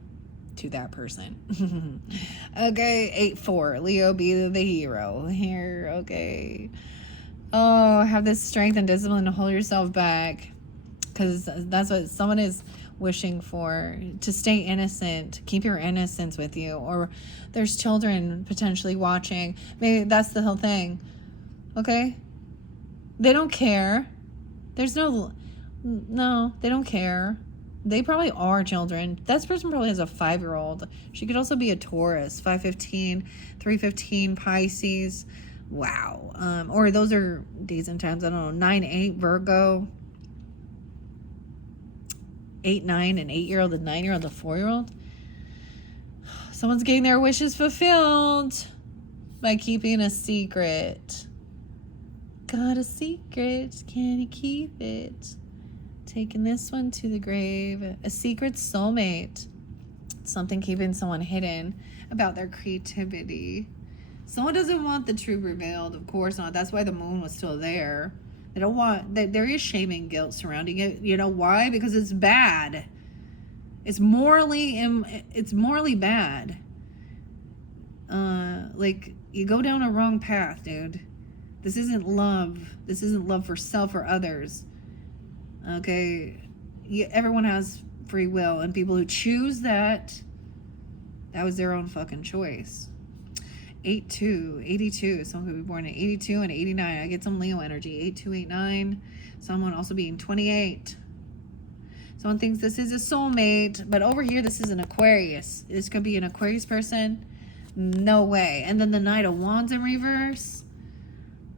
to that person. Okay, 8-4. Leo, be the hero here. Okay. Oh, have this strength and discipline to hold yourself back, because that's what someone is wishing for, to stay innocent, keep your innocence with you. Or there's children potentially watching. Maybe that's the whole thing. Okay? They don't care. There's no, they don't care. They probably are children. That person probably has a 5-year-old. She could also be a Taurus, 515, 315, Pisces. Wow. Or those are days and times. I don't know. 9-8, Virgo. 8-9, an 8-year-old, a 9-year-old, a 4-year-old. Someone's getting their wishes fulfilled by keeping a secret. Got a secret. Can you keep it? Taking this one to the grave. A secret soulmate. Something keeping someone hidden about their creativity. Someone doesn't want the truth revealed. Of course not. That's why the moon was still there. They don't want that. There is shame and guilt surrounding it. You know why? Because it's bad. It's morally bad. Like, you go down a wrong path, dude. This isn't love. This isn't love for self or others. Okay, everyone has free will, and people who choose that was their own fucking choice. 82, 82. Someone could be born in 82 and 89. I get some Leo energy. 82, 89. Someone also being 28. Someone thinks this is a soulmate, but over here this is an Aquarius. This could be an Aquarius person. No way. And then the Knight of Wands in reverse.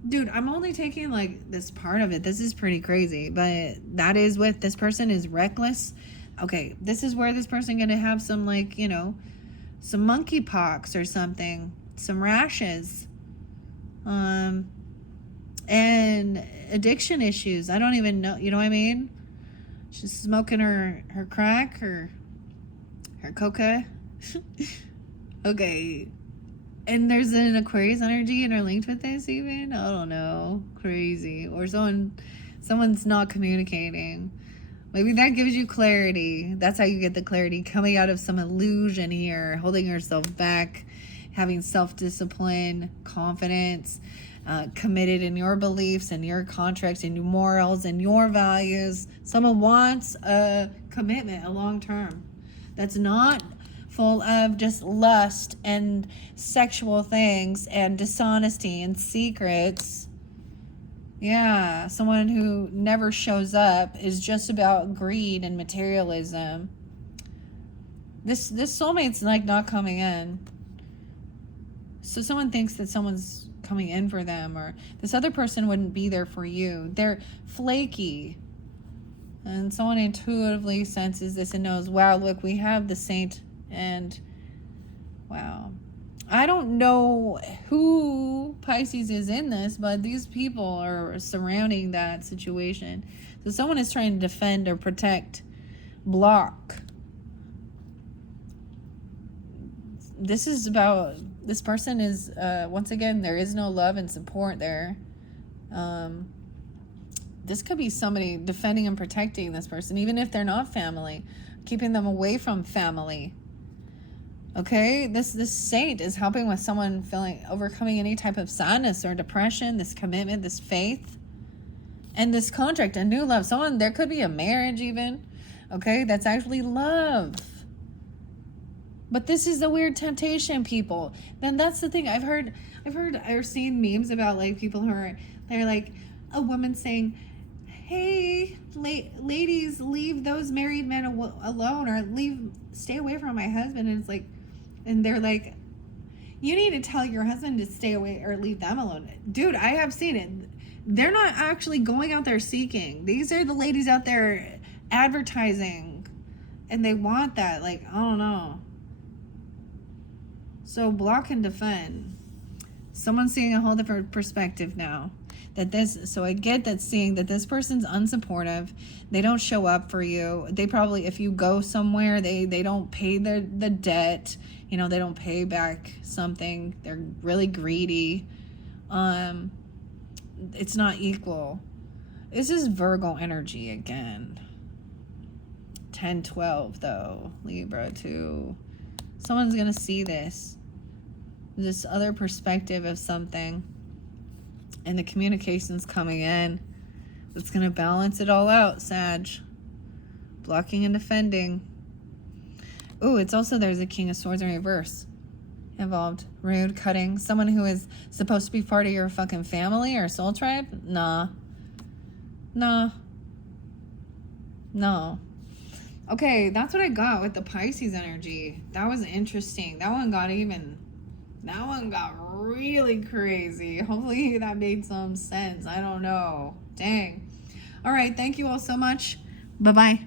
Dude, I'm only taking like this part of it. This is pretty crazy, but that is what this person is reckless. Okay, this is where this person gonna have some, like, some monkeypox or something, some rashes, and addiction issues. I don't even know. You know what I mean? She's smoking her crack or her coca. Okay. And there's an Aquarius energy interlinked with this even? I don't know. Crazy. Or someone's not communicating. Maybe that gives you clarity. That's how you get the clarity. Coming out of some illusion here. Holding yourself back. Having self-discipline. Confidence. Committed in your beliefs and your contracts and your morals and your values. Someone wants a commitment, a long term. That's not full of just lust and sexual things and dishonesty and secrets. Yeah, someone who never shows up, is just about greed and materialism. This soulmate's like not coming in. So someone thinks that someone's coming in for them, or this other person wouldn't be there for you. They're flaky. And someone intuitively senses this and knows, wow, look, we have the saint. And wow, I don't know who Pisces is in this, but these people are surrounding that situation. So someone is trying to defend or protect, block. This is about, this person is, once again, there is no love and support there. This could be somebody defending and protecting this person, even if they're not family, keeping them away from family. Okay, this saint is helping with someone overcoming any type of sadness or depression, this commitment, this faith, and this contract, a new love. There could be a marriage even, okay, that's actually love. But this is the weird temptation, people. Then that's the thing. I've seen memes about like people they're like a woman saying, hey, ladies, leave those married men alone, or stay away from my husband. And it's like, and they're like, you need to tell your husband to stay away or leave them alone. Dude, I have seen it. They're not actually going out there seeking. These are the ladies out there advertising, and they want that. Like, I don't know. So block and defend. Someone's seeing a whole different perspective now. So I get that, seeing that this person's unsupportive. They don't show up for you. They probably, if you go somewhere, they don't pay the debt. You know, they don't pay back something. They're really greedy. It's not equal. This is Virgo energy again. 10-12 though. Libra too. Someone's gonna see this other perspective of something, and the communication's coming in. It's gonna balance it all out, Sag. Blocking and defending. Ooh, it's also, there's a King of Swords in reverse involved. Rude, cutting. Someone who is supposed to be part of your fucking family or soul tribe? Nah. No. Okay, that's what I got with the Pisces energy. That was interesting. That one got really crazy. Hopefully that made some sense. I don't know. Dang. All right, thank you all so much. Bye-bye.